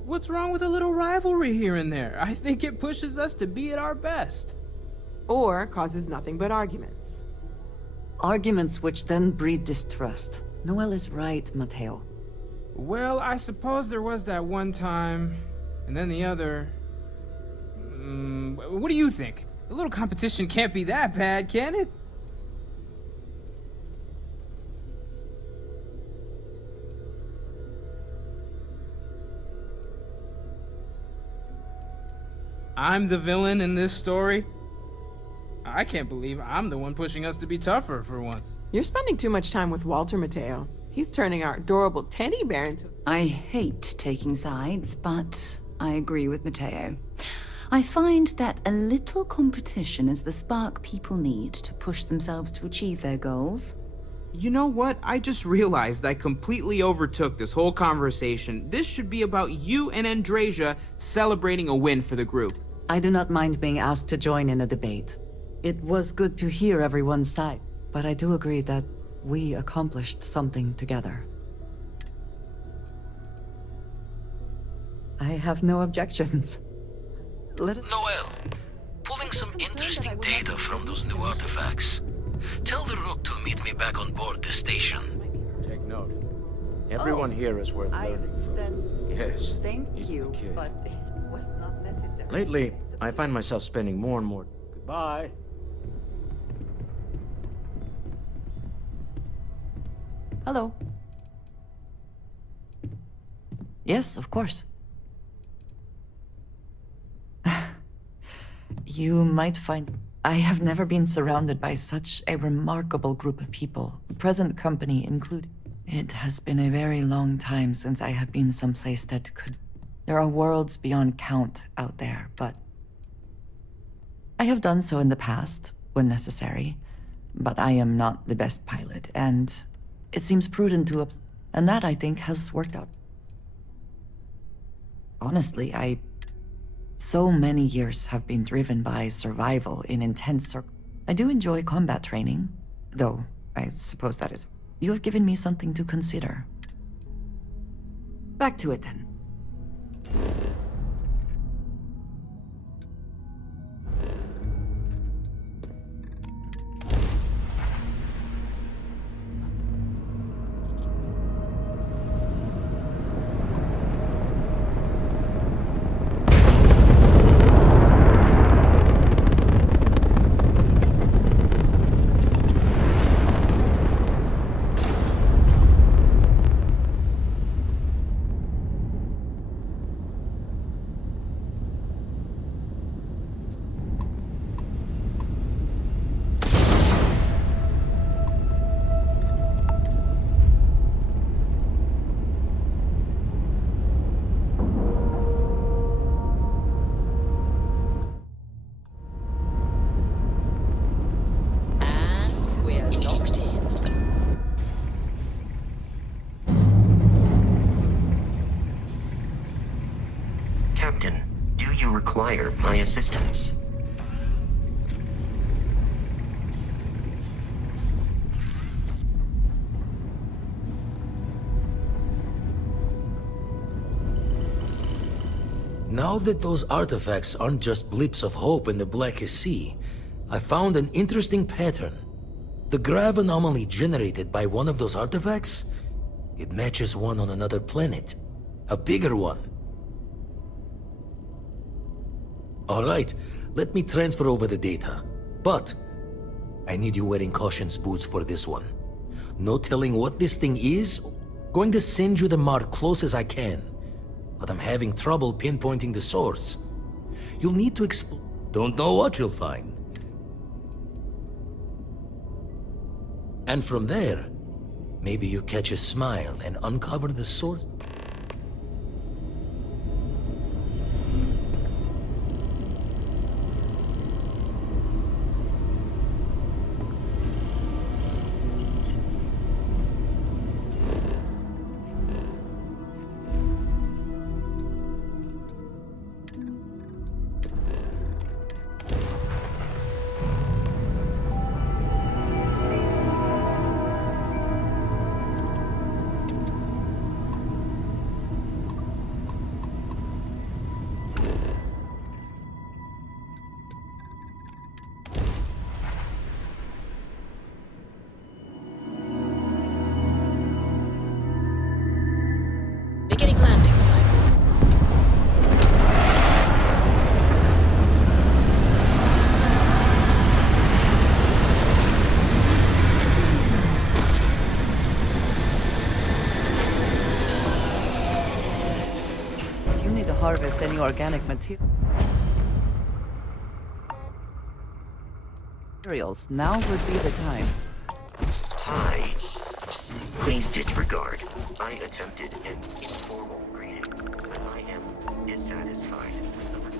What's wrong with a little rivalry here and there? I think it pushes us to be at our best. Or causes nothing but arguments. Arguments which then breed distrust. Noel is right, Mateo. Well, I suppose there was that one time, and then the other. What do you think? A little competition can't be that bad, can it? I'm the villain in this story. I can't believe I'm the one pushing us to be tougher for once. You're spending too much time with Walter, Mateo. He's turning our adorable teddy bear into... I hate taking sides, but I agree with Mateo. I find that a little competition is the spark people need to push themselves to achieve their goals. You know what? I just realized I completely overtook this whole conversation. This should be about you and Andreja celebrating a win for the group. I do not mind being asked to join in a debate. It was good to hear everyone's side, but I do agree that we accomplished something together. I have no objections. Noel, pulling some interesting data from those new artifacts. Tell the Rook to meet me back on board the station. Take note. Everyone here is worth learning from. Then Yes. thank even you, the kid. but it was not necessary. Lately, I find myself spending more and more. Goodbye. Hello. Yes, of course. You might find... I have never been surrounded by such a remarkable group of people, present company included. It has been a very long time since I have been someplace that could... There are worlds beyond count out there, but... I have done so in the past, when necessary, but I am not the best pilot, and it seems prudent to... And that, I think, has worked out. Honestly, So many years have been driven by survival in intense I do enjoy combat training, though I suppose that is... You have given me something to consider. Back to it then. Captain, do you require my assistance? Now that those artifacts aren't just blips of hope in the blackest sea, I found an interesting pattern. The grav anomaly generated by one of those artifacts, it matches one on another planet. A bigger one. Alright, let me transfer over the data. But, I need you wearing caution's boots for this one. No telling what this thing is. Going to send you the mark close as I can. But I'm having trouble pinpointing the source. You'll need to Don't know what you'll find. And from there, maybe you catch a smile and uncover the source. Beginning landing cycle. If you need to harvest any organic materials, now would be the time. Hi. Please disregard. I attempted an informal greeting, but I am dissatisfied with the results.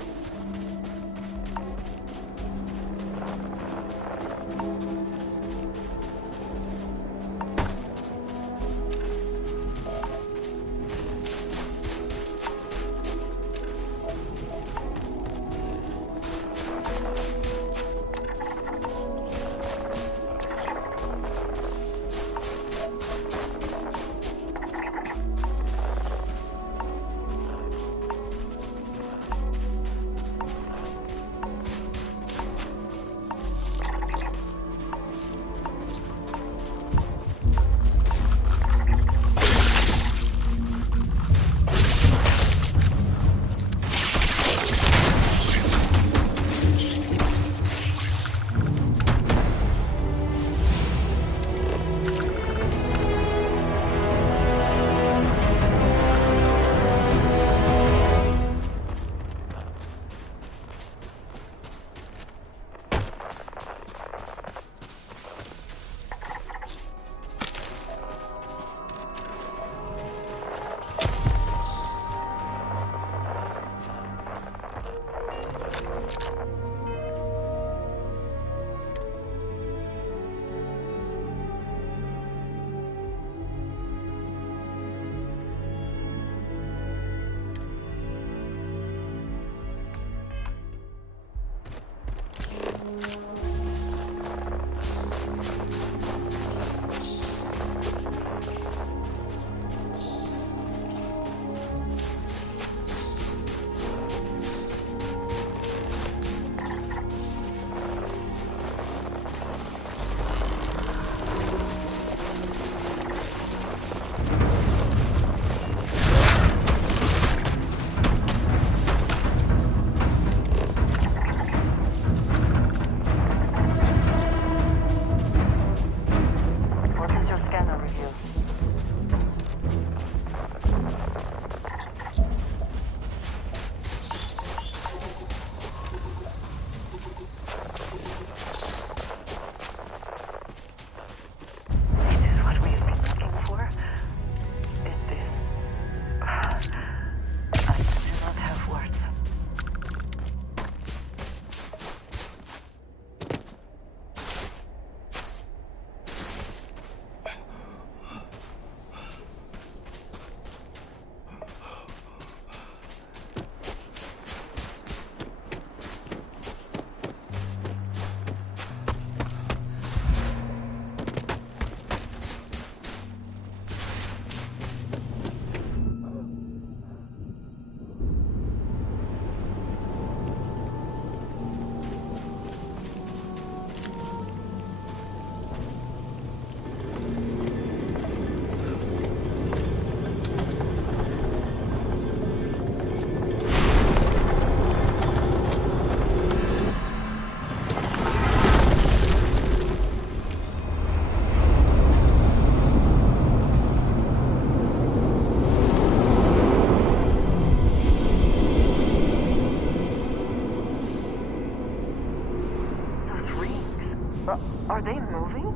Are they moving?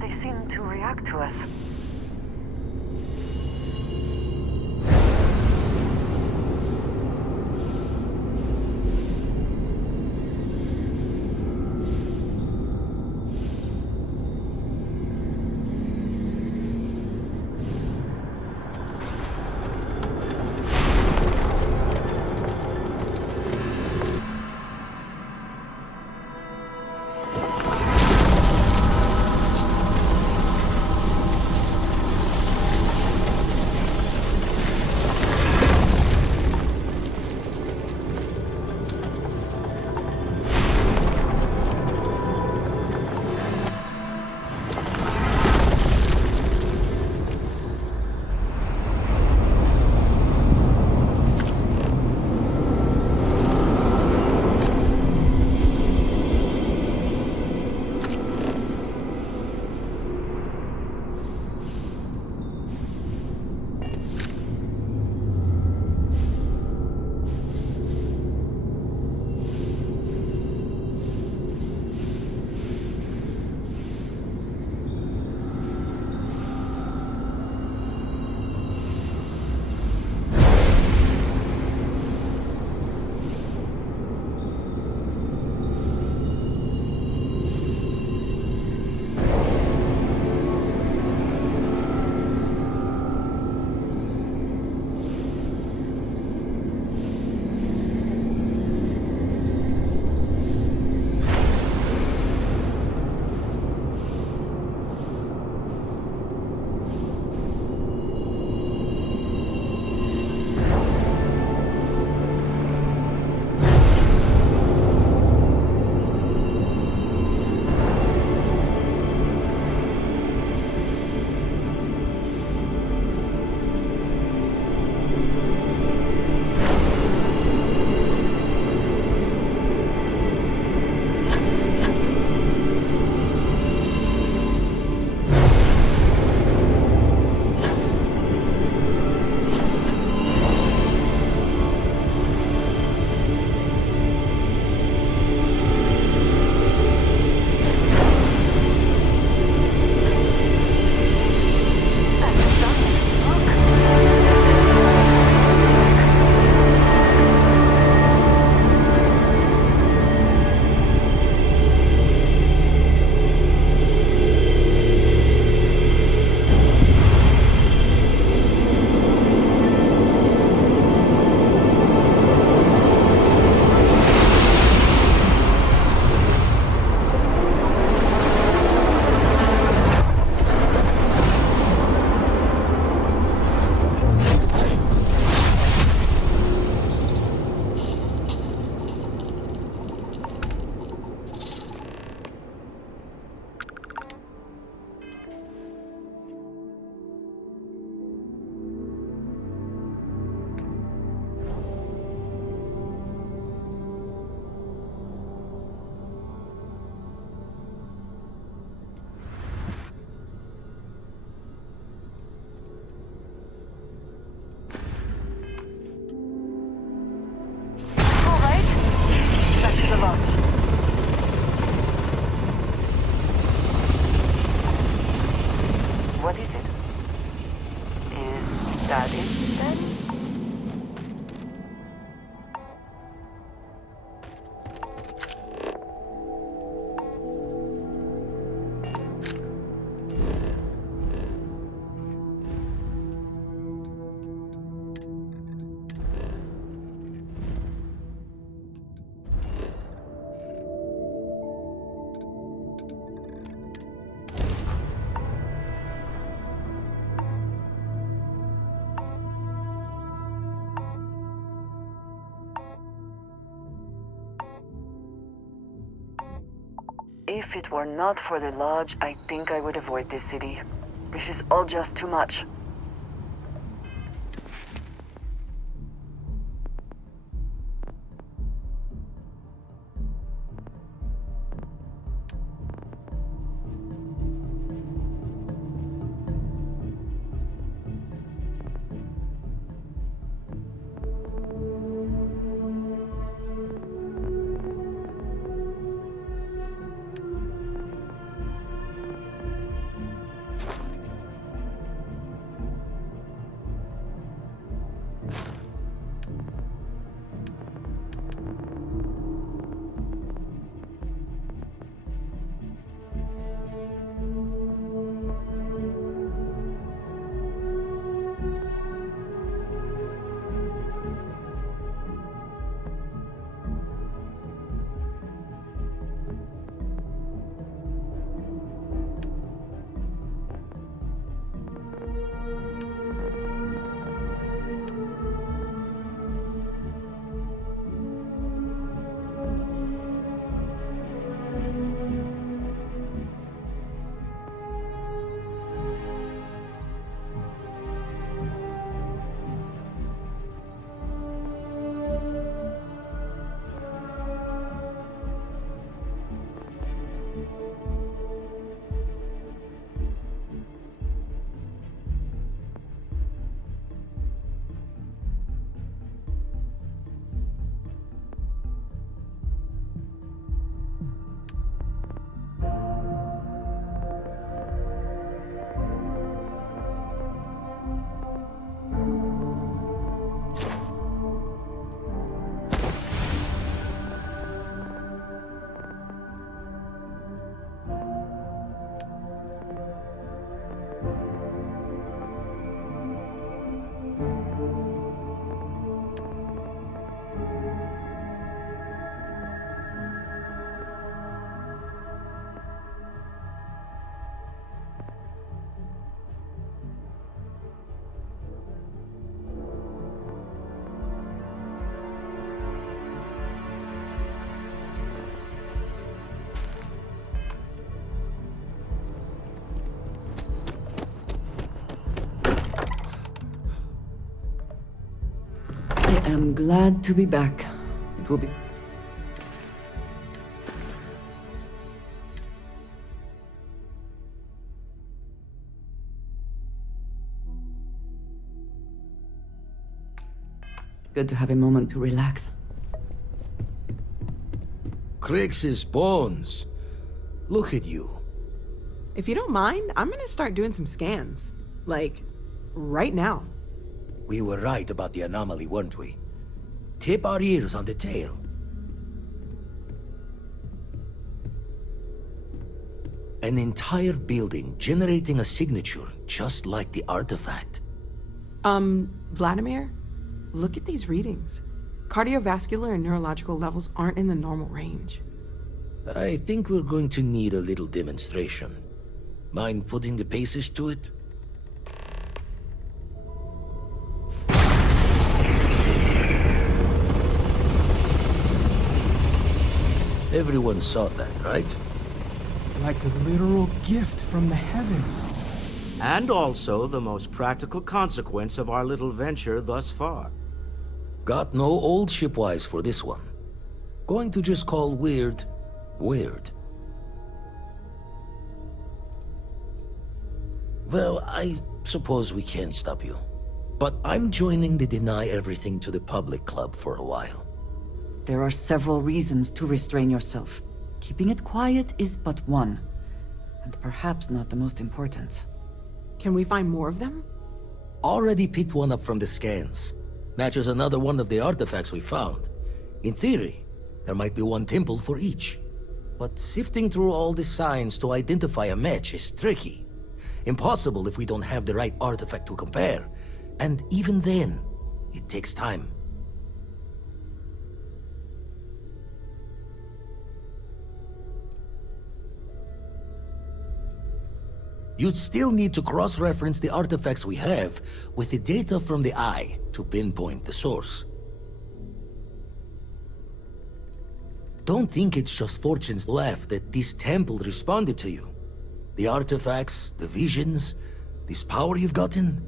They seem to react to us. What is it? Is that it then? If it were not for the lodge, I think I would avoid this city. It is all just too much. I'm glad to be back. It will be... good to have a moment to relax. Crix's bones. Look at you. If you don't mind, I'm gonna start doing some scans. Like, right now. We were right about the anomaly, weren't we? Tip our ears on the tail. An entire building generating a signature just like the artifact. Vladimir? Look at these readings. Cardiovascular and neurological levels aren't in the normal range. I think we're going to need a little demonstration. Mind putting the paces to it? Everyone saw that, right? Like a literal gift from the heavens. And also the most practical consequence of our little venture thus far. Got no old shipwise for this one. Going to just call weird, weird. Well, I suppose we can't stop you. But I'm joining the Deny Everything to the Public Club for a while. There are several reasons to restrain yourself. Keeping it quiet is but one, and perhaps not the most important. Can we find more of them? Already picked one up from the scans. Matches another one of the artifacts we found. In theory, there might be one temple for each. But sifting through all the signs to identify a match is tricky. Impossible if we don't have the right artifact to compare. And even then, it takes time. You'd still need to cross-reference the artifacts we have with the data from the eye to pinpoint the source. Don't think it's just Fortune's laugh that this temple responded to you. The artifacts, the visions, this power you've gotten,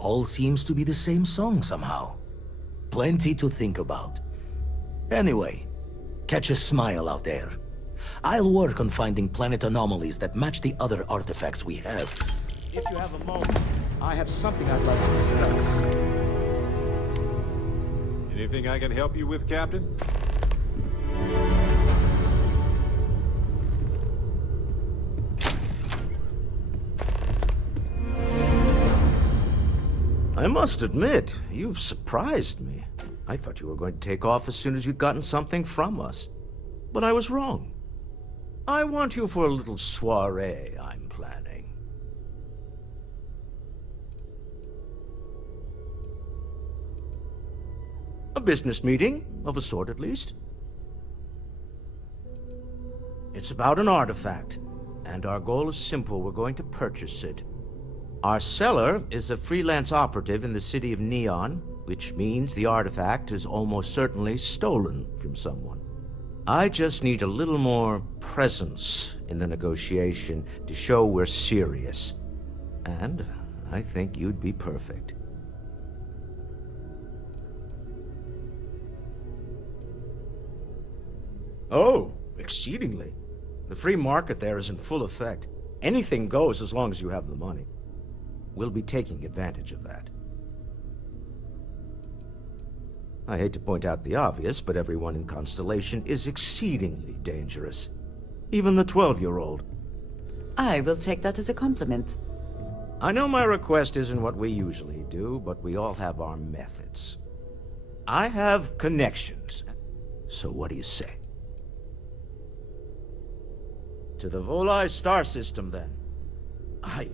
all seems to be the same song somehow. Plenty to think about. Anyway, catch a smile out there. I'll work on finding planet anomalies that match the other artifacts we have. If you have a moment, I have something I'd like to discuss. Anything I can help you with, Captain? I must admit, you've surprised me. I thought you were going to take off as soon as you'd gotten something from us. But I was wrong. I want you for a little soiree I'm planning. A business meeting, of a sort at least. It's about an artifact, and our goal is simple. We're going to purchase it. Our seller is a freelance operative in the city of Neon, which means the artifact is almost certainly stolen from someone. I just need a little more presence in the negotiation to show we're serious. And I think you'd be perfect. Oh, exceedingly. The free market there is in full effect. Anything goes as long as you have the money. We'll be taking advantage of that. I hate to point out the obvious, but everyone in Constellation is exceedingly dangerous. Even the 12-year-old. I will take that as a compliment. I know my request isn't what we usually do, but we all have our methods. I have connections. So what do you say? To the Volai star system, then. I